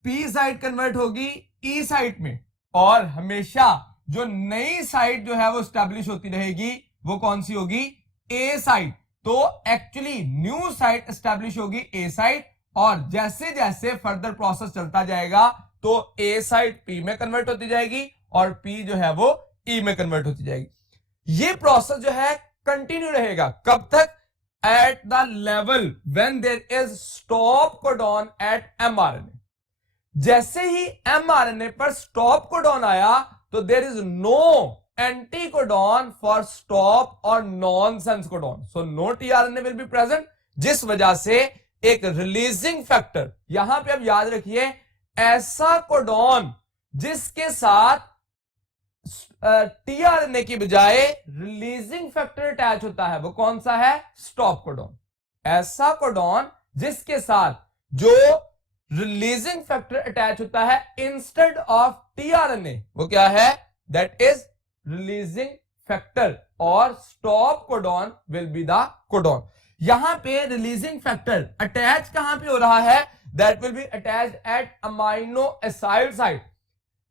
पी साइट कन्वर्ट होगी ई साइट में, और हमेशा जो नई साइट जो है वो स्टैब्लिश होती रहेगी वो कौन सी होगी, ए साइट। तो एक्चुअली न्यू साइट स्टैब्लिश होगी ए साइट, और जैसे जैसे फर्दर प्रोसेस चलता जाएगा तो ए साइट पी में कन्वर्ट होती जाएगी और पी जो है वो ई में कन्वर्ट होती जाएगी। ये प्रोसेस जो है कंटिन्यू रहेगा कब तक, at the level when there is stop codon at mRNA. जैसे ही एमआरएनए पर स्टॉप कोडॉन आया तो there is no anti codon for stop और nonsense codon, so no tRNA will be present, जिस वजह से एक रिलीजिंग फैक्टर, यहां पे अब याद रखिए ऐसा कोडॉन जिसके साथ टीआरएनए की बजाय रिलीजिंग फैक्टर अटैच होता है वो कौन सा है, स्टॉप कोडॉन। ऐसा कोडॉन जिसके साथ जो रिलीजिंग फैक्टर अटैच होता है इंस्टेड ऑफ टीआरएनए वो क्या है, दैट इज रिलीजिंग फैक्टर, और stop codon will be the codon. यहां पे रिलीजिंग फैक्टर अटैच कहां पे हो रहा है, that will be attached eight amino acyl site.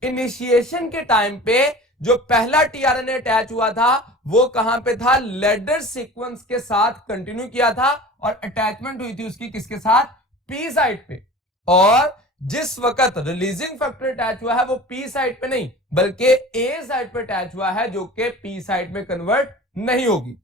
Initiation के टाइम पे जो पहला टीआरएनए अटैच हुआ था वो कहां पे था, लेडर सीक्वेंस के साथ कंटिन्यू किया था, और अटैचमेंट हुई थी उसकी किसके साथ, पी साइट पे। और जिस वक्त रिलीजिंग फैक्टर अटैच हुआ है वो पी साइट पे नहीं बल्कि ए साइट पे अटैच हुआ है, जो कि पी साइट में कन्वर्ट नहीं होगी।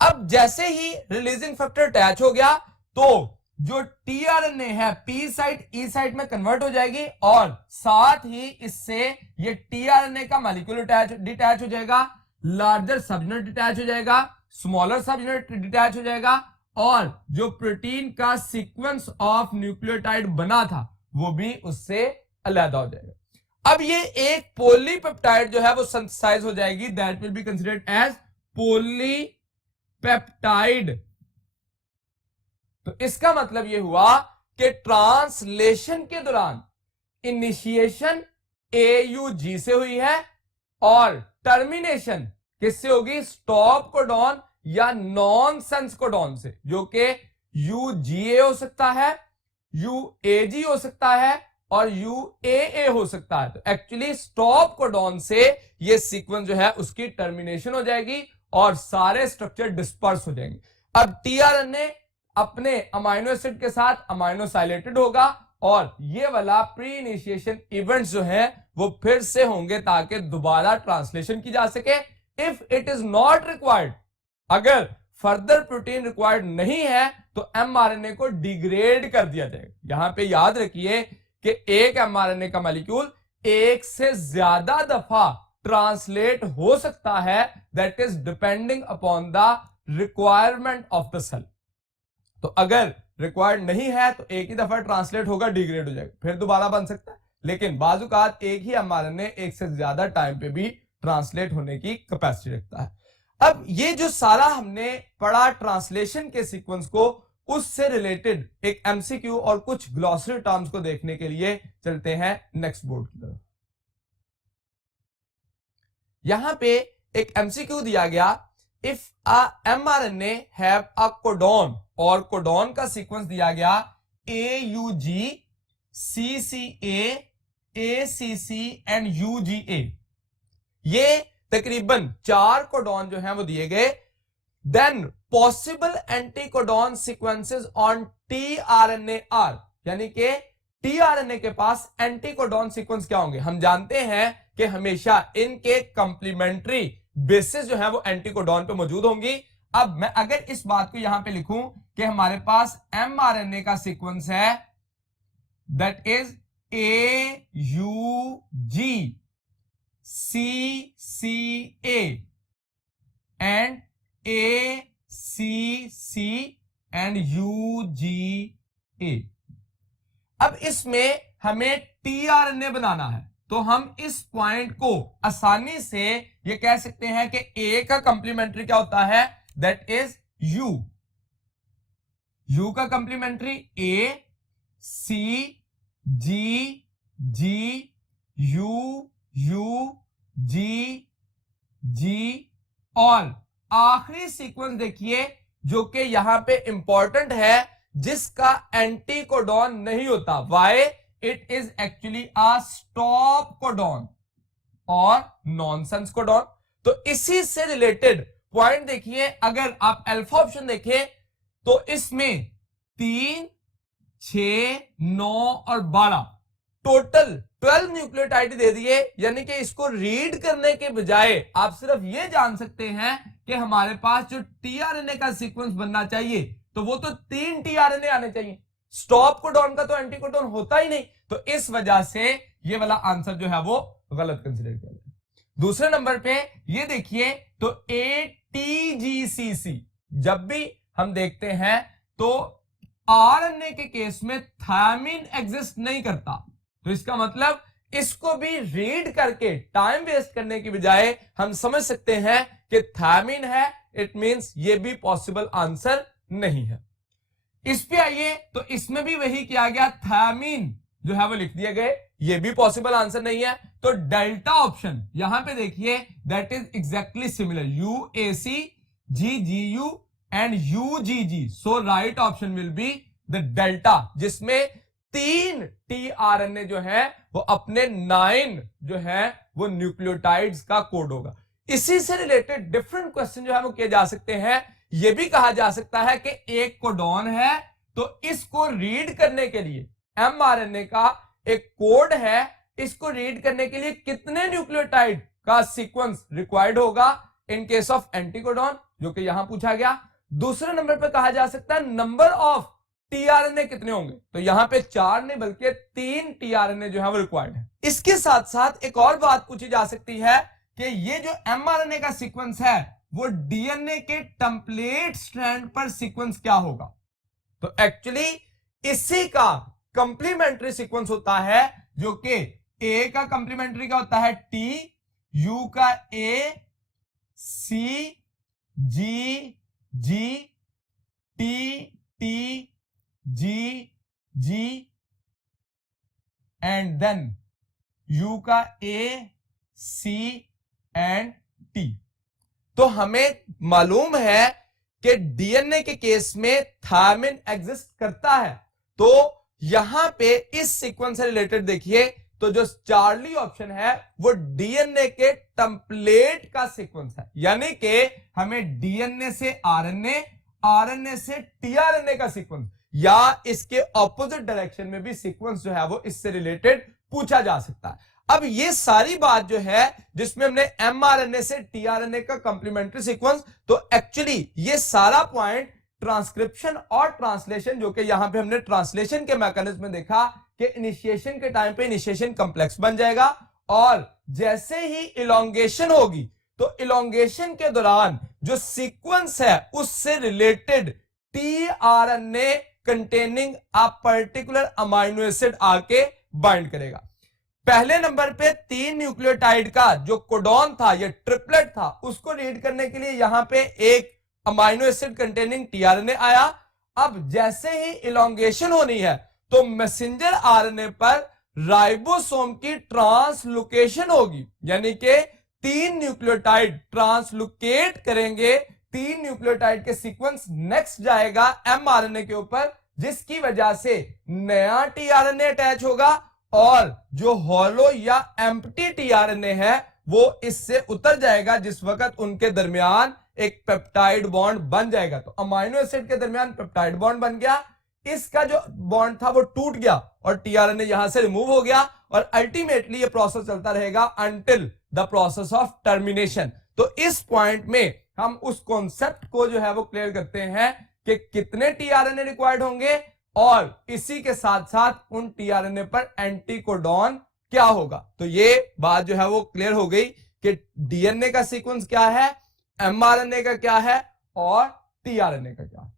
अब जैसे ही रिलीजिंग फैक्टर अटैच हो गया तो जो टीआरएनए है पी साइट ई साइट में कन्वर्ट हो जाएगी, और साथ ही इससे ये टीआरएनए का मॉलिक्यूल डिटैच हो जाएगा, लार्जर सबयूनिट डिटैच हो जाएगा, स्मॉलर सबयूनिट डिटैच हो जाएगा, और जो प्रोटीन का सीक्वेंस ऑफ न्यूक्लियोटाइड बना था वो भी उससे अलग हो जाएगा। अब ये एक पॉलीपेप्टाइड जो है वो सिंथेसाइज हो जाएगी, that will be considered as polypeptide. तो इसका मतलब ये हुआ कि ट्रांसलेशन के दौरान इनिशिएशन AUG से हुई है और टर्मिनेशन किससे होगी, स्टॉप कोडॉन या नॉनसेंस कोडॉन से, जो कि UGA हो सकता है, UAG हो सकता है और UAA हो सकता है। तो एक्चुअली स्टॉप कोडॉन से ये सीक्वेंस जो है उसकी टर्मिनेशन हो जाएगी और सारे स्ट्रक्चर डिस्पर्स हो जाएंगे। अब टीआरएनए अपने अमाइनो एसिड के साथ अमाइनोसाइलेटेड होगा और ये वाला प्री इनिशिएशन इवेंट्स जो है वो फिर से होंगे ताकि दोबारा ट्रांसलेशन की जा सके। If it is not required, अगर फर्दर प्रोटीन रिक्वायर्ड नहीं है तो एमआरएनए को डिग्रेड कर दिया जाएगा। यहां पे याद रखिए कि एक एमआरएनए का मॉलिक्यूल एक से ज्यादा दफा ट्रांसलेट हो सकता है, that is depending upon the requirement of the cell. तो अगर रिक्वायर्ड नहीं है तो एक ही दफा ट्रांसलेट होगा, डिग्रेड हो जाएगा, फिर दोबारा बन सकता है, लेकिन बाजुकात एक ही एमआरएनए एक से ज्यादा टाइम पे भी ट्रांसलेट होने की कैपेसिटी रखता है। अब ये जो सारा हमने पढ़ा ट्रांसलेशन के सीक्वेंस को, उससे रिलेटेड एक एमसीक्यू और कुछ ग्लॉसरी टर्म्स को देखने के लिए चलते हैं नेक्स्ट बोर्ड की तरफ। यहां पे एक एमसीक्यू दिया गया, if a mRNA have a codon, और कोडॉन का सीक्वेंस दिया गया AUG, CCA, ACC and UGA। ये तकरीबन 4 कोडॉन जो हैं वो दिए गए। Then possible anti codon sequences on tRNA, यानी कि tRNA के पास एंटी कोडॉन सीक्वेंस क्या होंगे। हम जानते हैं कि हमेशा इनके कंप्लीमेंट्री बेसिस जो है वो एंटी कोडॉन पे मौजूद होंगी। अब मैं अगर इस बात को यहां पे लिखूं कि हमारे पास mRNA का सीक्वेंस है that is AUG, CCA and ACC and UGA। अब इसमें हमें टीआरएनए बनाना है तो हम इस पॉइंट को आसानी से ये कह सकते हैं कि ए का कंप्लीमेंट्री क्या होता है, दैट इज यू। यू का complementary A, C, G, G, U, U, G, G, और आखिरी सीक्वेंस देखिए जो कि यहां पे इंपॉर्टेंट है, जिसका एंटी कोडॉन नहीं होता। Why? It is actually a stop codon और नॉनसेंस कोडॉन। तो इसी से रिलेटेड पॉइंट देखिए, अगर आप अल्फा ऑप्शन देखें तो इसमें 3, 6, 9 और 12 टोटल 12 न्यूक्लियोटाइड दे दिए, यानी कि इसको रीड करने के बजाय आप सिर्फ ये जान सकते हैं कि हमारे पास जो टीआरएनए का सीक्वेंस बनना चाहिए तो वो तो 3 टीआरएनए आने चाहिए, स्टॉप कोडॉन का तो एंटी कोडॉन होता ही नहीं, तो इस वजह से ये वाला आंसर जो है वो गलत कंसीडर किया जाए। दूसरे नंबर पे ये देखिए, तो ATGCC जब भी हम देखते हैं तो आरएनए के केस में थायमिन एग्जिस्ट नहीं करता, तो इसका मतलब इसको भी रीड करके टाइम वेस्ट करने की बजाय हम समझ सकते हैं कि थायमिन है, इट मींस ये भी पॉसिबल आंसर नहीं है। इस पे आइए, तो इसमें भी वही किया गया, थायमिन जो है वो लिख दिए गए, ये भी पॉसिबल आंसर नहीं है। तो डेल्टा ऑप्शन यहां पे देखिए, that is exactly similar, UAC, GGU and UGG, so right option will be the delta, जिसमें 3 टीआरएनए जो है वो अपने 9 जो है वो न्यूक्लियोटाइड्स का कोड होगा। इसी से रिलेटेड डिफरेंट क्वेश्चन जो है वो किए जा सकते हैं। यह भी कहा जा सकता है कि एक कोडॉन है तो इसको रीड करने के लिए एमआरएनए का एक कोड है, इसको रीड करने के लिए कितने न्यूक्लियोटाइड का सीक्वेंस रिक्वायर्ड होगा इन केस ऑफ एंटीकोडॉन, जो कि यहां पूछा गया। दूसरे नंबर पर कहा जा सकता है नंबर ऑफ टीआरएनए कितने होंगे, तो यहां पे 4 नहीं बल्कि 3 टीआरएनए जो है वो रिक्वायर्ड है। इसके साथ साथ एक और बात पूछी जा सकती है कि ये जो एमआरएनए का सीक्वेंस है वो डीएनए के टेम्पलेट स्ट्रैंड पर सीक्वेंस क्या होगा, तो एक्चुअली इसी का कंप्लीमेंट्री सीक्वेंस होता है, जो कि ए का कंप्लीमेंट्री का होता है T, U का A, C, G, G, T, T, G, G and then U का A, C एंड T। तो हमें मालूम है कि डीएनए के केस में थायमिन एग्जिस्ट करता है, तो यहां पे इस सीक्वेंस से रिलेटेड देखिए, तो जो चार्ली ऑप्शन है वो डीएनए के टेम्पलेट का सीक्वेंस है, यानी कि हमें डीएनए से आरएनए, आरएनए से टीआरएनए का सीक्वेंस, या इसके ऑपोजिट डायरेक्शन में भी सीक्वेंस जो है वो इससे रिलेटेड पूछा जा सकता है। अब ये सारी बात जो है जिसमें हमने एमआरएनए से टीआरएनए का कंप्लीमेंट्री सीक्वेंस, तो एक्चुअली ये सारा पॉइंट ट्रांसक्रिप्शन और ट्रांसलेशन, जो कि यहां पे हमने ट्रांसलेशन के मैकेनिज्म में देखा कि इनिशिएशन के टाइम पे इनिशिएशन कॉम्प्लेक्स बन जाएगा, और जैसे ही इलोंगेशन होगी तो इलोंगेशन के दौरान जो सीक्वेंस है उससे related tRNA containing a particular amino acid आके बाइंड करेगा। पहले नंबर पे 3 न्यूक्लियोटाइड का जो कोडॉन था, ये ट्रिपलेट था, उसको रीड करने के लिए यहां पे एक अमाइनो एसिड कंटेनिंग टीआरएनए आया। अब जैसे ही इलोंगेशन होनी है तो मैसेंजर आरएनए पर राइबोसोम की ट्रांसलोकेशन होगी, यानी कि 3 न्यूक्लियोटाइड ट्रांसलोकेट करेंगे, 3 न्यूक्लियोटाइड के सीक्वेंस नेक्स्ट जाएगा एमआरएनए के ऊपर, जिसकी वजह से नया टीआरएनए अटैच होगा और जो हॉलो या एम्प्टी टीआरएनए है वो इससे उतर जाएगा, जिस वक्त उनके दरमियान एक पेप्टाइड बॉन्ड बन जाएगा। तो अमाइनो एसिड के दरमियान पेप्टाइड बॉन्ड बन गया, इसका जो बॉन्ड था वो टूट गया और टीआरएनए यहां से रिमूव हो गया, और अल्टीमेटली ये प्रोसेस चलता रहेगा until the process of termination. तो इस पॉइंट में हम उस कॉन्सेप्ट को जो है वो क्लियर करते हैं कि कितने टीआरएनए रिक्वायर्ड होंगे, और इसी के साथ साथ उन टीआरएनए पर एंटीकोडॉन क्या होगा। तो ये बात जो है वो क्लियर हो गई कि डीएनए का सीक्वेंस क्या है, एमआरएनए का क्या है और टीआरएनए का क्या है।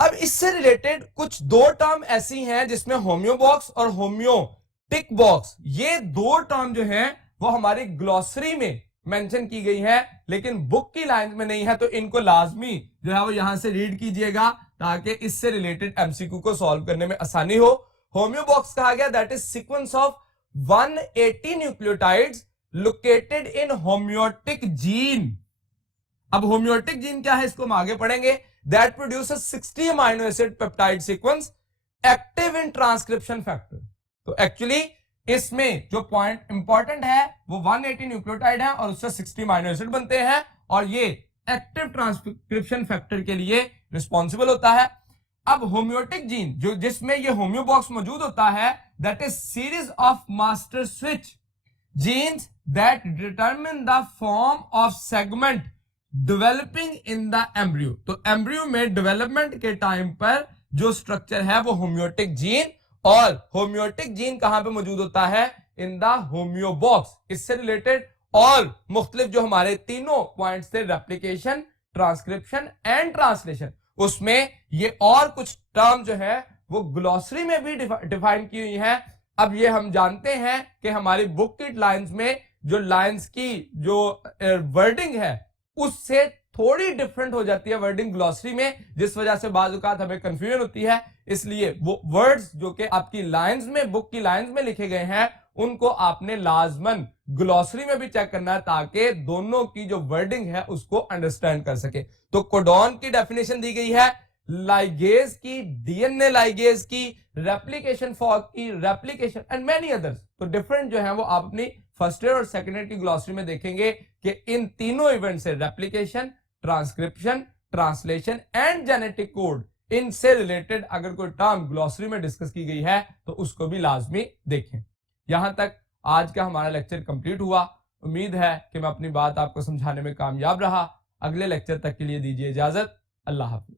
अब इससे रिलेटेड कुछ 2 टर्म ऐसी हैं जिसमें होम्योबॉक्स और होम्योटिक बॉक्स, ये 2 टर्म जो हैं वो हमारी ग्लॉसरी में मेंशन की गई है, लेकिन बुक की लाइन में नहीं है, तो इनको लाजमी जो है वो यहां से रीड कीजिएगा ताकि इससे रिलेटेड एमसीक्यू को सॉल्व करने में आसानी हो। होम्योबॉक्स कहा गया that is sequence of 180 nucleotides located in homeotic gene. अब होम्योटिक जीन क्या है इसको हम आगे पढ़ेंगे। That produces 60 amino acid peptide sequence active in transcription factor. तो एक्चुअली इसमें जो पॉइंट इंपॉर्टेंट है वो 180 न्यूक्लियोटाइड है और उससे 60 अमीनो एसिड बनते हैं और ये एक्टिव ट्रांसक्रिप्शन फैक्टर के लिए रिस्पॉन्सिबल होता है। अब होम्योटिक जीन जो जिसमें ये होम्यो बॉक्स मौजूद होता है, that is series of master switch genes that determine the form of segment developing in the embryo. तो एम्ब्रियो में डेवलपमेंट के टाइम पर जो स्ट्रक्चर है वो होम्योटिक जीन, और होम्योटिक जीन कहां पे मौजूद होता है? In the homeo box. इससे रिलेटेड और मुख्तलिफ जो हमारे तीनों पॉइंट्स थे, रेप्लिकेशन, ट्रांसक्रिप्शन एंड ट्रांसलेशन, उसमें ये और कुछ टर्म जो है वो ग्लॉसरी में भी डिफाइन की हुई है। अब ये हम जानते हैं कि हमारी बुक की लाइंस में जो लाइंस की जो वर्डिंग है उससे थोड़ी डिफरेंट हो जाती है वर्डिंग ग्लॉसरी में, जिस वजह से बाज़ औक़ात हमें कंफ्यूजन होती है। इसलिए वो वर्ड्स जो कि आपकी लाइंस में, बुक की लाइंस में लिखे गए हैं, उनको आपने लाजमन ग्लॉसरी में भी चेक करना है ताकि दोनों की जो वर्डिंग है उसको अंडरस्टैंड कर सके। तो कोडॉन की डेफिनेशन दी गई है, लाइगेज की, डीएनए लाइगेज की, रेप्लिकेशन फॉर्क की, रेप्लिकेशन एंड मेनी अदर्स। तो डिफरेंट जो है वो आप अपनी फर्स्ट ईयर और सेकेंड ईयर की ग्लॉसरी में देखेंगे कि इन तीनों इवेंट से, replication, transcription, translation and genetic code, इनसे रिलेटेड अगर कोई टर्म ग्लॉसरी में डिस्कस की गई है तो उसको भी लाजमी देखें। यहां तक आज का हमारा लेक्चर कंप्लीट हुआ। उम्मीद है कि मैं अपनी बात आपको समझाने में कामयाब रहा। अगले लेक्चर तक के लिए दीजिए इजाजत। अल्लाह हाफिज।